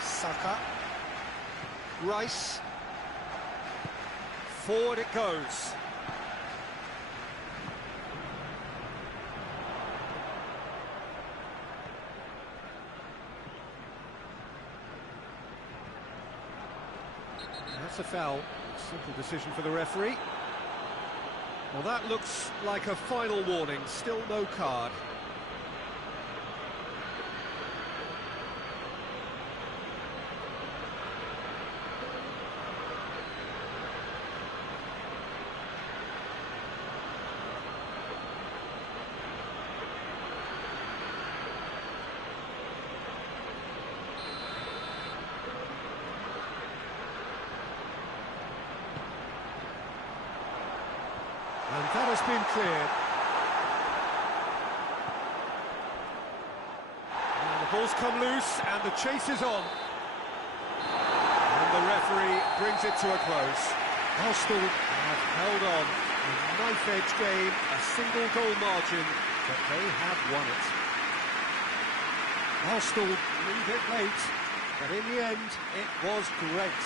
Saka. Rice. Forward it goes. That's a foul. Simple decision for the referee. Well, that looks like a final warning. Still no card. And that has been cleared. And the ball's come loose and the chase is on. And the referee brings it to a close. Arsenal have held on. A knife-edge game, a single goal margin, but they have won it. Arsenal leave it late, but in the end, it was great.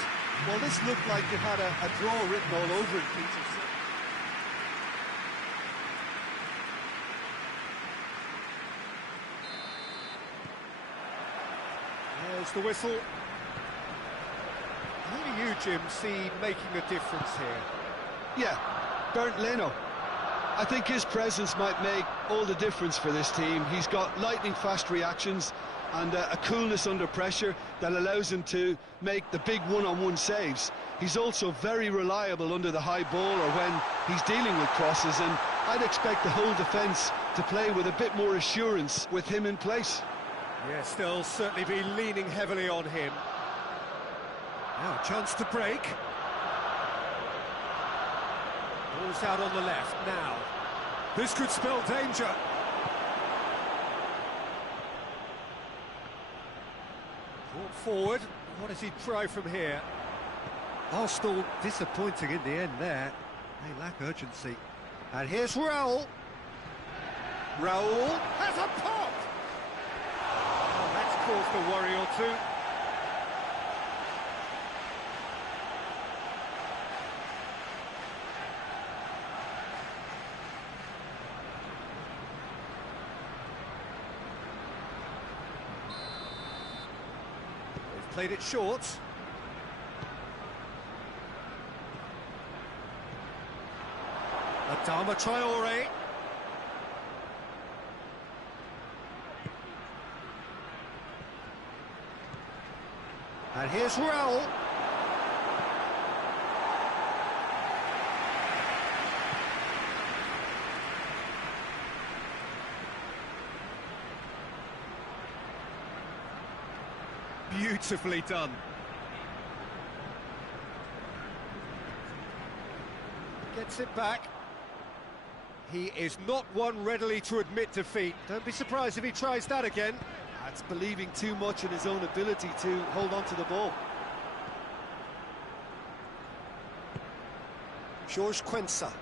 Well, this looked like it had a draw written all over it, Peter. There's the whistle. Who do you, Jim, see making a difference here? Yeah, Bernd Leno. I think his presence might make all the difference for this team. He's got lightning-fast reactions and a coolness under pressure that allows him to make the big one-on-one saves. He's also very reliable under the high ball or when he's dealing with crosses, and I'd expect the whole defence to play with a bit more assurance with him in place. Yes, they'll certainly be leaning heavily on him. Now, a chance to break. Ball's out on the left now. This could spell danger. Brought forward. What does he try from here? Arsenal disappointing in the end there. They lack urgency. And here's Raul. Raul has a pop! Oh, that's caused a worry or two. They've played it short. Adama Traore. And here's Raul. Beautifully done. Gets it back. He is not one readily to admit defeat. Don't be surprised if he tries that again. That's believing too much in his own ability to hold on to the ball. George Quensa.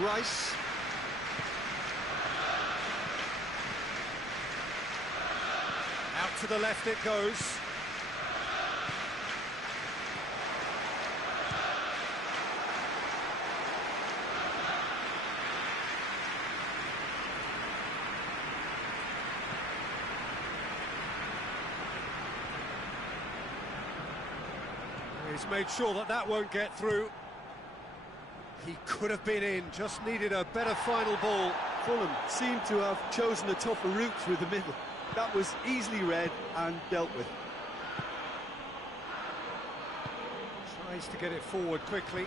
Rice. Out to the left it goes. He's made sure that that won't get through. He could have been in, just needed a better final ball. Fulham seem to have chosen a tougher route through the middle. That was easily read and dealt with. Tries to get it forward quickly.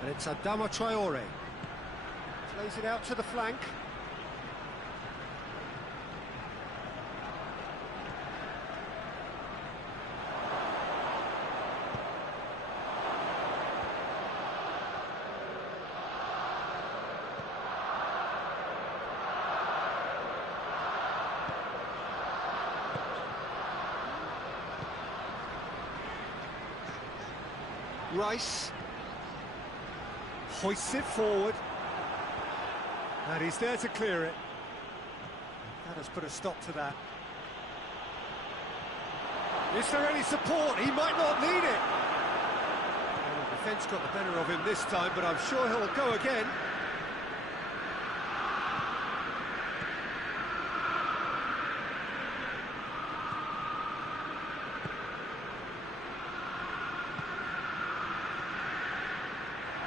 And it's Adama Traore. Plays it out to the flank. Rice hoists it forward, and he's there to clear it. That has put a stop to that. Is there any support? He might not need it. Well, the defence got the better of him this time, but I'm sure he'll go again.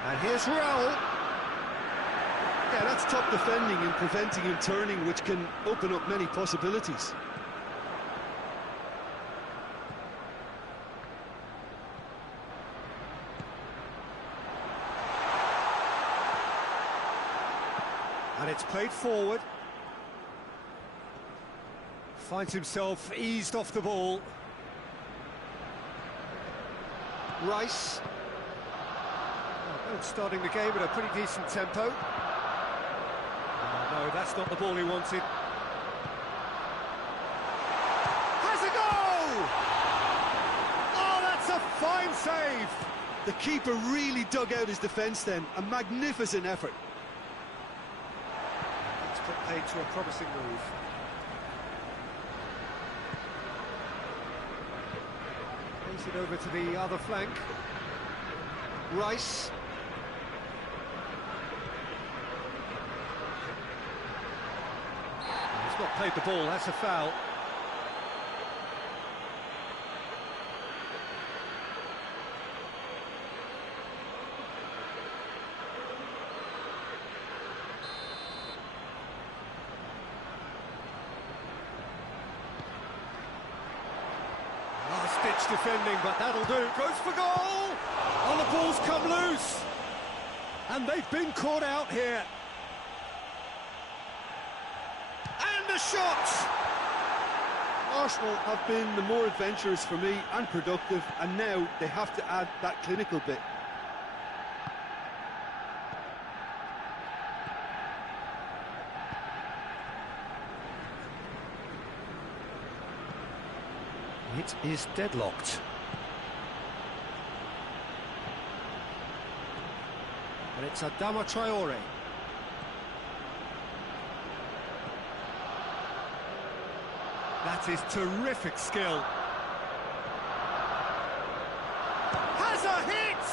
And here's Raul. Yeah, that's top defending and preventing him turning, which can open up many possibilities. And it's played forward. Finds himself eased off the ball. Rice. Both starting the game at a pretty decent tempo. No, that's not the ball he wanted. Has a goal! Oh, that's a fine save! The keeper really dug out his defence then. A magnificent effort. Let's put paid to a promising move. Plays it over to the other flank. Rice. He's not played the ball, that's a foul. Last-ditch defending, but that'll do. Goes for goal! Oh, the ball's come loose! And they've been caught out here. And a shot! Arsenal have been the more adventurous for me and productive, and now they have to add that clinical bit. It is deadlocked. And it's Adama Traore. That is terrific skill. Has a hit!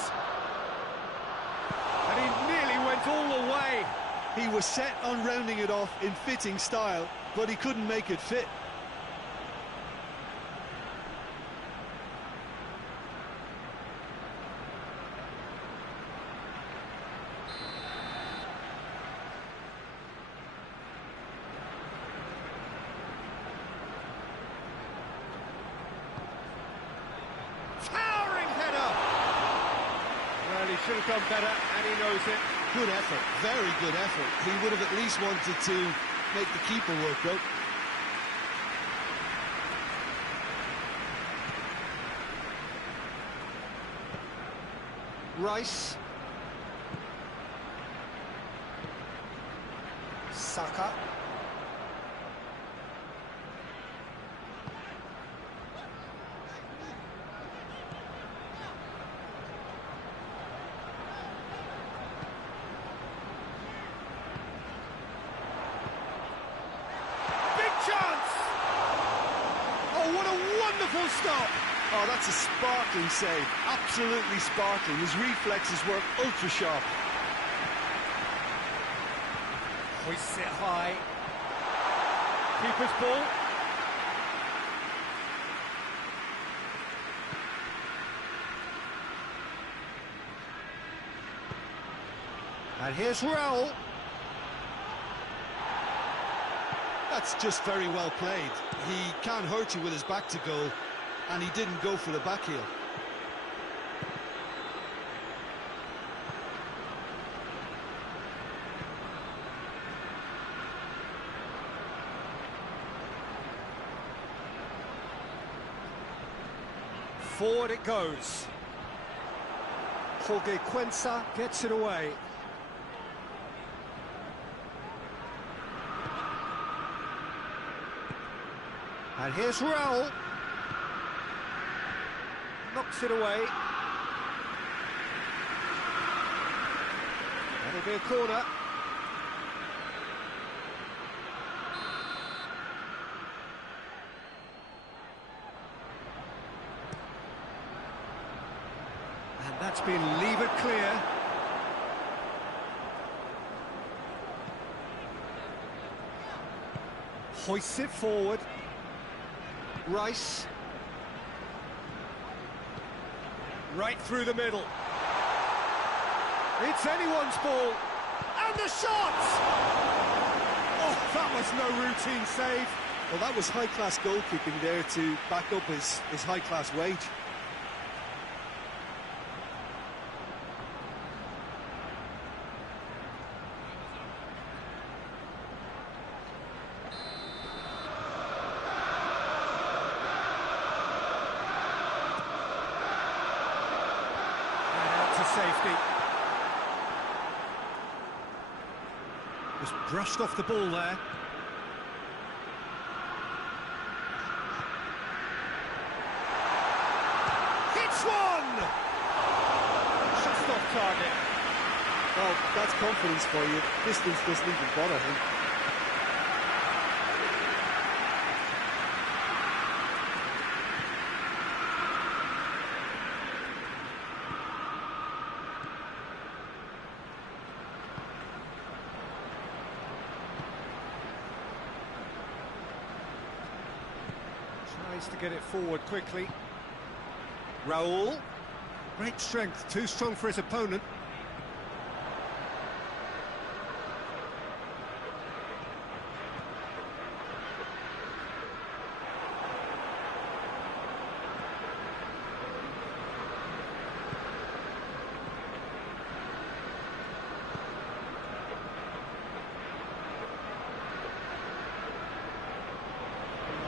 And he nearly went all the way. He was set on rounding it off in fitting style, but he couldn't make it fit. Towering header! Well, he should have done better, and he knows it. Good effort, very good effort. He would have at least wanted to make the keeper work out. Rice. Saka. What a wonderful stop! Oh, that's a sparkling save. Absolutely sparkling. His reflexes work ultra sharp. Hoists it high. Keeper's ball. And here's Raul. That's just very well played. He can't hurt you with his back to goal, and he didn't go for the back heel. Forward it goes. Jorge Cuenca gets it away. And here's Raul. Knocks it away. That'll be a corner. And that's been levered clear. Hoists it forward. Rice. Right through the middle. It's anyone's ball. And the shot! Oh, that was no routine save. Well, that was high-class goalkeeping there to back up his high-class wage. Safety. Just brushed off the ball there. Hits one! Just off target. Well, that's confidence for you. Distance doesn't even bother him. Tries to get it forward quickly. Raul. Great strength, too strong for his opponent.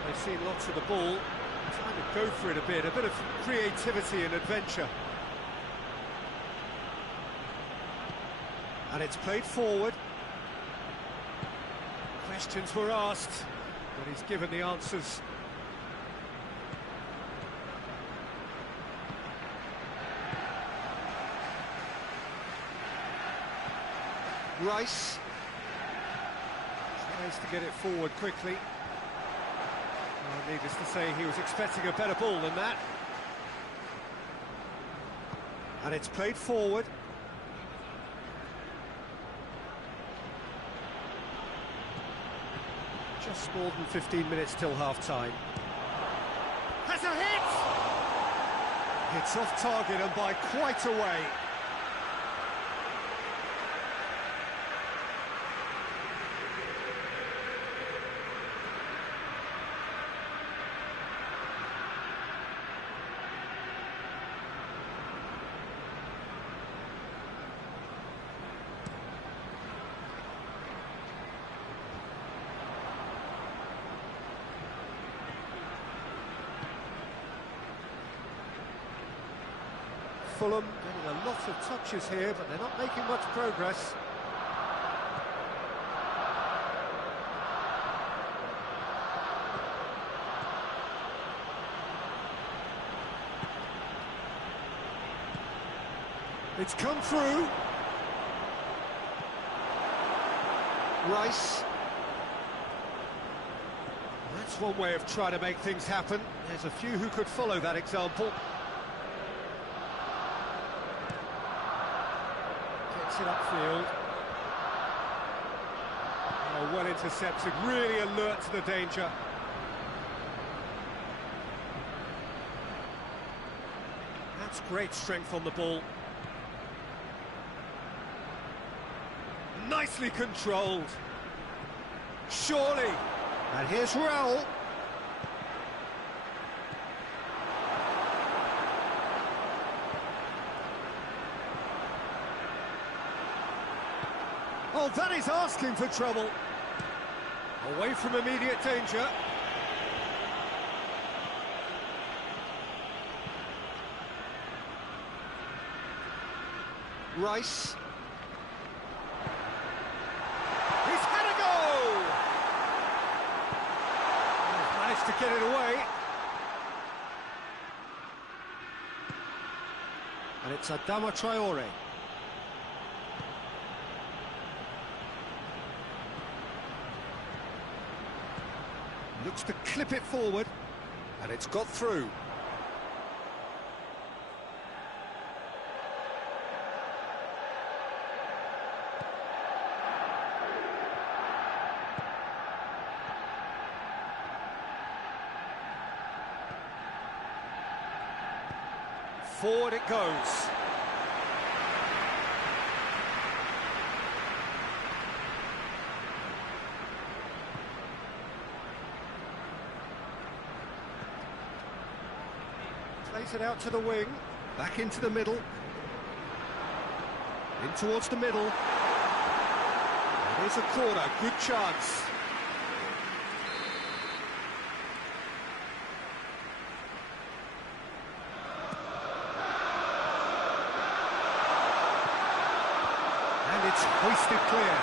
They've seen lots of the ball, trying to go for it a bit of creativity and adventure. And it's played forward. Questions were asked, but he's given the answers. Rice tries to get it forward quickly. Well, needless to say, he was expecting a better ball than that. And it's played forward. Just more than 15 minutes till half-time. Has a hit! It's off target and by quite a way. Fulham getting a lot of touches here, but they're not making much progress. It's come through. Rice. That's one way of trying to make things happen. There's a few who could follow that example. Gets it upfield. Oh, well intercepted, really alert to the danger. That's great strength on the ball. Nicely controlled. Surely. And here's Raul. Oh, that is asking for trouble. Away from immediate danger. Rice. He's had a go! He's managed to get it away. And it's Adama Traore. Looks to clip it forward, and it's got through. Forward it goes. Plays it out to the wing, back into the middle. In towards the middle. Here's a corner, good chance. And it's hoisted clear.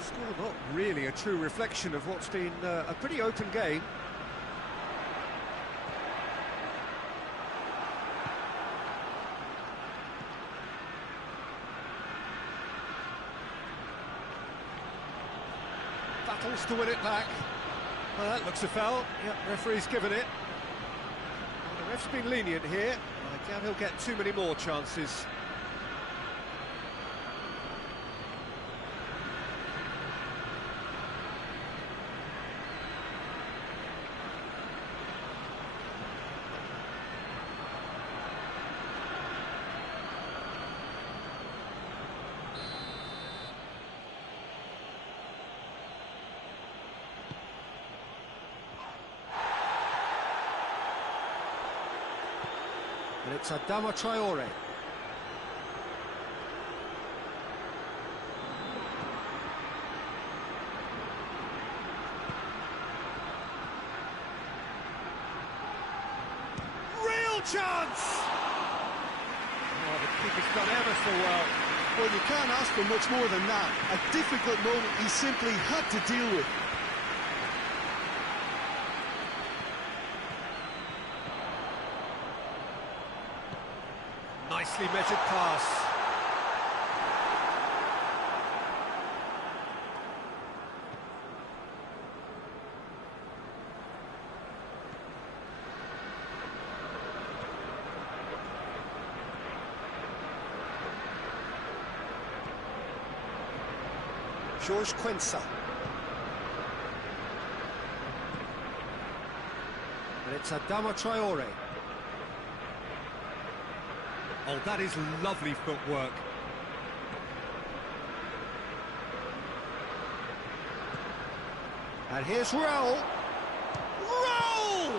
Score not really a true reflection of what's been a pretty open game. Battles to win it back. Well, that looks a foul. Yep, referee's given it. Well, the ref's been lenient here. I doubt he'll get too many more chances. And it's Adama Traore. Real chance! Oh, the keeper's done ever so well. Well, you can't ask for much more than that. A difficult moment he simply had to deal with. Nicely measured pass. George Quensa. And it's Adama Traore. Oh, that is lovely footwork. And here's Raul. Raul!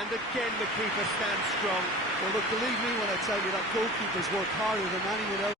And again the keeper stands strong. Well, look, believe me when I tell you that goalkeepers work harder than anyone else.